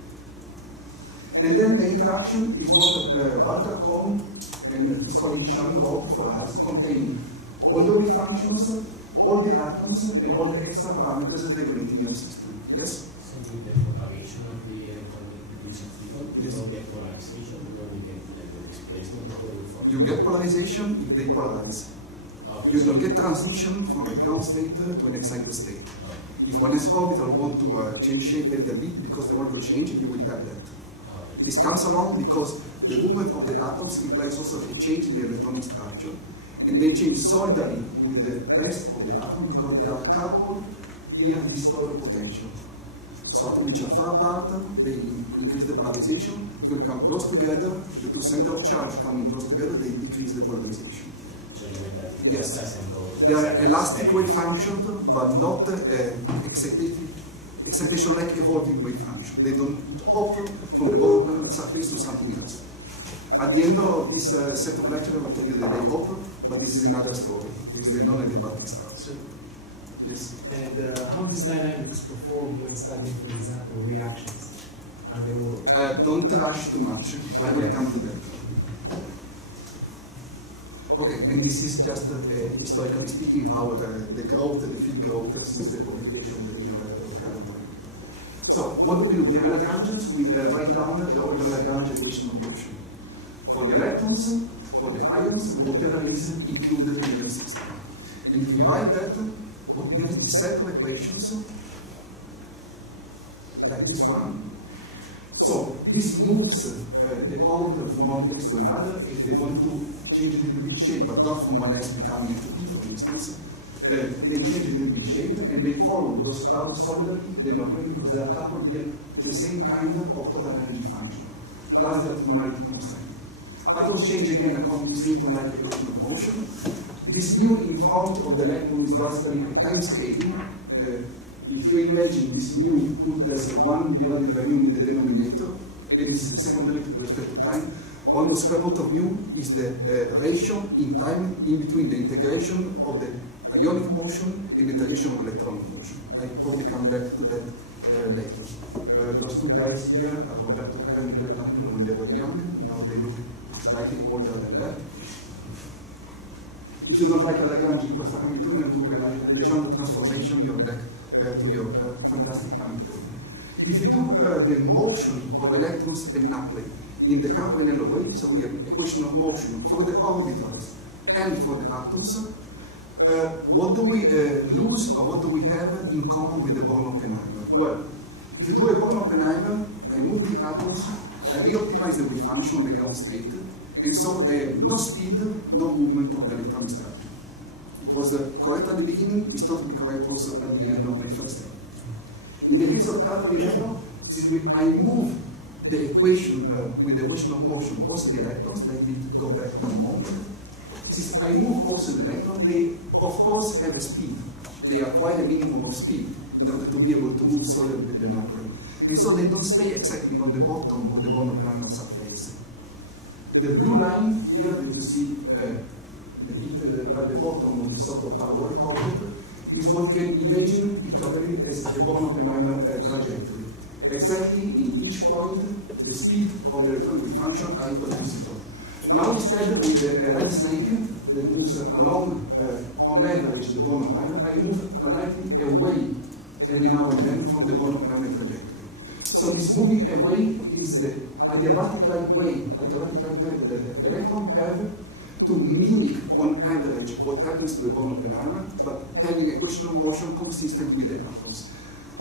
And then the interaction is what Walter Kohn and his colleague Sean wrote for us, containing all the wave functions, all the atoms, and all the extra parameters that regulate your system. Yes? So with the propagation of the electronic field, you don't get polarization, you only get the displacement of the wave function. You get polarization if they polarize. You don't get transition from a ground state to an excited state. If one s orbital want to change shape a little bit because they want to change, you will have that. This comes along because the movement of the atoms implies also a change in the electronic structure, and they change solidly with the rest of the atom because they are coupled via this total potential. So atoms which are far apart, they increase the polarization. They come close together, the two centers of charge coming close together, they decrease the polarization. Yes, they are elastic wave functions, but not excitation-like evolving wave function. They don't hop from the bottom surface to something else. At the end of this set of lectures, I will tell you that they hop, but this is another story. This is the non-adiabatic stars. Yes. And how does dynamics perform when studying, for example, reactions? Are they all... Don't rush too much. I will come to that. Okay, and this is just historically speaking how the growth, the field growth since the publication of the carbon. So what do? We have Lagrangians, we write down the order Lagrange equation of motion. For the electrons, for the ions, and whatever is included in your system. And if we write that, what we have is a set of equations like this one. So this moves the orbital from one place to another. If they want to change a little bit shape, but not from one S becoming into P, for instance, they change a little bit shape and they follow those clouds solidly. They don't really because they are coupled here to the same kind of total energy function, plus the normality constraint. Atoms change again according to Newton-like equation of motion. This mu in front of the electron is basically a time scaling. If you imagine this mu put as 1 divided by mu in the denominator, and this is the second derivative with respect to time, 1 square root of mu is the ratio in time in between the integration of the ionic motion and the integration of electronic motion. I probably come back to that later. Those two guys here, Roberto and Miguel Angelo, when they were young, now they look slightly older than that. If you don't like a Lagrange in questa Hamiltonian and do a Legendre transformation, you're back to your fantastic Hamiltonian. If you do the motion of electrons and nuclei in the Campanella way, so we have an equation of motion for the orbitals and for the atoms, what do we lose or what do we have in common with the Born-Oppenheimer? Well, if you do a Born-Oppenheimer, I move the atoms, I reoptimize the wave function of the ground state, and so they have no speed, no movement of the electronic structure. It was correct at the beginning, it's totally correct also at the end of my first step. In the case of Campanella, I move the equation with the equation of motion, also the electrons, let me go back one moment. Since I move also the electrons, they of course have a speed. They acquire a minimum of speed in order to be able to move solidly with the nuclei. And so they don't stay exactly on the bottom of the Born-Oppenheimer surface. The blue line here that you see at the bottom of the sort of parabolic object is what can imagine pictorially as the Born-Oppenheimer trajectory. exactly in each point the speed of the electron wave function are equal to 0. Now instead with the red snake that moves along on average the bone of liner, I move slightly away every now and then from the bone of liner trajectory. So this moving away is the adiabatic-like way, adiabatic-like method that the electron have to mimic on average what happens to the bone of banana, but having a question of motion consistent with the atoms.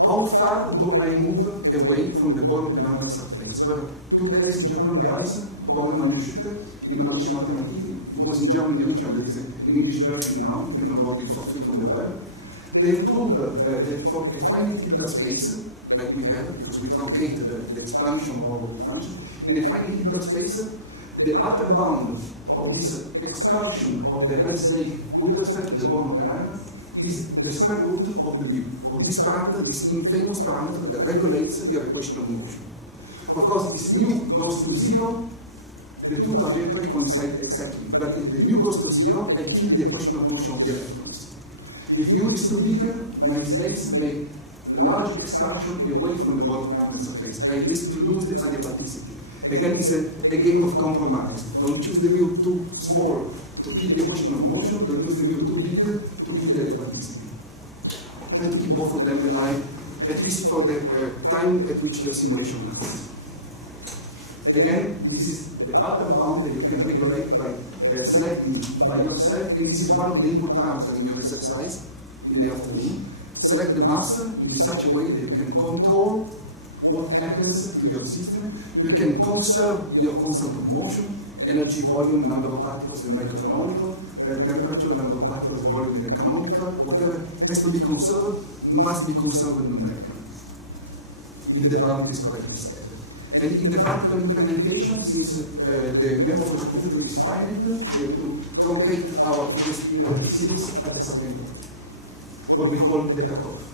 How far do I move away from the bone of banana surface? Well, two crazy German guys, Bormann and Schütte, in Deutsche Mathematik, it was in German original, there is an English version now, you can download it for free from the web. They proved that for a finite Hilbert space, like we had, because we truncated the expansion of our function, in a finite Hilbert space, the upper bound of this excursion of the red snake with respect to the bone of banana is the square root of the mu, of this parameter, this infamous parameter that regulates the equation of motion. Of course, if mu goes to 0, the two trajectories coincide exactly. But if the mu goes to 0, I kill the equation of motion of the electrons. If mu is too big, my snakes make large excursion away from the bone of banana surface. I risk to lose the adiabaticity. Again, it's a game of compromise. Don't choose the mu too small to keep the equation of motion, don't use the mu too big to keep the adiabaticity. Try to keep both of them alive, at least for the time at which your simulation lasts. Again, this is the upper bound that you can regulate by selecting by yourself, and this is one of the input parameters in your exercise in the afternoon. Select the mass in such a way that you can control what happens to your system. You can conserve your constant of motion, energy, volume, number of particles in the microcanonical, temperature, number of particles, volume in the canonical, whatever has to be conserved must be conserved numerically, if the parameter is correctly stated. And in the practical implementation, since the memory of the computer is finite, we have to truncate our Fourier series at a certain point, what we call the cutoff.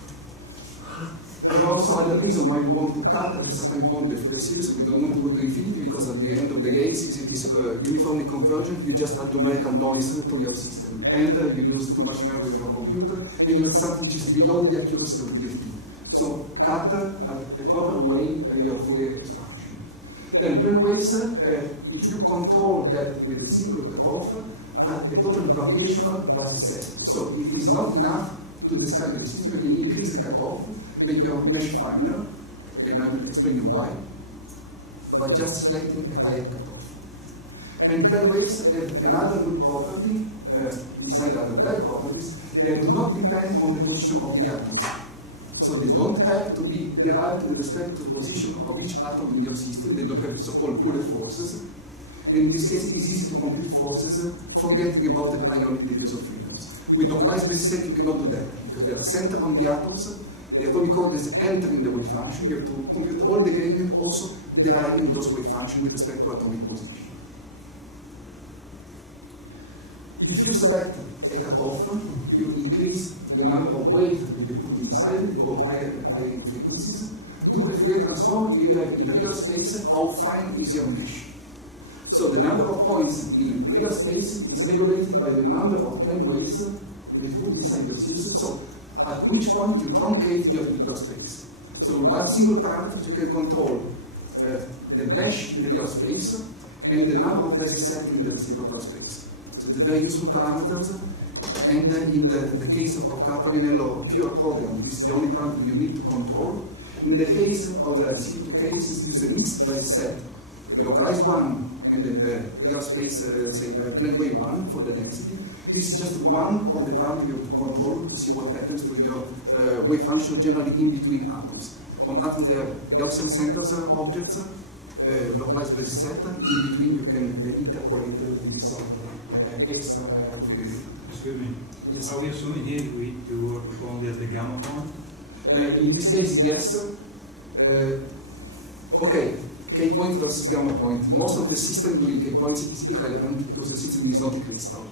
There are also other reasons why we want to cut at a certain point the Fourier series. We don't want to go to infinity because at the end of the day, since it is uniformly convergent, you just add numerical noise to your system. And you use too much memory in your computer, and you have something which is below the accuracy of the DFT. So cut at a proper way your Fourier extraction. Then plane waves, if you control that with a single cutoff, are a total variational basis set. So if it's not enough to describe the system, you can increase the cutoff, make your mesh finer, and I will explain you why, by just selecting a higher cutoff. And plane waves have another good property, besides other bad properties, they do not depend on the position of the atoms. So they don't have to be derived with respect to the position of each atom in your system. They don't have so-called pull forces. And in this case, it's easy to compute forces, forgetting about the ionic degrees of freedoms. With localized basis set, you cannot do that, because they are centered on the atoms. The atomic coordinates enter in the wave function. You have to compute all the gradient, also deriving those wave functions with respect to atomic position. If you select a cutoff, you increase the number of waves that you put inside it, you go higher and higher in frequencies. Do a Fourier transform, you have in real space how fine is your mesh. So the number of points in real space is regulated by the number of plane waves that you put inside your system. So at which point you truncate your real space. So with one single parameter you can control the mesh in the real space and the number of basis set in the reciprocal space. So the very useful parameters. And in the case of Caparinello pure program, this is the only parameter you need to control. In the case of the CP2 cases, use a mixed basis set, a localized one and the real space, say, plane wave one for the density. This is just one of the parameters you have to control to see what happens to your wave function generally in between atoms. On atoms, there are Gaussian centers objects, localized basis set. In between, you can interpolate this sort of extra Fourier. Excuse me. Yes. Are we assuming here to work only at the gamma point? In this case, yes. Okay, K point versus gamma point. Most of the system doing K points is irrelevant because the system is not a crystal.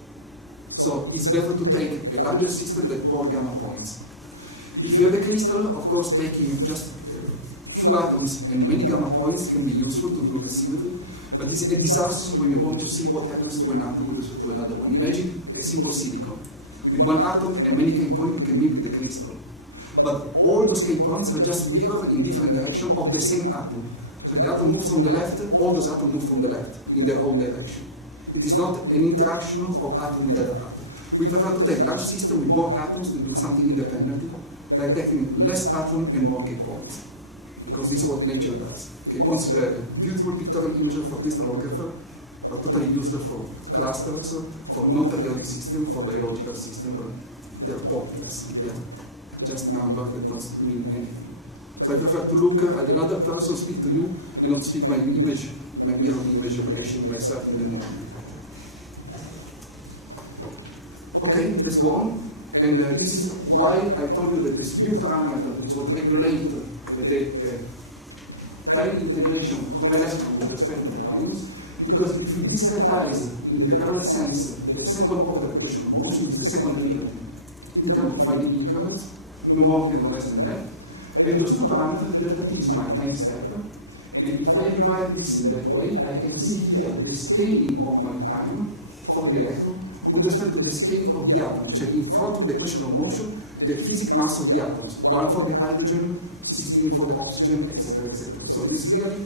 So it's better to take a larger system that more gamma points. If you have a crystal, of course, taking just few atoms and many gamma points can be useful to look at symmetry. But it's a disaster when you want to see what happens to an atom with respect to another one. Imagine a simple silicon. With one atom and many K points, you can mimic the crystal. But all those K points are just mirror in different directions of the same atom. So the atom moves from the left, all those atoms move from the left in their own direction. It is not an interaction of atom with other atom. We prefer to take large system with more atoms to do something independently, like taking less atom and more K points. Because this is what nature does. K points are a beautiful pictorial image for crystallographer, but totally useless for clusters, for non-periodic systems, for biological systems. They are pointless. They are just numbers that don't mean anything. So I prefer to look at another person speak to you and not speak my image, my mirror image of actually myself in the moment. Okay, let's go on. And this is why I told you that this view parameter is what regulates the time integration of electron with respect to the ions. Because if we discretize in the parallel sense, the second order equation of motion is the second derivative in terms of finding increments, no more and no less than that. And those two parameters, delta t is my time step. And if I divide this in that way, I can see here the scaling of my time for the electron with respect to the scaling of the atom, which in front of the equation of motion, the physical mass of the atoms, 1 for the hydrogen, 16 for the oxygen, etc., etc. So this really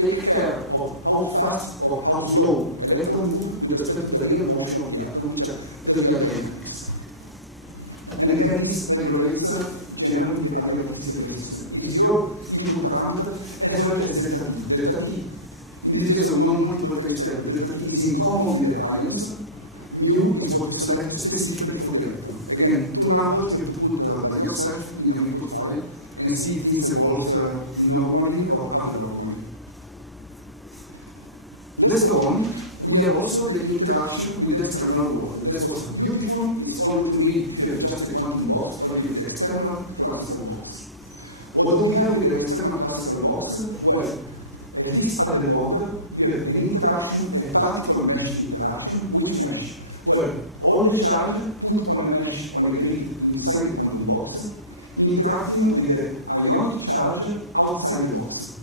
takes care of how fast or how slow electrons move with respect to the real motion of the atom, which are the real elements. And again, this regulates generally the area of the physical system. Is your input parameter as well as delta t. Delta t, in this case of non-multiple time step, delta t is in common with the ions. Mu is what you select specifically for the electron. Again, two numbers you have to put by yourself in your input file and see if things evolve normally or abnormally. Let's go on. We have also the interaction with the external world. This was beautiful. It's all what you need if you have just a quantum box, but with the external classical box. What do we have with the external classical box? Well, at least at the border, we have an interaction, a particle mesh interaction. Which mesh? Well, all the charge put on a mesh, on a grid inside the quantum box, interacting with the ionic charge outside the box.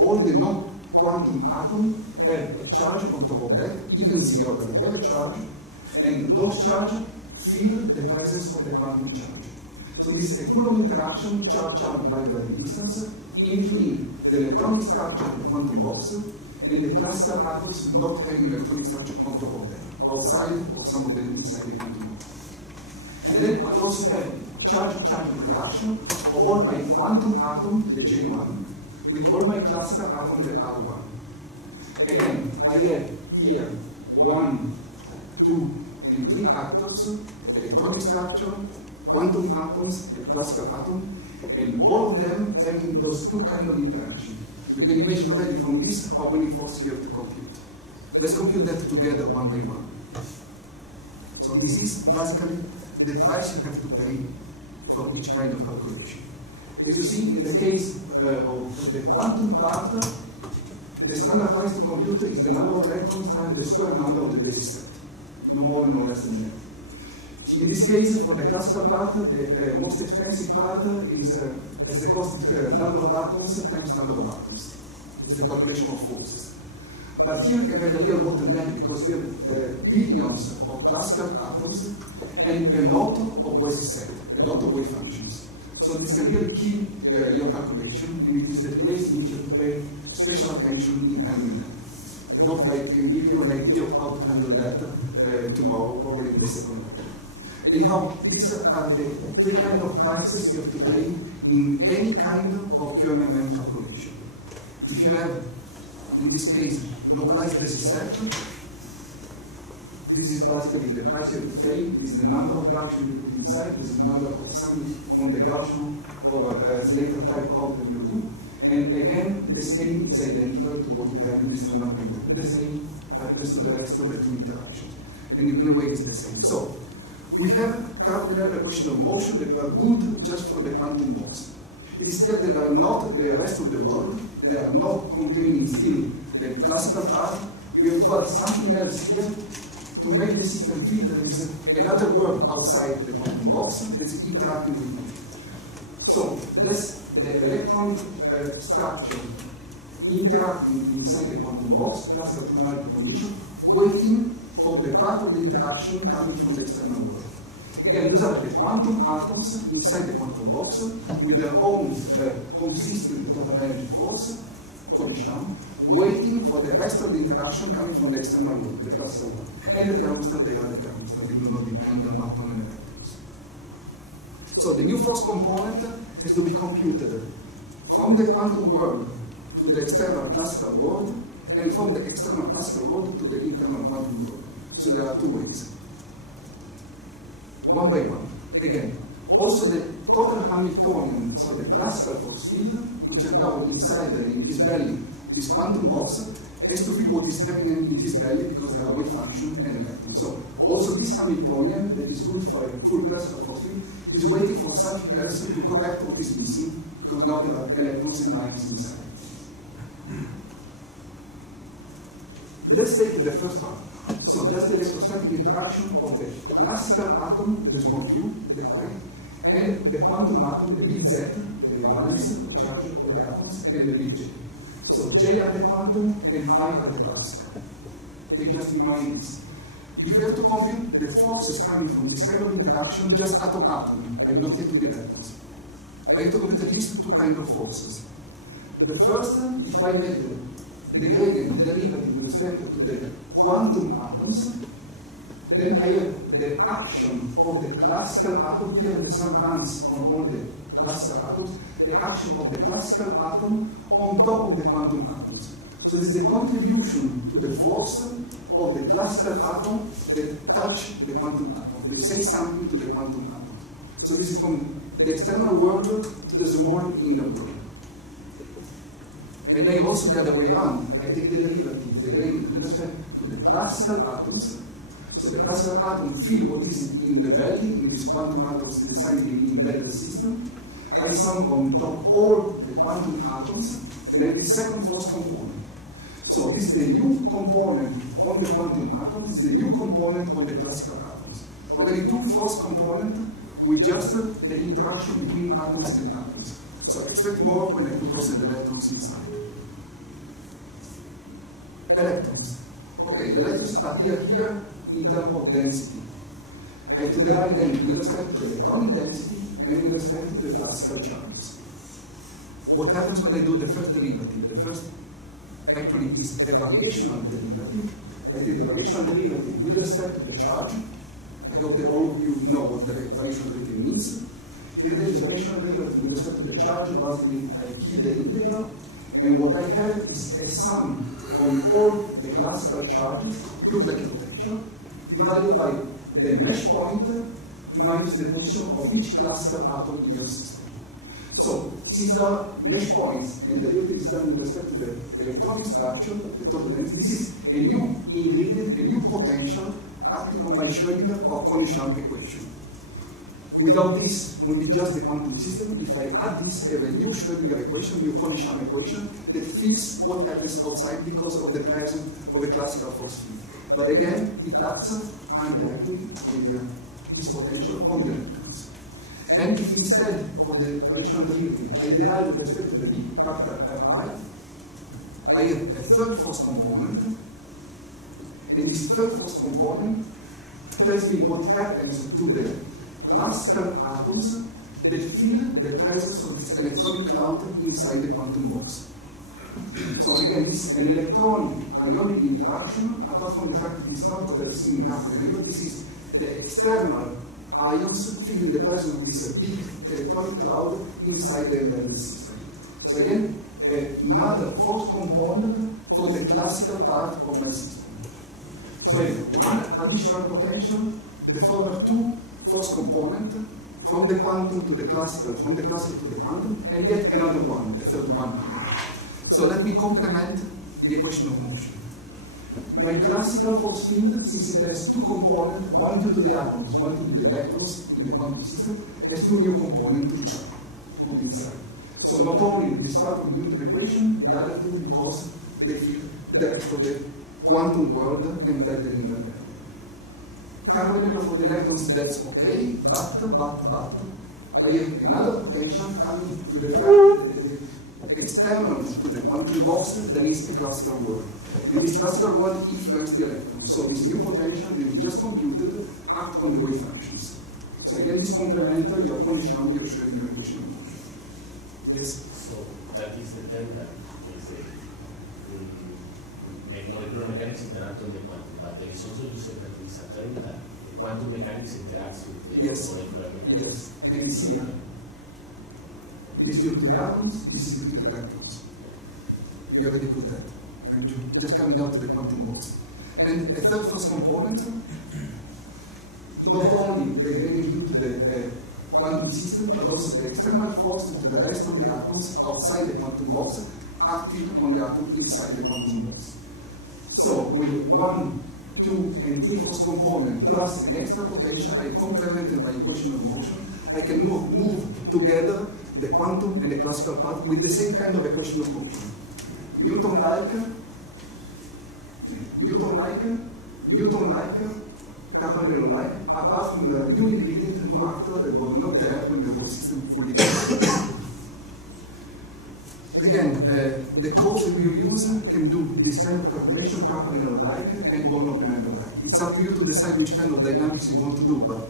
All the non-quantum atoms have a charge on top of that, even zero, but they have a charge, and those charges feel the presence of the quantum charge. So this is a Coulomb interaction, charge-charge divided by the distance, in between the electronic structure of the quantum box and the classical atoms not having electronic structure on top of them, outside or some of them inside the quantum box. And then I also have charge-charge interaction of all my quantum atoms, the J1, with all my classical atoms, the R1. Again, I have here 1, 2, and 3 actors, electronic structure, quantum atoms, and classical atom, and all of them having those two kinds of interaction. You can imagine already from this how many forces you have to compute. Let's compute that together one by one. So this is basically the price you have to pay for each kind of calculation. As you see, in the case of the quantum part, the standard price to compute is the number of electrons times the square number of the basis set. No more and no less than that. In this case, for the classical part, the most expensive part is as the cost of number of atoms times number of atoms. It's the calculation of forces. But here you can have the real bottleneck because we have billions of classical atoms and a lot of basis set, a lot of wave functions. So this can really kill your calculation, and it is the place in which you have to pay special attention in handling that. I hope I can give you an idea of how to handle that tomorrow, probably in the second lecture. Anyhow, these are the three kinds of prices you have to pay in any kind of QMMM calculation. If you have, in this case, localized basis set, this is basically the price you have to pay. This is the number of Gaussian you put inside. This is the number of assemblies on the Gaussian or later type out that you do. And again, the scaling is identical to what you have in the standard method. The same happens to the rest of the two interactions. And in plain way is the same. So we have cardinal equation of motion that were good just for the quantum box. It is clear that they are not the rest of the world. They are not containing still the classical part. We have got something else here to make the system fit. There is another world outside the quantum box that's interacting with it. So that's the electron structure interacting inside the quantum box, classical tonality condition, waiting for the part of the interaction coming from the external world. Again, those are the quantum atoms inside the quantum box with their own consistent total energy force, Cecam, waiting for the rest of the interaction coming from the external world, the classical world. And the thermostat, they are the thermostat, they do not depend on atom and electrons. So the new force component has to be computed from the quantum world to the external classical world, and from the external classical world to the internal quantum world. So there are two ways. One by one. Again, also the total Hamiltonian for the classical force field, which are now inside in his belly, this quantum box, has to feel what is happening in his belly because there are wave function and electrons. So also this Hamiltonian that is good for a full classical force field is waiting for something else to correct what is missing, because now there are electrons and ions inside. Let's take the first one. So just the electrostatic interaction of the classical atom, the small q, the pi, and the quantum atom, the big z, the valence charge of the atoms, and the big j. So j are the quantum and pi are the classical. They just remind this. If we have to compute the forces coming from this kind of interaction, just atom-atom, I'm not yet to the electrons. I have to compute at least two kinds of forces. The first, if I make the gradient, the derivative with respect to the quantum atoms, then I have the action of the classical atom. Here the sun runs on all the classical atoms, the action of the classical atom on top of the quantum atoms. So this is the contribution to the force of the classical atom that touch the quantum atom. They say something to the quantum atom. So this is from the external world to the small inner world. And I also the other way around. I take the derivative, the gradient with respect to the classical atoms. So the classical atom feel what is in the belly, in these quantum atoms inside the embedded system. I sum on top all the quantum atoms, and then the second force component. So this is the new component on the quantum atoms, this is the new component on the classical atoms. Already two force components with just the interaction between atoms and atoms. So expect more when I put also the electrons inside. Electrons. Okay, the electrons appear here in terms of density. I have to derive them with respect to the electronic density and with respect to the classical charges. What happens when I do the first derivative? The first actually is a variational derivative. I take the variational derivative with respect to the charge. I hope that all of you know what the variational derivative means. Here there is a variational derivative with respect to the charge. Basically, I kill the integral, and what I have is a sum on all the classical charges, look like a potential, divided by the mesh point minus the position of each classical atom in your system. So, since there are mesh points and the derivative is done with respect to the electronic structure, the total density, this is a new ingredient, a new potential acting on my Schrödinger or Cecam equation. Without this, will be just the quantum system. If I add this, I have a new Schrödinger equation, new Cecam equation that fits what happens outside because of the presence of the classical force field. But again, it acts indirectly with this potential on the electrons. And if instead of the variational derivative, I derive with respect to the V, capital Fi, I have a third force component, and this third force component tells me what happens to the classical atoms that feel the presence of this electronic cloud inside the quantum box. So again, this is an electronic ionic interaction, apart from the fact that it's not what I've seen in Kappa. Remember, this is the external ions feeling the presence of this big electronic cloud inside the embedded system. So again, another force component for the classical part of my system. So one additional potential, the former two force component, from the quantum to the classical, from the classical to the quantum, and yet another one, a third one. So let me complement the equation of motion. My classical force field, since it has two components, one due to the atoms, one due to the electrons in the quantum system, has two new components to put inside. So not only this part of the Newton equation, the other two because they feel the rest of the quantum world embedded in them. Carbon for the electrons, that's okay, but I have another potential coming to the fact that the external to the quantum box, there is a classical world. And this classical world influences the electron. So this new potential that we just computed act on the wave functions. So again, this complementary, you're punishing, you're showing your equation of motion. Yes? So that is the term that is the molecular mechanics interact on the quantum, but there is also, you said that there is a term that the quantum mechanics interacts with the molecular mechanics. Yes, and it's here. This is due to the atoms, this is due to the electrons. You already put that. I'm just coming down to the quantum box. And a third first component, not only the gradient due to the quantum system, but also the external force to the rest of the atoms outside the quantum box acting on the atom inside the quantum box. So with 1, 2, and 3 first component plus an extra potential, I complemented my equation of motion. I can move together the quantum and the classical part with the same kind of equation of motion. Newton-like, Capanello-like, apart from the new ingredient, new actor that was not there when the whole system fully developed. Again, the codes that we use can do this kind of calculation, Capanello-like and Born-Oppenheimer-like. It's up to you to decide which kind of dynamics you want to do, but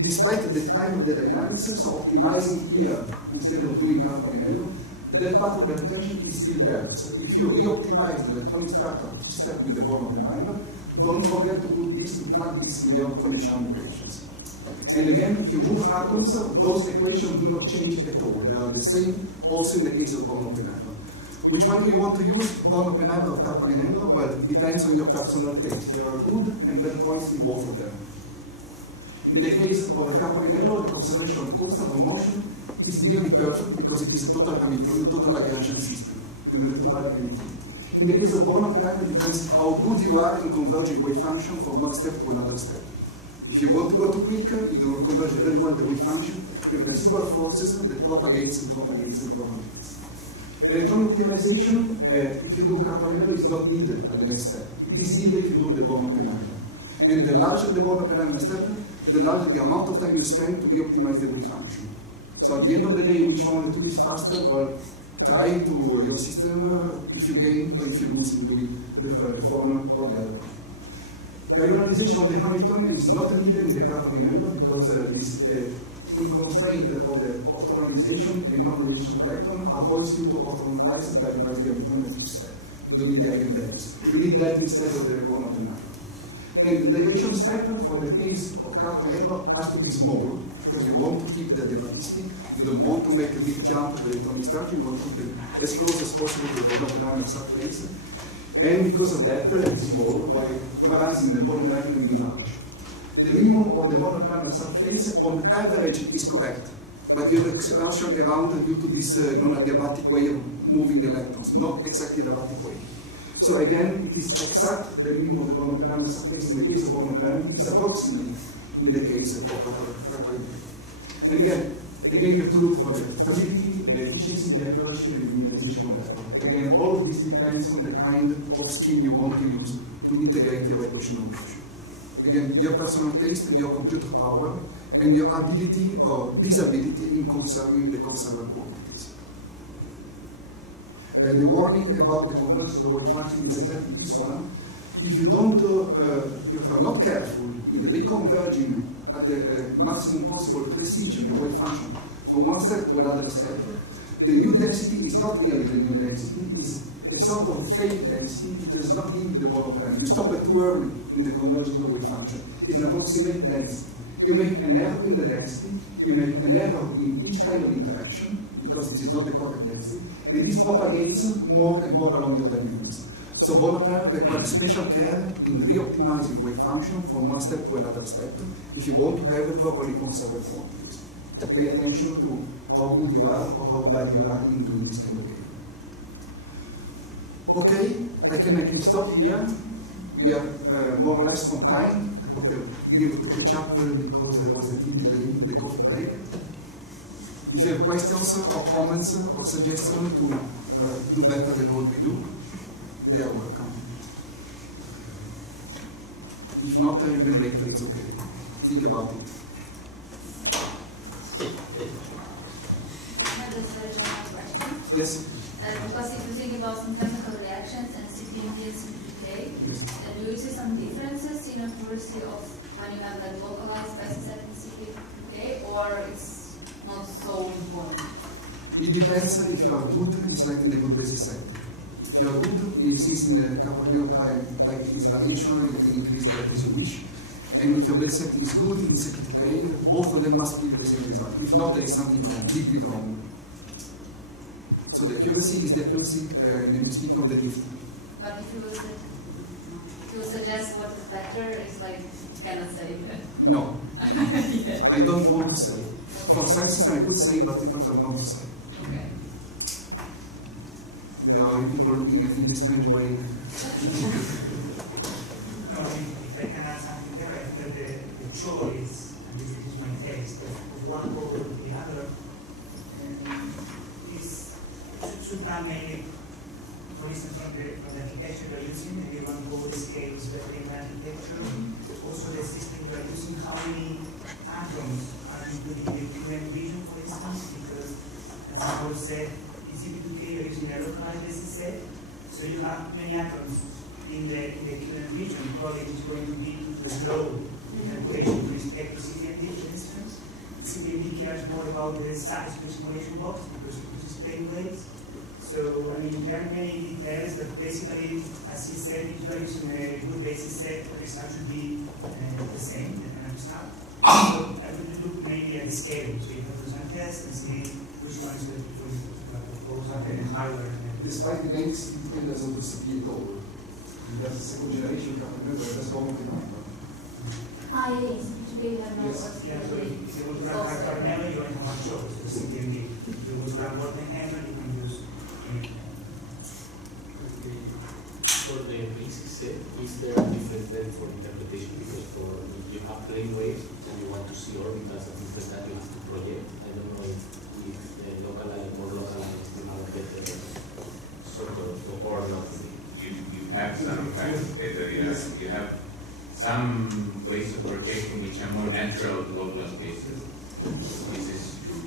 despite the time of the dynamics, so optimizing here instead of doing Capanello, that part of the potential is still there. So if you re-optimize the electronic starter to step with the Born-Oppenheimer, don't forget to put this, to plug this in your Conishan equations. And again, if you move atoms, those equations do not change at all. They are the same also in the case of Born-Oppenheimer. Which one do you want to use, Born-Oppenheimer or Capanello? Well, it depends on your personal taste. There are good and bad points in both of them. In the case of a Capanello, the conservation of the constant of motion is nearly perfect because it is a total Hamiltonian, total Lagrangian system. You don't have to add anything. In the case of Born-Oppenheimer, it depends how good you are in converging wave function from one step to another step. If you want to go too quicker, you don't converge very well the wave function. You have residual forces that propagates and propagates and propagates. Electronic optimization, if you do Capanello, is not needed at the next step. It is needed if you do the Born-Oppenheimer. And the larger the Born-Oppenheimer step, the larger the amount of time you spend to re-optimize the wave function. So at the end of the day, which one of the two is faster? Well, try to your system if you gain or if you lose in doing the former or the other. Regularization of the Hamiltonian is not needed in the Capanello because this constraint of the orthogonalization and normalization of electron avoids you to orthogonalize and diagonalize the Hamiltonian instead. You don't need the eigenvalues. You need that instead of the Born-Oppenheimer. Then the derivation step for the case of Capanello has to be small because you want to keep the derivatistic. You don't want to make a big jump of the electronic structure. You want to keep them as close as possible to the Born-Oppenheimer subphase. And because of that, it's small, whereas in the Born-Oppenheimer can be large. The minimum of the Born-Oppenheimer subphase on average is correct, but you have exertion around due to this non-adiabatic way of moving the electrons, not exactly the adiabatic way. So again, it is exact the minimum of the Born-Oppenheimer surface in the case of Born-Oppenheimer is approximately in the case of Capanello. And again, you have to look for the stability, the efficiency, the accuracy, and the minimization of that. Again, all of this depends on the kind of scheme you want to use to integrate your equation of motion. Again, your personal taste and your computer power and your ability or disability in conserving the conserved quantities. The warning about the conversion of the wave function is exactly this one. If you don't, if you are not careful in reconverging at the maximum possible precision the wave function from one step to another step, the new density is not really the new density, it's a sort of fake density. It does not give the Born-Oppenheimer. You stop it too early in the conversion of the wave function. It's an approximate density. You make an error in the density, you make an error in each kind of interaction, because it is not the correct density, and this propagates more and more along your dynamics. So Born-Oppenheimer requires special care in re-optimizing wave function from one step to another step, if you want to have a properly conserved quantities. Pay attention to how good you are or how bad you are in doing this kind of game. Okay, I can stop here. We are more or less on time. I hope I'll be able to catch up because there was a bit delay in the coffee break. If you have questions or comments or suggestions to do better than what we do, they are welcome. If not, even later it's okay. Think about it. I have a very general question. Yes? Because if you think about some chemical reactions and CPMD and CPK, yes. Do you see some differences in accuracy of when you have like localized specific CPK It depends if you are good in selecting a good basis set. If you are good, since in the Capolinero type is variational, you can increase that as you wish. And if your base set is good in CP2K, both of them must give the same result. If not, there is something wrong, deeply wrong. So the accuracy is the accuracy, namely speaking, of the gift. But if you suggest what is better, it's like you cannot say that. No. Yes. I don't want to say. For some system I could say, but I prefer not to say. Okay. There are people looking at me in a strange way. No, if I can add something there, I think that the choice, and this is my taste, of one code or the other, should come mainly, for instance, from the architecture you are using. Maybe one code scales better in architecture. Also, the system you are using, how many atoms are included in the QM region, for instance, because, as I was said, in CP2K you are using a localized basis set, so you have many atoms in the QM region. Probably it is going to be the slow calculation with respect to CPMD, for instance. CPMD cares more about the size of the simulation box because it uses plane waves. So, I mean, there are many details, but basically, as he said, if you are using a good basis set, the result should be the same, the final result. So, I would look maybe at the scale. So, you have to do some tests and see which one is the propose and hardware. Despite the games, it depends on the CPU at all. That's the second generation Capolinero, that's common enough. Yes. We have no Yes. Yeah, so if you want to run Capolinero, you only have one choice, the CPMD. If you want to run Bordenhammer, you can use For the basic set, is there a difference then for interpretation? Because if you have plane waves and you want to see orbitals and things like that, you have to project. I don't know if the localized, more localized, you have a better sort of, or not. You have some kind of better, you have some ways of projecting which are more natural to local spaces. This is true.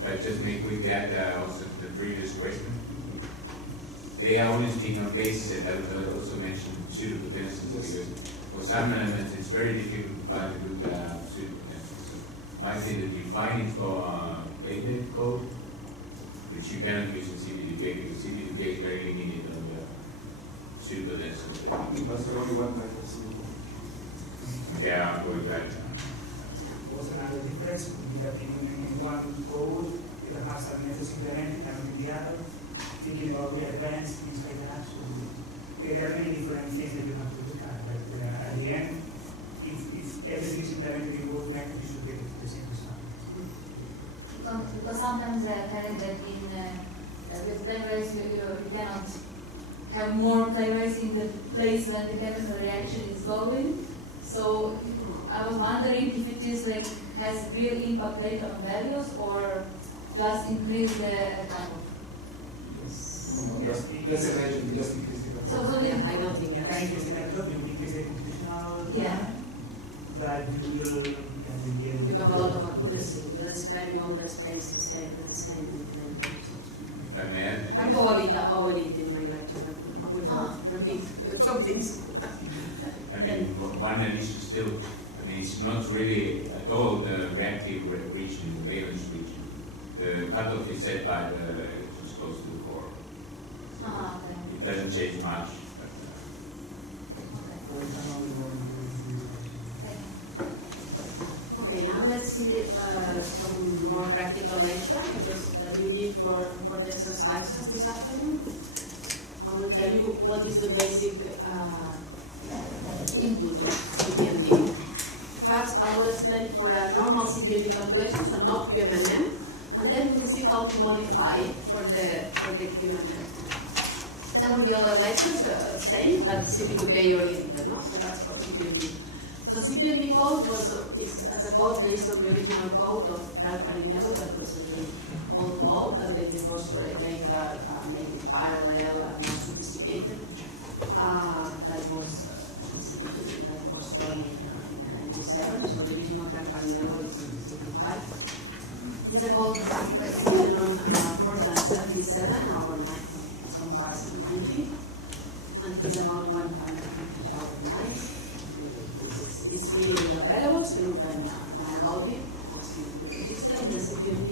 If I just make quick add also to the previous question. They are only speaking on basis, and I would also mention pseudopotentials because for some elements it's very difficult to find a good pseudopotential. So might say that you find it for Bayesian code, which you cannot use in CP2K because CP2K is very limited on the pseudopotentials. That's the only one type of pseudopotential. Yeah, for that. Also, another difference would be that in one code you can have some methods implemented and in the other. Thinking about the advanced, things like that. So there are many different things that you have to look at. But at the end, if everything is implemented in both methods, you should get the same result. Because sometimes I tell that with playwrights you cannot have more playwrights in the place when the chemical reaction is going. So I was wondering if it is like has real impact later on values or just increase the kind of. Just imagine, just increase the So I don't think you can increase the method, you increase the computational. Yeah. But you will you have a lot of accuracy. You're describing all the spaces the same. I'll go a bit over it in my lecture. I will repeat some things. I mean, one addition still, I mean, it's not really at all the reactive region, the valence region. The cutoff is set by the electrons close to the core. Okay. It doesn't change much. Okay, now let's see some more practical lecture because you need for the exercises this afternoon. I will tell you what is the basic input of CPMD. First, I will explain for a normal CPMD calculation, so not QMMM, and then we will see how to modify it for the QMMM. There will be other lectures, same, but CP2K oriented, no? So that's for CPMD. So CPMD code is as a code based on the original code of Capolinero that was an old code, and then it was later made it parallel and more sophisticated. That was done in 1997, so the original Capolinero is in 1965. It's a code written on Portland 77 or 2019, and it's about 150,000 lines. It's freely available, so you can download it. Just in the register in the CPMD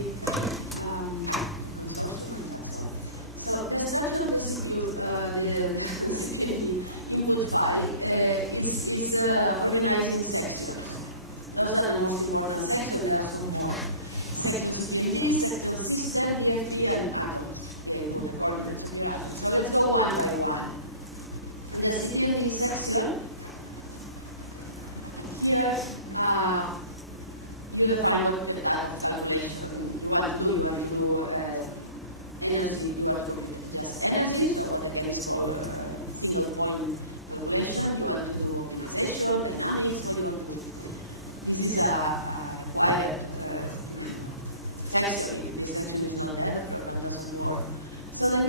So the structure of the CPU, the CPLD input file is organized in sections. Those are the most important sections. There are some more. Section CPLD, section system, VFP, and atoms. So let's go one by one. In the CPLD section, here you define what the type of calculation you want to do. You want to do energy, you want to compute just energy, so what again is called single point calculation. You want to do optimization, dynamics, what do you want to do? This is a wired section. If this section is not there, the program doesn't work. So the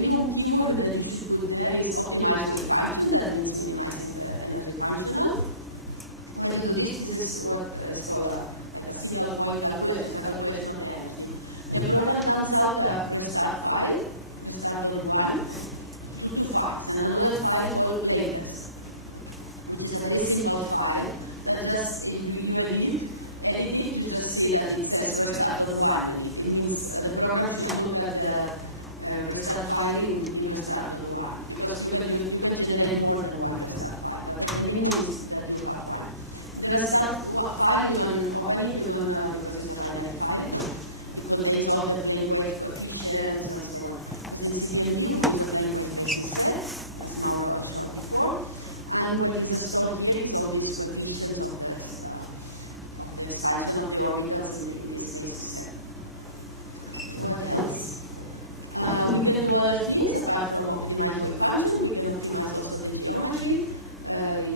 minimum keyword that you should put there is optimize wave function. That means minimizing the energy functional. When you do this, this is what is called a single point calculation, a calculation of the energy. The program dumps out a restart file, restart.1, to two files, and another file called latest, which is a very simple file that just, if you edit it, you just see that it says restart.1, and it means the program should look at the restart file in restart.1, because you can generate more than one restart file, but the minimum is that you have one. The restart file, you don't open it, you don't because it's a binary file. It contains all the plane wave coefficients and so on. As in CPLD, we use the plane wave coefficients, now I'll show before. And what is stored here is all these coefficients of the expansion of the orbitals in this case is set. What else? We can do other things apart from optimize wave function. We can optimize also the geometry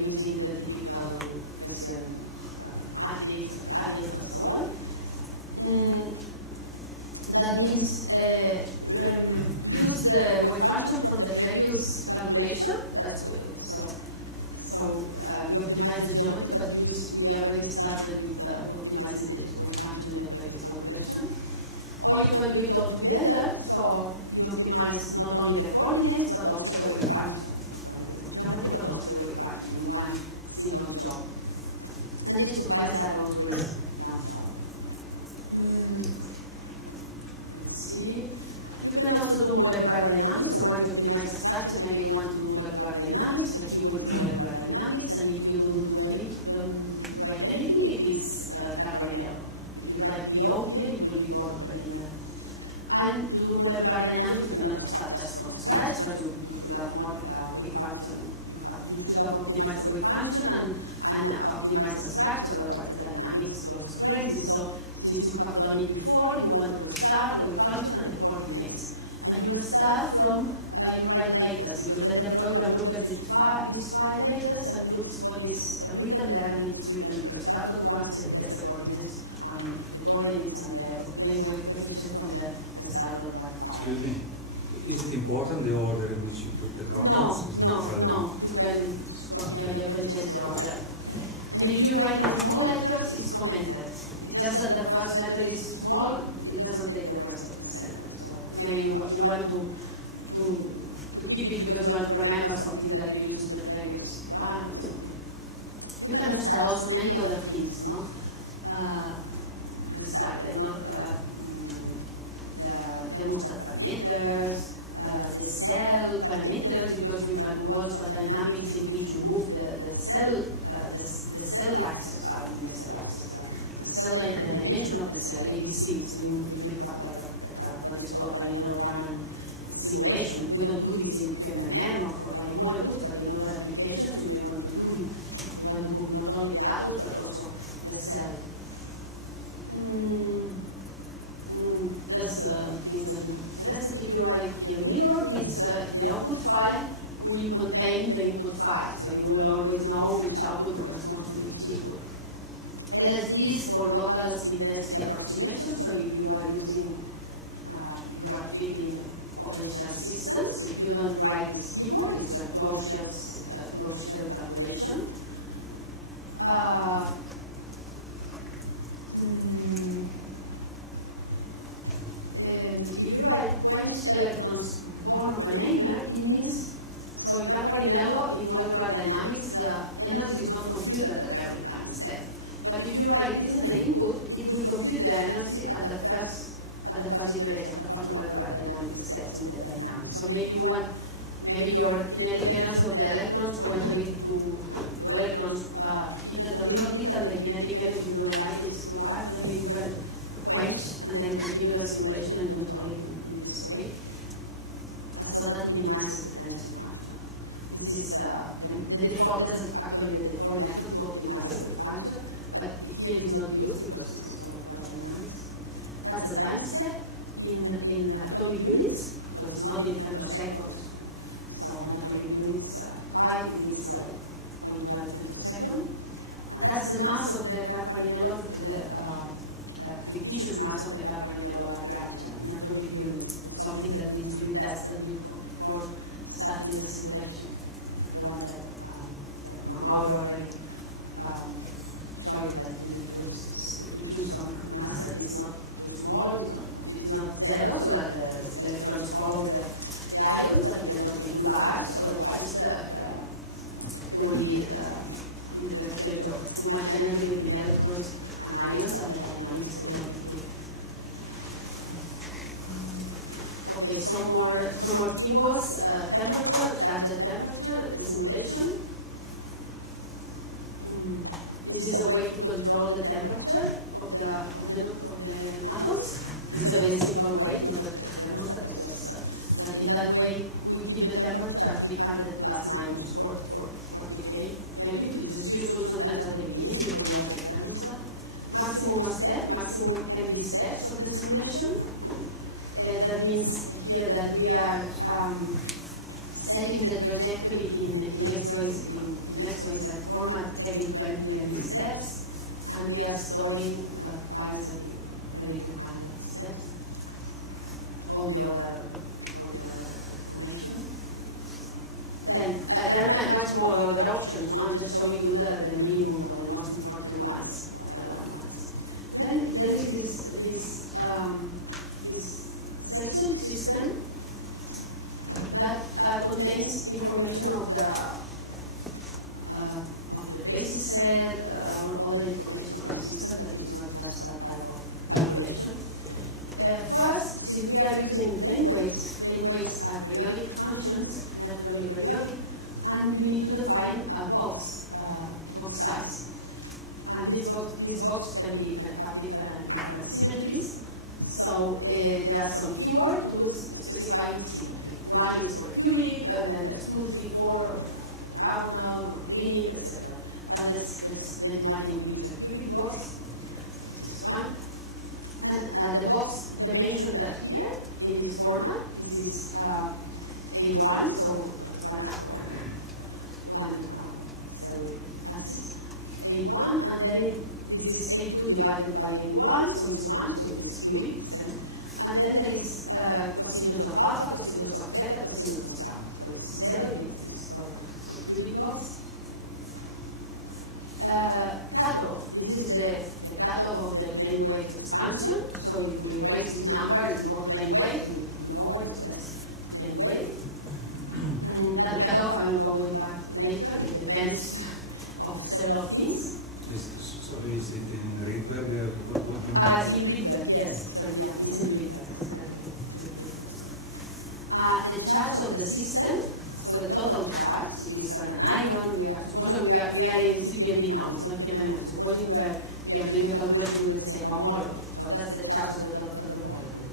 using the typical Hessian matrix, gradients, and so on. That means use the wave function from the previous calculation. That's what it is. So we optimize the geometry, but we already started with optimizing the wave function in the previous calculation. Or you can do it all together, so you optimize not only the coordinates, but also the wave function. Geometry, but also the wave function in one single job. And these two files are always dumped out. Let's see. You can also do molecular dynamics. So once you optimize a structure, maybe you want to do molecular dynamics. The keyword is molecular dynamics, and if you don't write anything, it is Carparinello. If you write PO here, it will be born open. And to do molecular dynamics, you cannot start just from scratch, but you have more wave function. You should have optimized the wave function and optimize the structure, otherwise the dynamics goes crazy. So since you have done it before, you want to restart the wave function and the coordinates. And you restart from, you write latest, because then the program looks at this file latest and looks what is written there, and it's written restart.1, so it gets the coordinates and the plane wave coefficient from the restart.1 file. Excuse me. Is it important the order in which you put the comments? No. You can change the order. And if you write in small letters, it's commented. It's just that the first letter is small, it doesn't take the rest of the sentence. So maybe you want to keep it because you want to remember something that you used in the previous one. You can restart also many other things, no? Restart the thermostat parameters, the cell parameters, because you can do also dynamics in which you move the cell axis, the dimension of the cell, ABCs. You make what is called a Parinello-Raman simulation. We don't do this in QMMM or for biomolecules, but in other applications you may want to do it. You want to move not only the atoms but also the cell. Just things that the rest of if you write here mirror means the output file will contain the input file, so you will always know which output corresponds to which input. LSD is for local spin density approximation, so if you are using, you are treating open shell systems, if you don't write this keyword, it's a closed shell calculation. If you write quench electrons born of an aimer, it means, so in Carparinello, in molecular dynamics, the energy is not computed at every time step. But if you write this in the input, it will compute the energy at the first iteration, the first molecular dynamic steps in the dynamics. So maybe you want, maybe your kinetic energy of the electrons went a bit too, the electrons heated a little bit, and the kinetic energy you don't like is too hard. Then maybe you can quench and then continue the simulation and control it in this way. So that minimizes the energy function. This is the default. This is actually the default method to optimize the function, but here is not used because this is molecular dynamics. That's a time step in atomic units, so it's not in femtoseconds. So in atomic units, 5 it means like 0.12 femtosecond, and that's the mass of the Gasparinello, the fictitious mass of the Gasparinello Lagrange in atomic units. Something that needs to be tested before starting the simulation. The one that Mauro already showed that you need to choose some mass that is not too small, it's not zero, so that the electrons follow the ions, but it cannot be too large, otherwise there will be interchange of too much energy between electrons and ions, and the dynamics will not be good. Okay, some more keywords. Temperature, target temperature, the simulation. This is a way to control the temperature of the atoms. It's a very simple way, not a thermostat, it's just that in that way we keep the temperature at 300 plus minus 40 Kelvin. This is useful sometimes at the beginning before you have the thermostat. Maximum step, maximum MD steps of the simulation. That means here that we are setting the trajectory in XYZ format every 20 MD steps, and we are storing files every 200 steps. All the other information. Then there are much more other options. No, I'm just showing you the minimum or the most important ones, relevant ones. Then there is this section system that contains information of the basis set, all the information of the system that is not just that type of calculation. First, since we are using plane waves are periodic functions, naturally periodic, and you need to define a box size. And this box can have different symmetries. So there are some keywords to specify symmetry. One is for cubic, and then there's 2, 3, 4, diagonal, clinic, etc. And let's imagine we use a cubic box, which is one. And the box dimension that here in this format, this is A1, so one axis, A1, and then this is A2 divided by A1, so it's 1, so it is cubic. And then there is cosinus of alpha, cosinus of beta, cosinus of gamma. So it's 0, it's a cubic box. Cutoff, this is the cutoff of the plane wave expansion. So if we raise this number, it's more plane wave, lower it's less plane wave. And that cutoff I will go back later, it depends of several things. Sorry, is it in Rydberg? In Rydberg, yes. Sorry, yeah, it's in Rydberg. The charge of the system, so the total charge, if it's an anion, supposing we are in CPMD now, it's not chemical. Supposing we are doing a calculation with, let's say, a molecule. So that's the charge of the total molecule.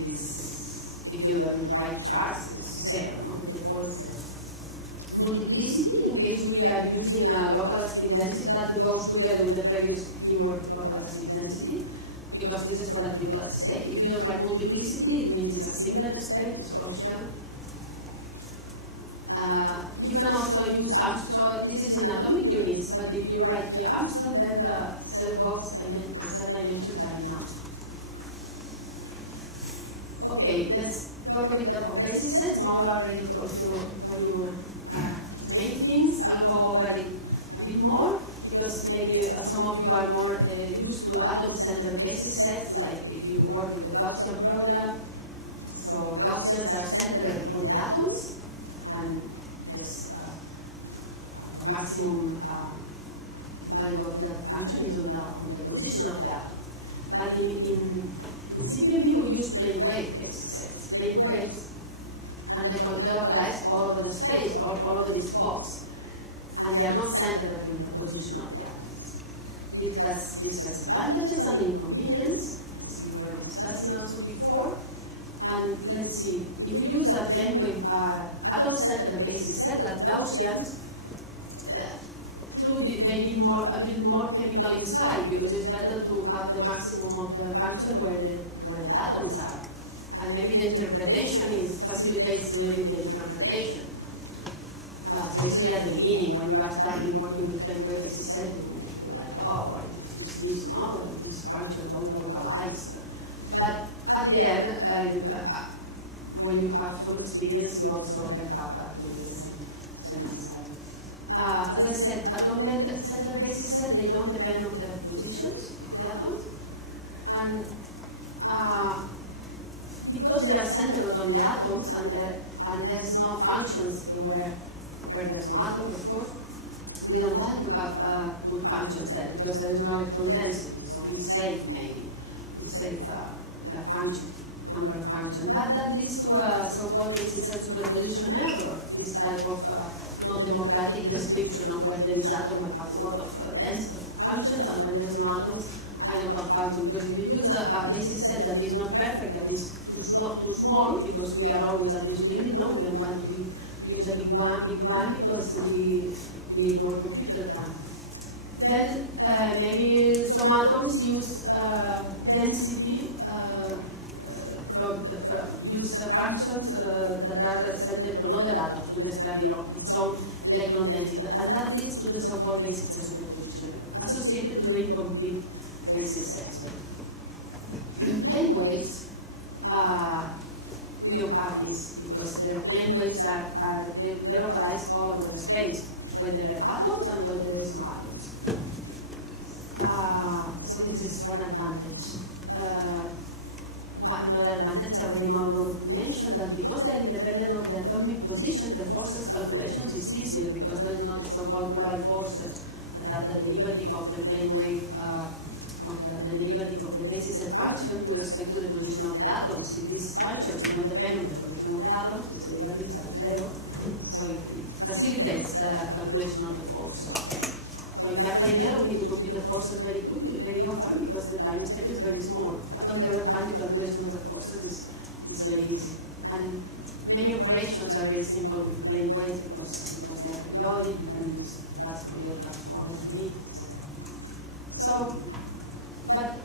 It is, if you don't write charge, it's 0, no? The default is 0. Multiplicity, in case we are using a local spin density, that goes together with the previous keyword local spin density, because this is for a triplet state. If you don't write multiplicity, it means it's a singlet state, it's Gaussian. You can also use Armstrong, so this is in atomic units, but if you write here Armstrong, then the cell box, the cell dimensions are in Armstrong. Okay, let's talk a bit about basis sets. Maula already told you main things. I'll go over it a bit more because maybe some of you are more used to atom-centered basis sets, like if you work with the Gaussian program. So Gaussians are centered on the atoms, and there's a maximum value of the function is on the position of the atom. But in CPMD we use plane wave basis sets. Plane waves, and they're localized all over the space, all over this box. And they are not centered in the position of the atoms. This has advantages and inconveniences, as we were discussing also before. And let's see, if we use a plane wave atom-centered basis set like Gaussians, they give a bit more chemical insight, because it's better to have the maximum of the function where the atoms are. And maybe the interpretation facilitates really the interpretation. Especially at the beginning, when you are starting working with plane wave basis set, you're like, oh, what is this? No, these functions are localized. But at the end, when you have some experience, you also can have the same design. As I said, atom-centered basis set, they don't depend on the positions of the atoms. And because they are centered on the atoms, and there's no functions where there's no atoms, of course, we don't want to have good functions there, because there is no electron density. So we save the function, number of functions. But that leads to a so-called basis set superposition error, this type of non-democratic description of where there is atom, I have a lot of dense functions, and when there's no atoms, I don't have functions. Because if you use a basis set that is not perfect, that is too small, because we are always at this limit, no, we don't want to use a big one, because we need more computer time. Then maybe some atoms use density use functions that are centered to another atom to describe its own electron density, and that leads to the so-called basis set superposition associated to the incomplete basis sets. In plane waves, we don't have this, because the plane waves are localized all over the space, when there are atoms and when there is no atoms. So this is one advantage. Another advantage I already mentioned, that because they are independent of the atomic position, the forces calculations is easier, because there is not so-called polar forces that have the derivative of the plane wave, the derivative of the basis set function with respect to the position of the atoms. If these functions do not depend on the position of the atoms, these derivatives are zero, so it facilitates the calculation of the force. So in that we need to compute the forces very quickly, very often, because the time step is very small. But on the other hand, the calculation of the forces is very easy. And many operations are very simple with plane waves, because they are periodic. You can use fast Fourier transforms. So, but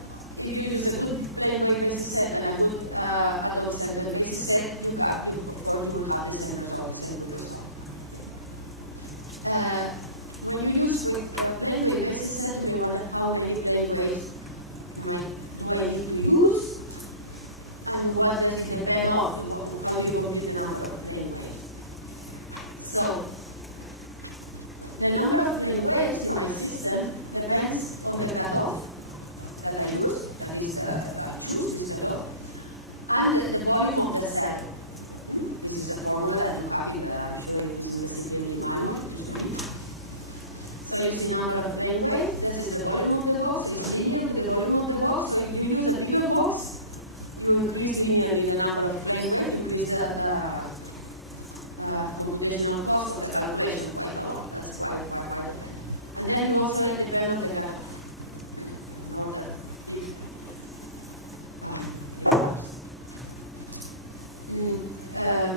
if you use a good plane wave basis set and a good atom-centered basis set, of course you will have the same result, the same good result. When you use plane wave basis set, we wonder how many plane waves do I need to use, and what does it depend on? How do you compute the number of plane waves? So, the number of plane waves in my system depends on the cutoff that I use, that is, I choose this cutoff, and the volume of the cell. This is a formula that you have in the, I'm sure it is in the CPMD manual, So you see number of plane waves, this is the volume of the box, so it's linear with the volume of the box. So if you use a bigger box, you increase linearly the number of plane waves, you increase the computational cost of the calculation quite a lot. That's quite a lot. And then you also depend on the cutoff.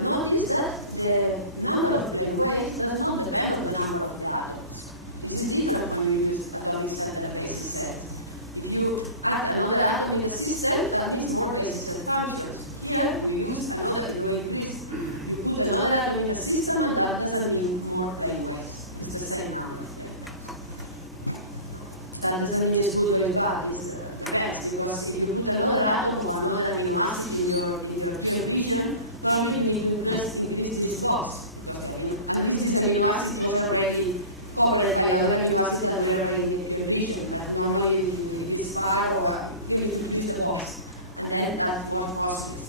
Notice that the number of plane waves does not depend on the number of the atoms. This is different when you use atomic center basis sets. If you add another atom in the system, that means more basis set functions. Here, you use another, you put another atom in the system, and that doesn't mean more plane waves. It's the same number of plane waves. That doesn't mean it's good or it's bad. It depends, because if you put another atom or another amino acid in your field region, probably you need to increase this box, because at least this amino acid was already covered by other amino acids that were already in the field region. But normally, if it's far, or you need to increase the box, and then that's more costly.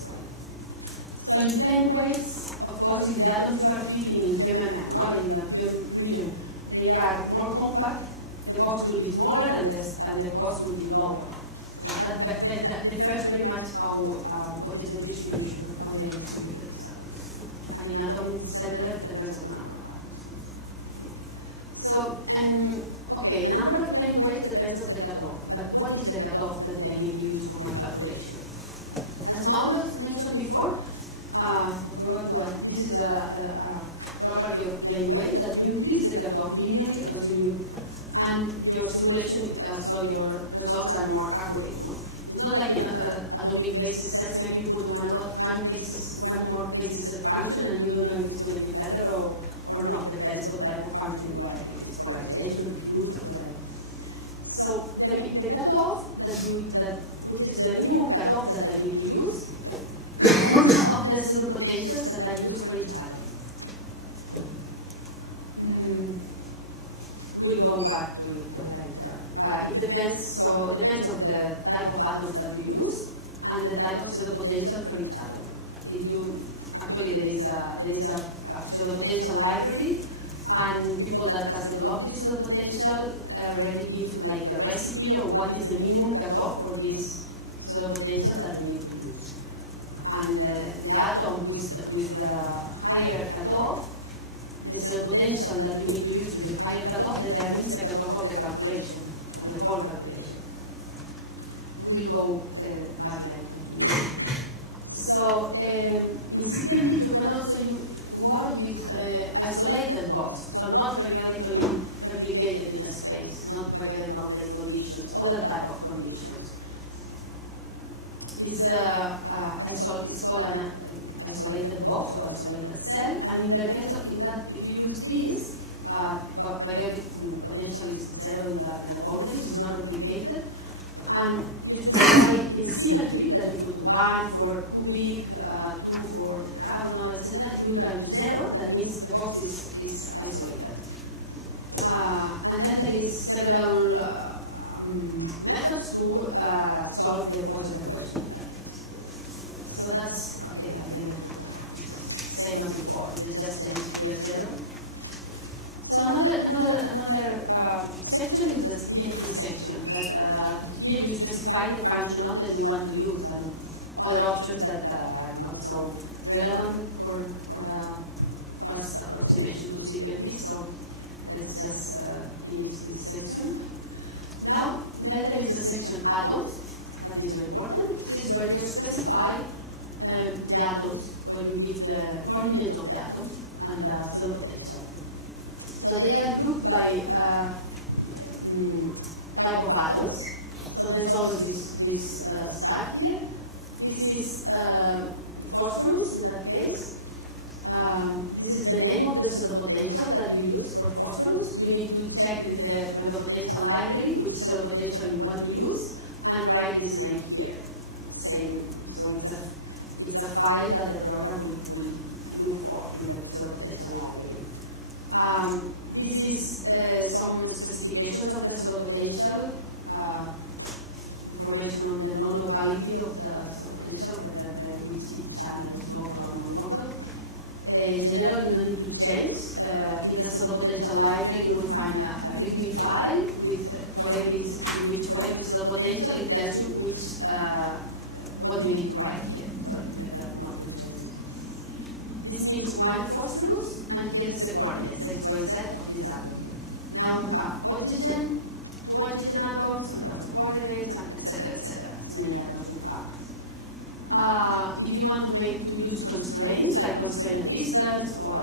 So in plane waves, of course, if the atoms you are treating in PMMM, or in the field region, they are more compact, the box will be smaller and the cost will be lower. So that differs very much how what is the distribution of how they are distributed these atoms. And in atom center depends on the number of atoms. So okay, the number of plane waves depends on the cutoff. But what is the cutoff that I need to use for my calculation? As Mauro mentioned before, I forgot to add, this is a property of plane wave that you increase the cutoff linearly and your simulation, so your results are more accurate. No? It's not like in atomic basis sets, maybe you put one more basis set function and you don't know if it's going to be better or not, depends what type of function you are, if it's polarization or diffuse or whatever. So the cutoff which is the minimum cutoff that I need to use, of the pseudopotentials that I use for each atom. We'll go back to it later. It depends. So it depends on the type of atoms that you use and the type of pseudopotential for each atom. If you actually there is a pseudopotential library, and people that has developed this pseudopotential already give like a recipe of what is the minimum cutoff for this pseudopotential that you need to use. And the atom with the higher cutoff, the pseudopotential that you need to use with the higher cutoff determines the cutoff of the calculation, of the whole calculation. We'll go back later. So in CPMD you can also work with isolated box, so not periodically replicated in a space, not periodic boundary conditions, other type of conditions. It's called an isolated box or isolated cell, and in the case of that, if you use this, periodic potential is zero in the boundaries, it's not replicated, and you specify in symmetry that you put 1 for cubic, 2 for Carnot, etc. You drive to 0, that means the box is isolated. And then there is several methods to solve the Poisson equation. So that's okay. I think same as before. They just change here 0. So another section is the DFT section. But here you specify the functional that you want to use and other options that are not so relevant for first approximation to CPMD. So let's just finish this section. Now, then there is the section atoms. That is very important. This is where you specify the atoms, where you give the coordinates of the atoms and the pseudopotential. So they are grouped by type of atoms. So there's always this stack here. This is phosphorus in that case. This is the name of the pseudopotential that you use for phosphorus. You need to check in the pseudopotential library which pseudopotential you want to use and write this name here. Same. So it's a file that the program will look for in the pseudopotential library. This is some specifications of the pseudopotential, information on the non-locality of the pseudopotential, whether which each channel is local or non-local. In general, you don't need to change. In the pseudopotential library, you will find a README file with for every pseudopotential it tells you which what we need to write here. So better not to change it. This means 1 phosphorus, and here is the coordinates x, y, z of this atom. Now we have oxygen, 2 oxygen atoms, and those the coordinates, and etc. As many atoms we have. If you want to use constraints, like constrain a distance or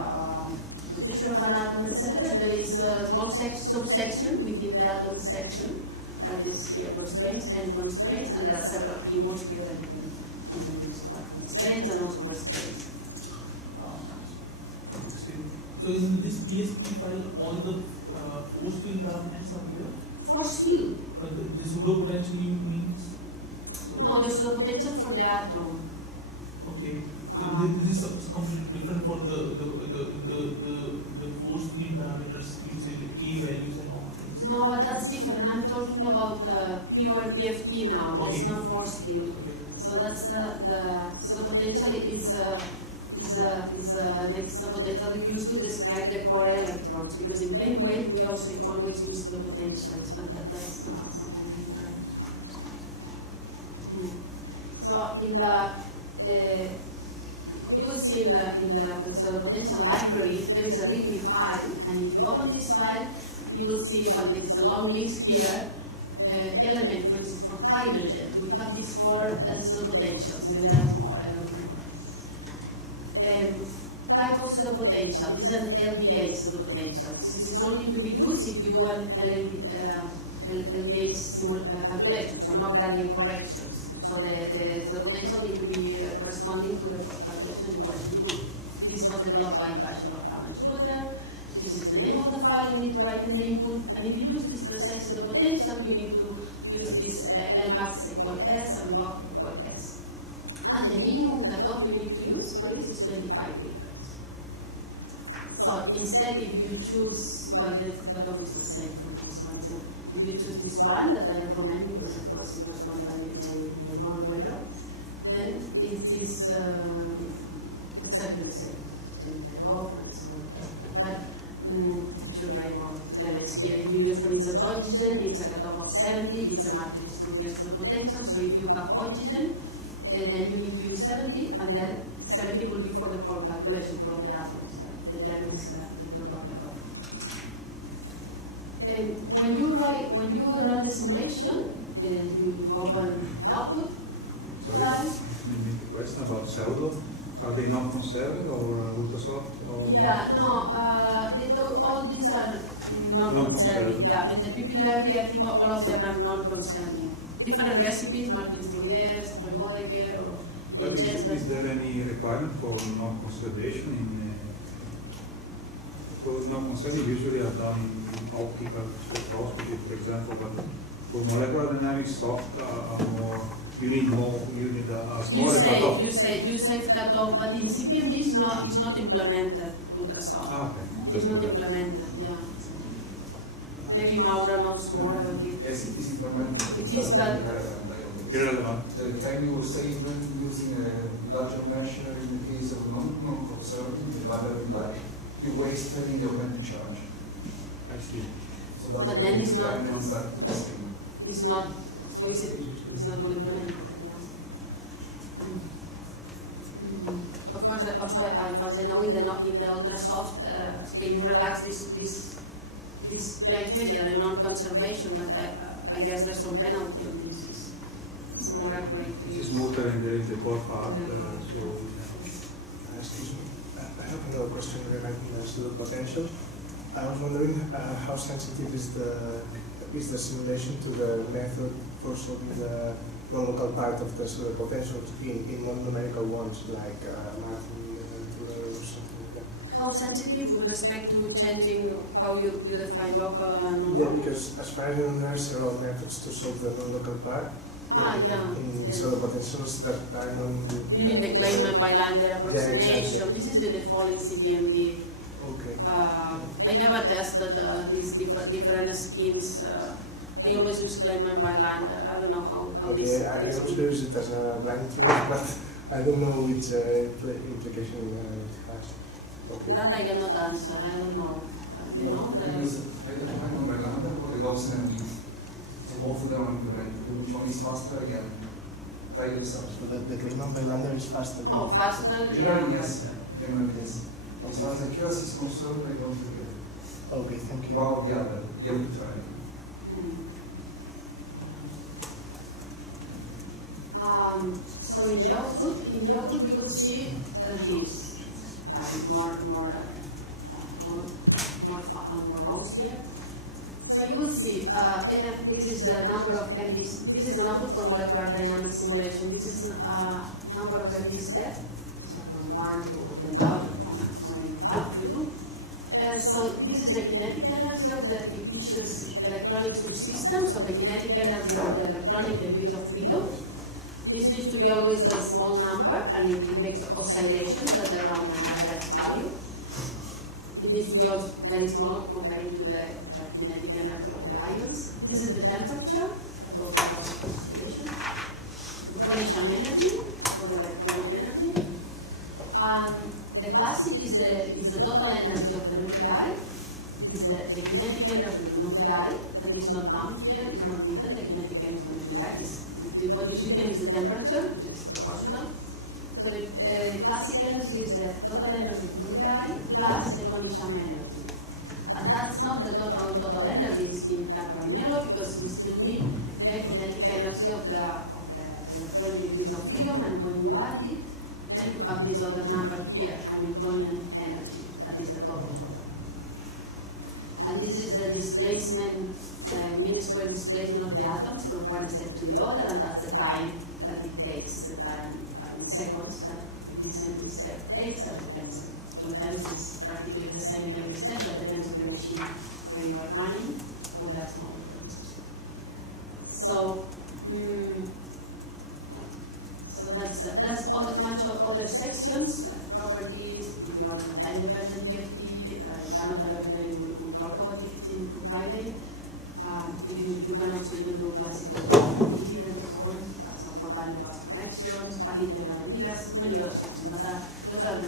position of an atom, etc., there is a small subsection within the atom section that is here constraints and constraints, and there are several keywords here that you can use like constraints and also restraints. So in this PSP file, all the force field parameters are here? Force field? The pseudopotential means? So no, the pseudopotential for the atom. Okay. This is completely different for the force field parameters, you say the K values and all things. No, but that's different. I'm talking about pure DFT now. Okay. That's not force field. Okay. So that's the pseudopotential is an extra potential we use to describe the core electrons, because in plane wave we also always use the potentials, but that's not something different. So in the you will see in the potential library there is a README file, and if you open this file, you will see, well, there is a long list here. Element, for instance, from hydrogen, we have these 4 pseudo potentials. Maybe that's more. I don't know. Type of pseudo potential. This is an LDH pseudo potential. This is only to be used if you do an LDH calculation, so no gradient corrections. So the pseudo potential need to be corresponding to the calculation you want to do. This was developed by Bachelor Schluter. This is the name of the file you need to write in the input, and if you use this precise pseudo potential, you need to use this Lmax equal S and log equal S. And the minimum cutoff you need to use for this is 25 milligrams. So instead, if you choose, well, the cutoff is the same for this one. So if you choose this one that I recommend because it was done by Norway, then it is exactly the same. Same cutoff and so on. But I should write more limits here. If you use, for instance, oxygen, it's a cutoff of 70, it's a matrix 2 years of potential. So if you have oxygen, then you need to use 70, and then 70 will be for the whole calculation for the atoms. Determines the total cutoff. When you run the simulation, you open the output. Sorry, maybe a question about cellular. Are they not conserved or ultrasoft? Yeah, no, all these are non-conserving. Yeah, and the PPLRD, I think all of them are non-conserving. Different recipes, Martin Fourier's, Bodecker, or but is there any requirement for non-conservation? For non-conserving usually are done in optical spectroscopy, for example, but for molecular dynamics, soft are more. You need more. You need a smaller cutoff. You say cutoff, but in CPMD is not implemented ultrasound. Okay. It's not implemented. Yeah. Maybe Maura knows more about it. Yes, it is implemented. It is, but irrelevant. The time you were saying when using a larger measure in the case of non-conserving, the value is large. You waste the augmented charge. I see. So but then it's not. It's not. So it's not well implemented. Yeah. Of course, also as I know in the ultrasoft, can you relax this criteria, the non-conservation, but I guess there's some penalty on this. It's more accurate. This is smoother in the core part. Excuse me. I have another question regarding the pseudo potential. I was wondering how sensitive is the simulation to the method for solving the non-local part of the pseudo potentials in non-numerical ones like Martin or something like that. How sensitive with respect to changing how you define local and non-local? Yeah, because as far as I know, there are several methods to solve the non-local part. In pseudo potentials that are you need the Kleinman-Bylander approximation. Yeah, exactly. This is the default in CPMD. Okay. I never tested these different schemes. I always use Kleinman-Bylander. I don't know how this. Okay, I also use it as a blind choice, but I don't know which implication it has. Okay. That I cannot answer. I don't know. You know, I don't know Bylander or the Gaussian and Beat. So both of them are correct. Which one is faster again? Try yourself. So the Kleinman-Bylander is faster than faster. Generally, yes. Generally, yes. As far as accuracy is concerned, I don't think it. Okay, thank you. Wow, the other. You have to try. So in the output you will see this more rows here. So you will see NF. This is the number of MDs. This is an output for molecular dynamic simulation. This is number of MD steps. So from 1 to 10,000. So this is the kinetic energy of the fictitious electronic subsystem. So the kinetic energy of the electronic degrees of freedom. This needs to be always a small number, and it makes oscillations at around an average value. It needs to be also very small compared to the kinetic energy of the ions. This is the temperature, that also has oscillation. The potential energy, or the electronic energy. The classic is the total energy of the nuclei, is the kinetic energy of the nuclei, that is not down here, is not written, the kinetic energy of the nuclei. What is written is the temperature, which is proportional. So the classic energy is the total energy of the nuclei plus the Konisham energy. And that's not the total energy in Capraniello, because we still need the kinetic energy of the electronic degrees of freedom, and when you add it, then you have this other number here, Hamiltonian energy, that is the total. And this is the displacement, mean square displacement of the atoms from one step to the other, and that's the time that it takes, the time in seconds that this every step takes. That depends. Sometimes it's practically the same in every step, that depends on the machine where you are running, or there's no differences. So, there's much of other sections, like properties. If you want to time-dependent DFT, cannot we'll talk about it in Friday. You can also even do classical DFT and so on, some for band-pass connections, package general, there's many other sections, but those are the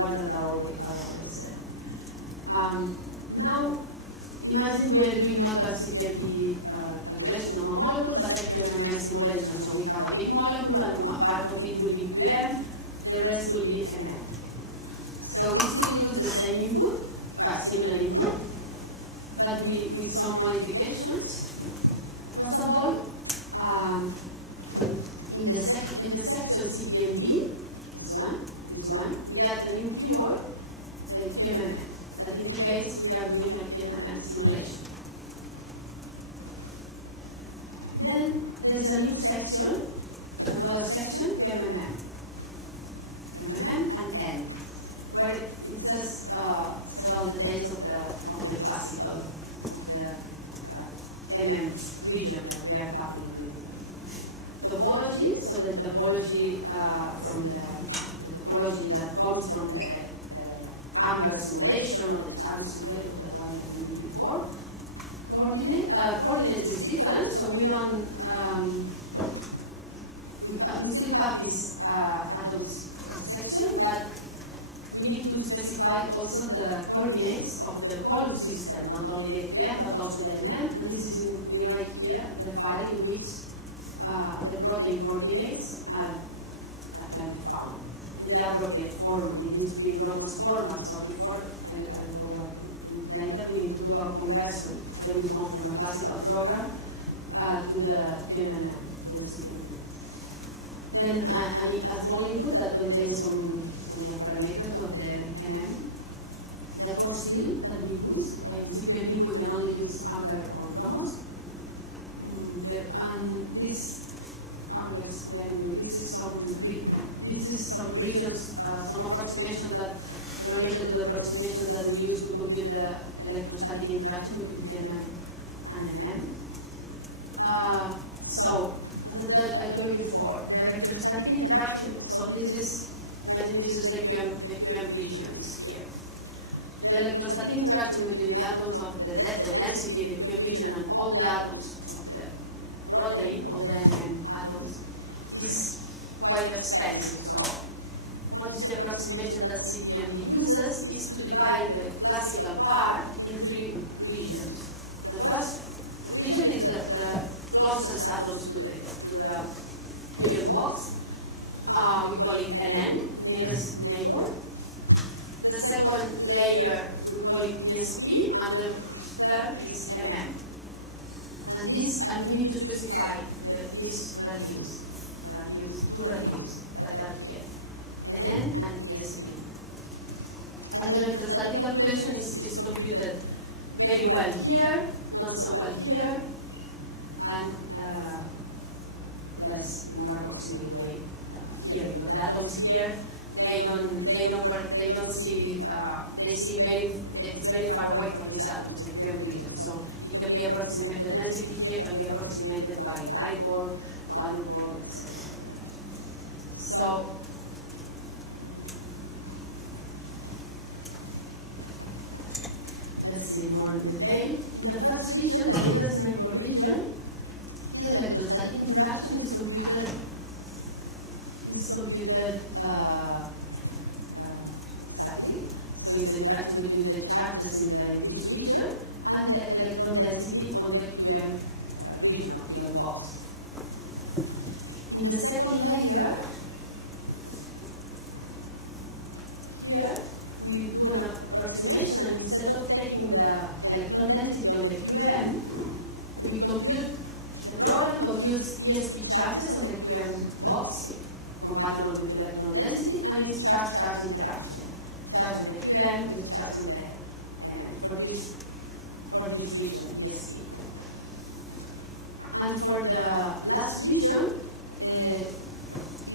ones that are always there. Now, imagine we are doing not a CPLD calculation of a molecule, but a QMML simulation. So we have a big molecule, and one part of it will be QM, the rest will be MM. So we still use the same input, similar input, but with some modifications. First of all, in the section CPMD, this one, we add a new keyword, QMML. That indicates we are doing a QMML simulation. Then there is a new section, another section, QMMM and N, where it says several details of the classical, of the MM region that we are coupling with. Topology, so the topology topology that comes from the Amber simulation or the Charles simulation, the one that we did before. Coordinates is different, so we don't. We still have this atoms section, but we need to specify also the coordinates of the whole system, not only the QM but also the MM. And this is we write here the file in which the protein coordinates can be found in the appropriate format. It needs to be in Gromas format. So before later we need to do a conversion when we come from a classical program to the QMMM, to the CPLD. Then a small input that contains some parameters of the MM. The force field that we use, by CPLD we can only use Amber or Gromos. And this, I will explain you, this is some regions, some approximation that related to the approximation that we use to compute the electrostatic interaction between QMM and MM. So, as I told you before, the electrostatic interaction, so this is, imagine this is the QM regions here. The electrostatic interaction between the atoms of the density, the QM region, and all the atoms of the protein, all the MM atoms, is quite expensive. So, what is the approximation that CPMD uses is to divide the classical part in 3 regions. The first region is the closest atoms to the QM box. We call it NN, nearest neighbor. The second layer, we call it ESP, and the third is MM. And we need to specify this radius, two radius that are here, NN and ESP. And the electrostatic calculation is computed very well here, not so well here, and less more approximate way here, because the atoms here they see it's very far away from these atoms, the QM region. So it can be approximated, the density here can be approximated by dipole, quadrupole, etc. So let's see more in detail. In the first region, the nearest neighbor region, here electrostatic interaction is computed is computed exactly. So it's the interaction between the charges in this region and the electron density on the QM region or QM box. In the second layer, here we do an approximation, and instead of taking the electron density on the QM, we compute, the program computes ESP charges on the QM box, compatible with the electron density, and its charge-charge interaction. Charge on the QM with charge on the NM for this region, ESP. And for the last region,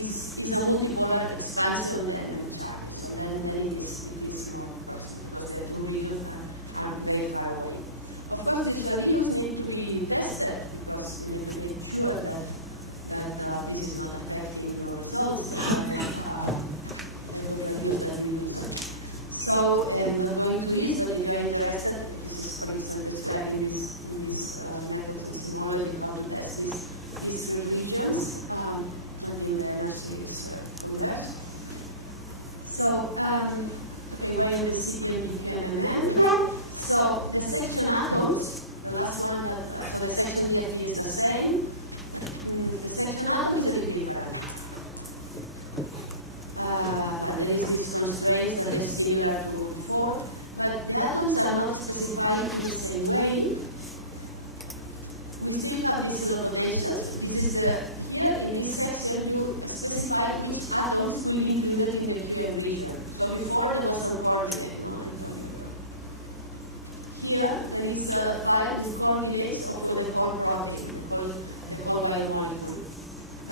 is a multipolar expansion on the NM charge. So then it is more costly because the two regions are very far away. Of course, these radius need to be tested because you need to make sure that this is not affecting your results the radius that we use. So I'm not going to this, but if you are interested, this is for instance described in this methods in symbology how to test these three regions until the energy is converged. So okay, why in the CPMD QMMM? So the section atoms, the last one that so the section DFT is the same. The section atom is a bit different. Well, there is these constraints that are similar to before, but the atoms are not specified in the same way. We still have these potentials. This is here in this section you specify which atoms will be included in the QM region. So before there was some coordinate. No? Here there is a file with coordinates of the whole protein, the whole biomolecule.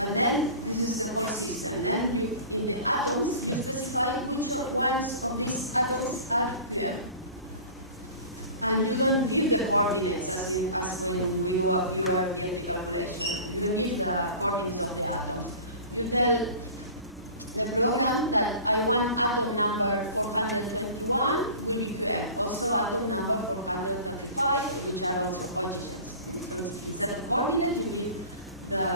But then this is the whole system. Then in the atoms you specify which ones of these atoms are QM. And you don't give the coordinates as when we do a pure DFT calculation. You don't give the coordinates of the atoms. You tell the program that I want atom number 421 will be QM. Also atom number 435, which are also positions. So instead of coordinates, you give the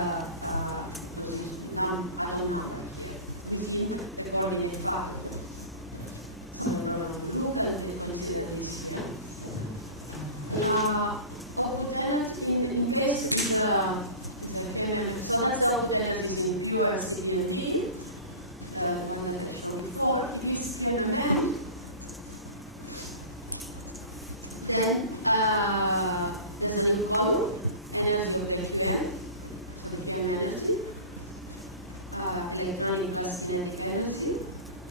atom number here within the coordinate file. So the program will look and consider this field. Output energy in base is a QMM. So that's the output energy is in pure CPMD, the one that I showed before. If it's QMMM, then there's a new column, energy of the QM, so the QM energy, electronic plus kinetic energy.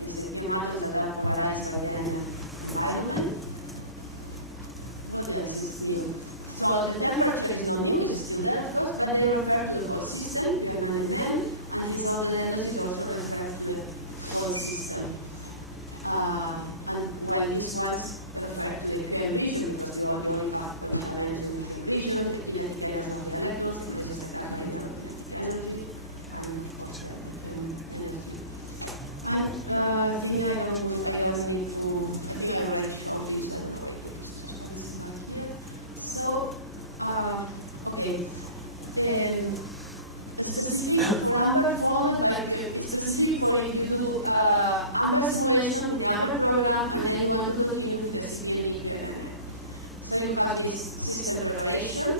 These are QM atoms that are polarized by the environment. What else is new? So the temperature is not new, it's still there of course, but they refer to the whole system, QM and MM, and these other energies also refer to the whole system. And while these ones refer to the QM region because you only have potential energy in the QM region, the kinetic energy of the electrons, this is the carbon kinetic energy, and energy. And I think I don't need to, I think I already showed this. So, okay, specific for AMBER followed by specific for if you do AMBER simulation with the AMBER program and then you want to continue with the CPMD QMMM. So you have this system preparation.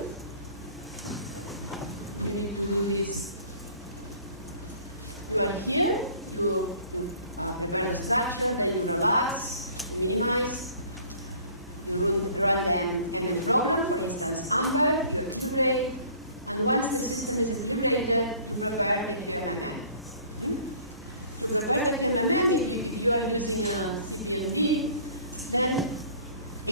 You need to do this. You are here, you prepare the structure, then you relax, minimize. You run the MM program, for instance, AMBER, you equilibrate, and once the system is equilibrated, you prepare the QMMM. To prepare the QMMM, if you are using a CPMD, then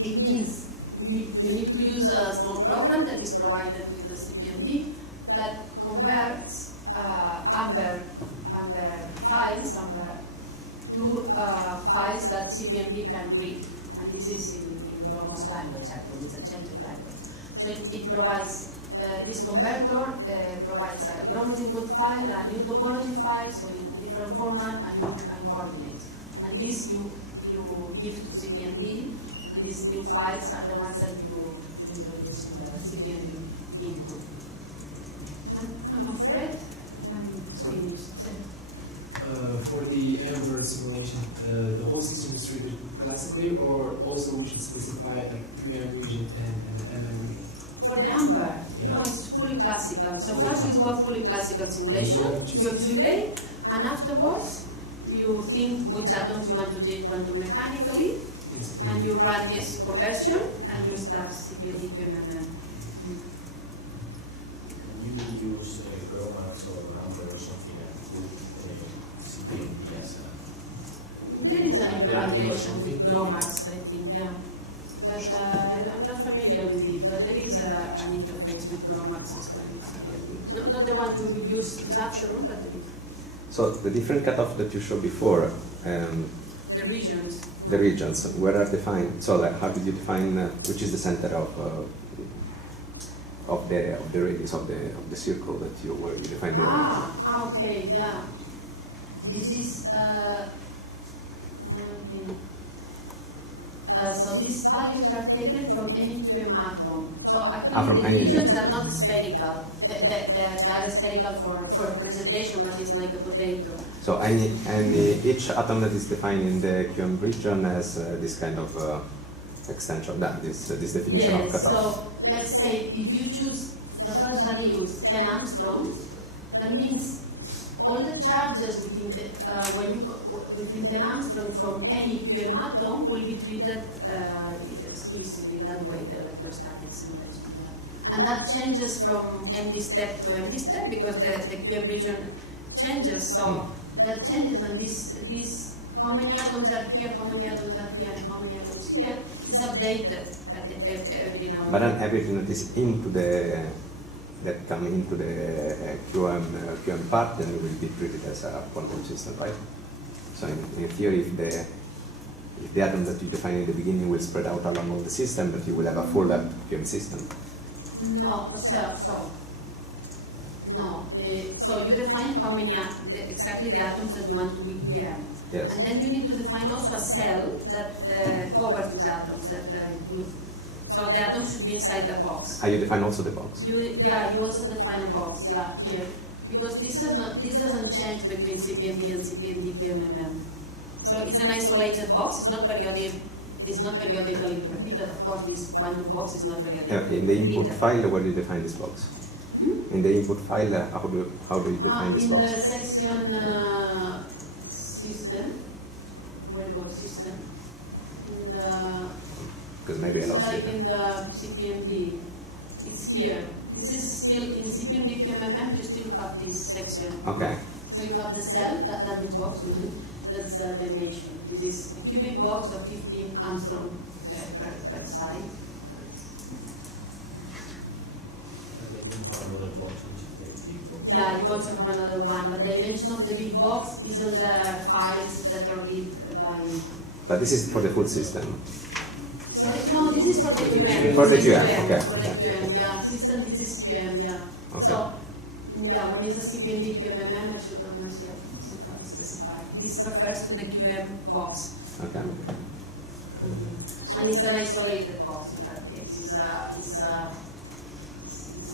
it means you need to use a small program that is provided with the CPMD that converts AMBER files to files that CPMD can read, and this is in almost language actually, it's a change of language. So it provides, this converter provides a Gromos input file, a new topology file, so in a different format and coordinates. And this you give to CPMD, and these new files are the ones that you introduce in the CPMD input. I'm afraid I'm finished. For the Amber simulation, the whole system is treated classically, or also we should specify like QM region and MM region? For the Amber, Yeah. no, it's fully classical. So first you do a fully classical simulation, you accumulate, and afterwards you think which atoms you want to take quantum mechanically, and you run this conversion, and you start CPLD, QMMM. Can you use GROMAX or Amber or something and put CPLD as a... There is an implementation with GROMAX, I think, yeah. But I'm not familiar with it, but there is an interface with GROMAX as well with CPLD. Not the one we will use this afternoon, but there is. So the different cutoff that you showed before, The regions. the regions, where are defined? So like, how did you define which is the center of the radius of the circle that you were you defined? Okay, yeah. This is so these values are taken from any QM atom. So actually the regions are not spherical. They are spherical for representation, but it's like a potato. So each atom that is defined in the QM region has this kind of extension, this definition of Yes, cutoff. so let's say if you choose the first value is 10 angstroms, that means all the charges within 10 angstrom from any QM atom will be treated exclusively that way, the electrostatic simulation. Yeah. And that changes from MD step to MD step because the QM region changes. So that changes, and this how many atoms are here, how many atoms are here, and how many atoms here is updated at every now and then. But then everything that is into that come into the QM part, then will be treated as a quantum system, right? So in theory, if the atom that you define in the beginning will spread out along all the system, but you will have a full QM system. No, so you define how many exactly the atoms that you want to be QM. Yes. And then you need to define also a cell that covers these atoms that include. So the atoms should be inside the box. You define also the box. You also define a box, here. Because this doesn't change between CPMD and CPMD QMMM. So it's an isolated box, it's not periodically repeated. Of course, this quantum box is not periodically In the input file, where do you define this box? In the input file, how do you define this box? In the section system, where goes system? In the Because maybe I lost like it. in the CPMD, it's here. This is still in CPMD QMMM. You still have this section. Okay. So you have the cell that is box. That's the dimension. This is a cubic box of 15 angstrom per side. Yeah, you also have another one, but the dimension of the big box is on the files that are read by. But this is for the full system. Sorry, no, this is for the QM. For the QM, okay. For the QM, yeah. System, this is QM, yeah. Okay. So, yeah, when it's a CPMD QMMM, I should not specify. This refers to the QM box. Okay. And it's an isolated box in that case. It's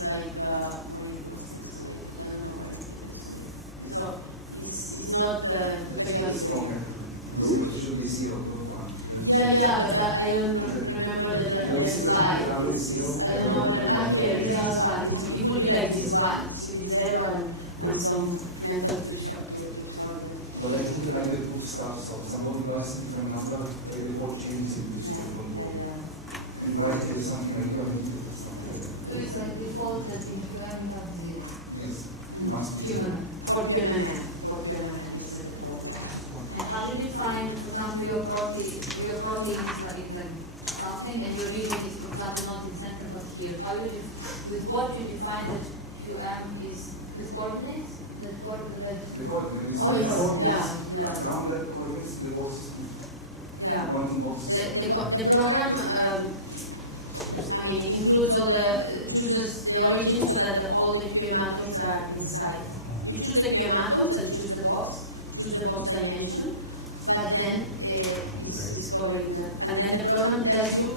like, so it's not periodic. It should be 0.1. Yeah, but I don't remember the slide. I don't know where here is this one. It will be like this one. It should be 0 and some method to show you. But I think like the proof starts of some amino acid from number, the default changes into 0.1. And where there is something like you so it's like default that in QM we have 0. Yes, must be. For QMMM. For QMMM is the default. And how do you define, for example, your protein is like something, and your region is, for example, not in center but here. How you with what you define that QM is with coordinates? The coordinates. Grounded coordinates, the boxes. Yeah. Quantum boxes. The program, includes all chooses the origin so that all the QM atoms are inside. You choose the QM atoms and choose the box dimension, but then it's covering that. And then the program tells you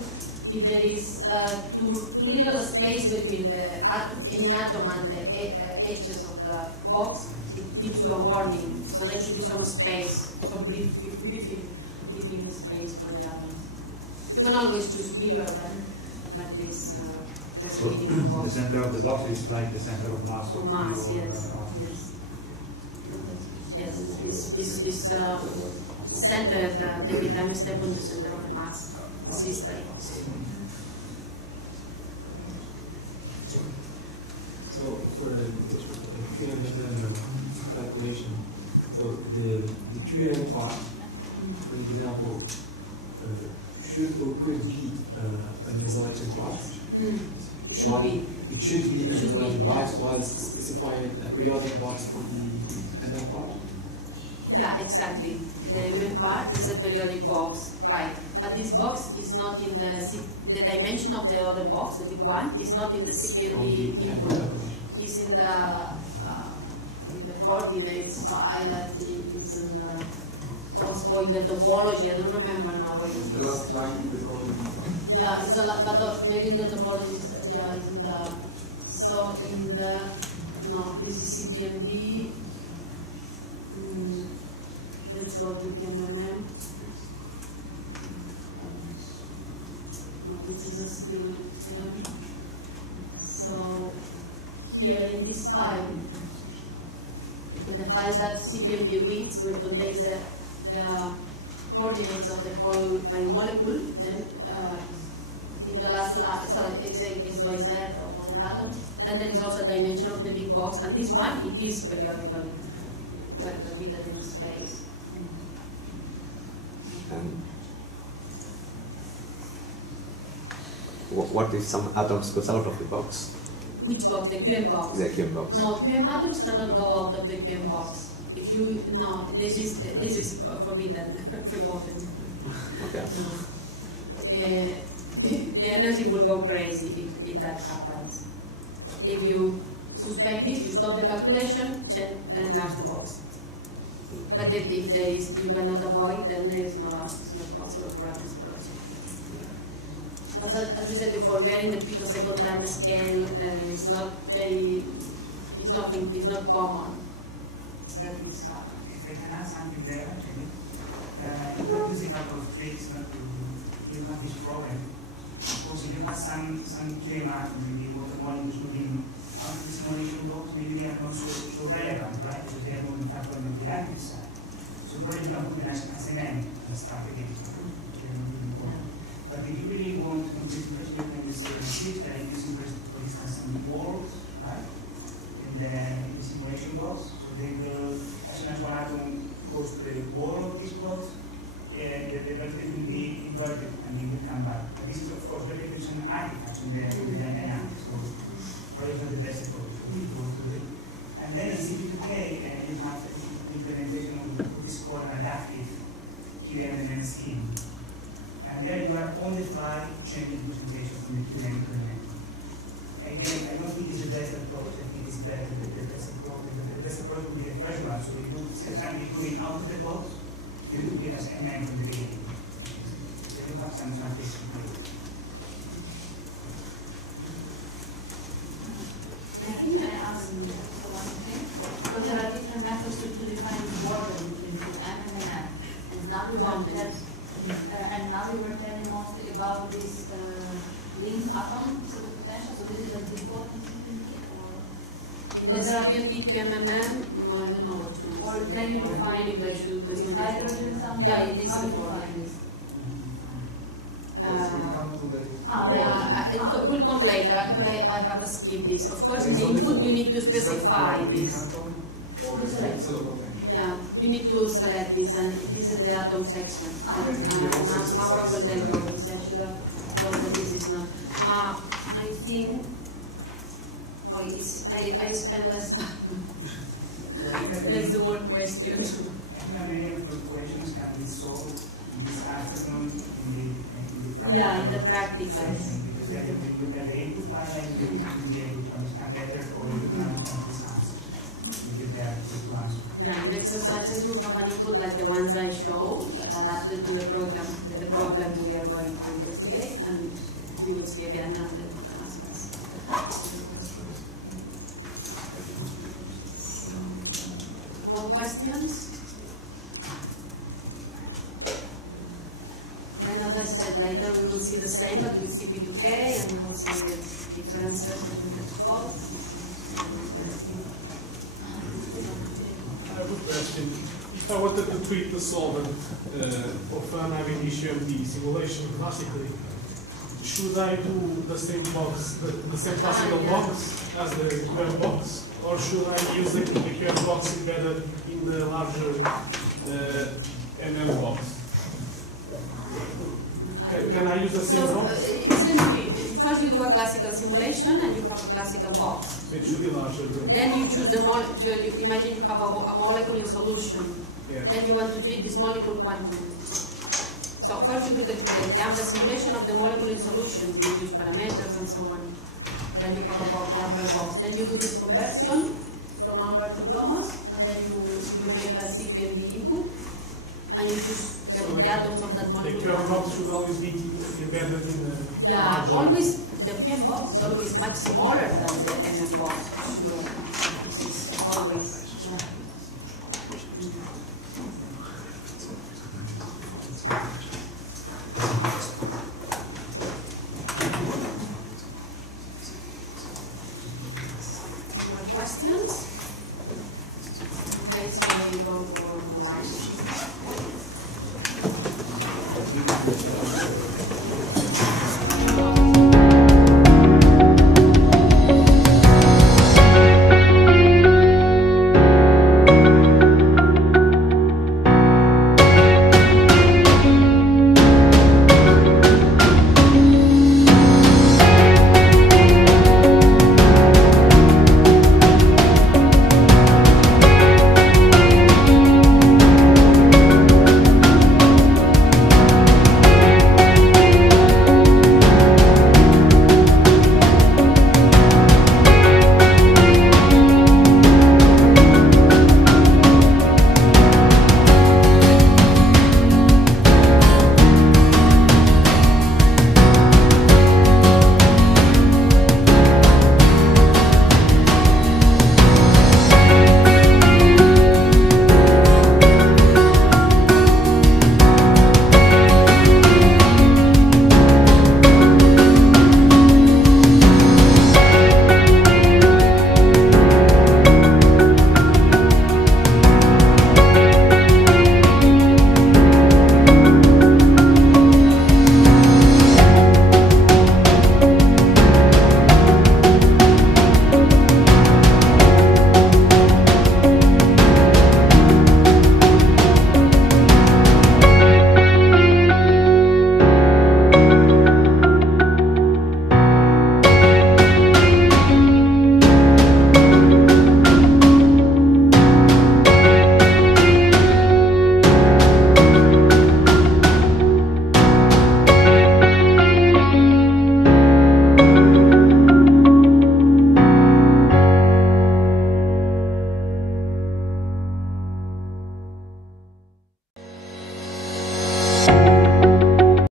if there is too little space between any atom and the edges of the box, it gives you a warning. So there should be some space, some breathing space for the atoms. You can always choose bigger than this preceding box. The center of the box is like the center of mass. Of mass, yes. Yes, it's centered every time you step on the center of mass system. So for QM calculation, so the QM part, for example, should or could be an isolation box. It should be. It should be an isolation box, was specified a periodic box for the MM part. Yeah, exactly. The MM part is a periodic box, right? But this box is not in the dimension of the other box, the big one, is not in the CPLD input. It's in the coordinates file that is in the, or in the topology. I don't remember now where it is. The last line in the coordinates. Yeah, it's a lot, but maybe in the topology. Yeah, it's in the. So in the this is CPMD. Let's go to KMM. No, this is a still M. So here in this file, the file that CPMD reads will contain the coordinates of the whole biomolecule. Then in the last line, sorry, XYZ of all the atoms. Then there is also a dimension of the big box, and this one it is periodically repeated in space. And what if some atoms goes out of the box? Which box? The QM box? The QM box. No, QM atoms cannot go out of the QM box. If you this is forbidden, forgotten. Okay. The energy will go crazy if that happens. If you suspect this, you stop the calculation, check, and enlarge the box. But if there is, you cannot avoid, then it's not possible to run this process. As we said before, we are in the picosecond time scale, and it's not common that this happens. If I can add something there, actually, introduce a couple of tricks to have this problem. Suppose if you have some QM atoms, maybe water molecules moving out of this molecule box, maybe they are not so relevant, right? Because they are moving faster on the active side. So probably you can put them as an M and start again. But if you really want to increase pressure, you can use shift that is using, for instance, some walls, right? In the simulation box. So they will, as soon as one atom goes to the wall of this box, the voltage will be inverted and it will come back. But this is, of course, very much an artifact in the dynamics. So probably not the best approach to do it. And then in CP2K, you have the implementation of what is called an adaptive QM scheme. And there you are only five changing presentation from the QM to the M. Again, I don't think it's the best approach. I think it's better the best approach. The best approach would be the first one. So if you something moving out of the box, you do it as MM from the beginning. So you have some transition. I think I asked one thing, because there are different methods to define border between M and N. And now we were telling mostly about this linked atom superpotential. So this is a default in the CPMD KMM, no, I don't know what to. Or can you define if I should? hydrogen something? Yeah, it is default. It will come later. Actually, I have skipped this. Of course, in the input you need to specify this. Yeah, you need to select this, and this is the atom section. Maura will tell you this. I should have told that this is not. I think. Oh, I spent less time. Let's do more questions. Many of the questions can be solved in this afternoon in the practical. Because then you look at the input file and you will be able to understand better, or you can understand this answer. You get there to answer. Yeah, in exercises you have an input like the ones I show, that adapted to the program, the problem we are going to investigate, and you will see again and then you can ask us. More questions? And as I said, later we will see the same, but with CP2K, and we will see the differences between the two codes. I have a question. If I wanted to treat the solvent of an ab initio MD simulation classically, should I do the same box, the same classical box as the QM box, or should I use the QM box embedded in the larger MM box? Can I use the same box? Essentially, first you do a classical simulation and you have a classical box. It should be larger. Then you choose the molecule. Imagine you have a molecule in solution. Yeah. Then you want to treat this molecule quantum. So first you do the simulation of the molecule in solution. You use parameters and so on. Then you have a Amber box. Then you do this conversion from amber to bromas, and then you make a CPMD input, and you choose the atoms of that molecule. The QM box should always be embedded in the always the PM box is always much smaller than the MM box. Sure. This is always. More questions?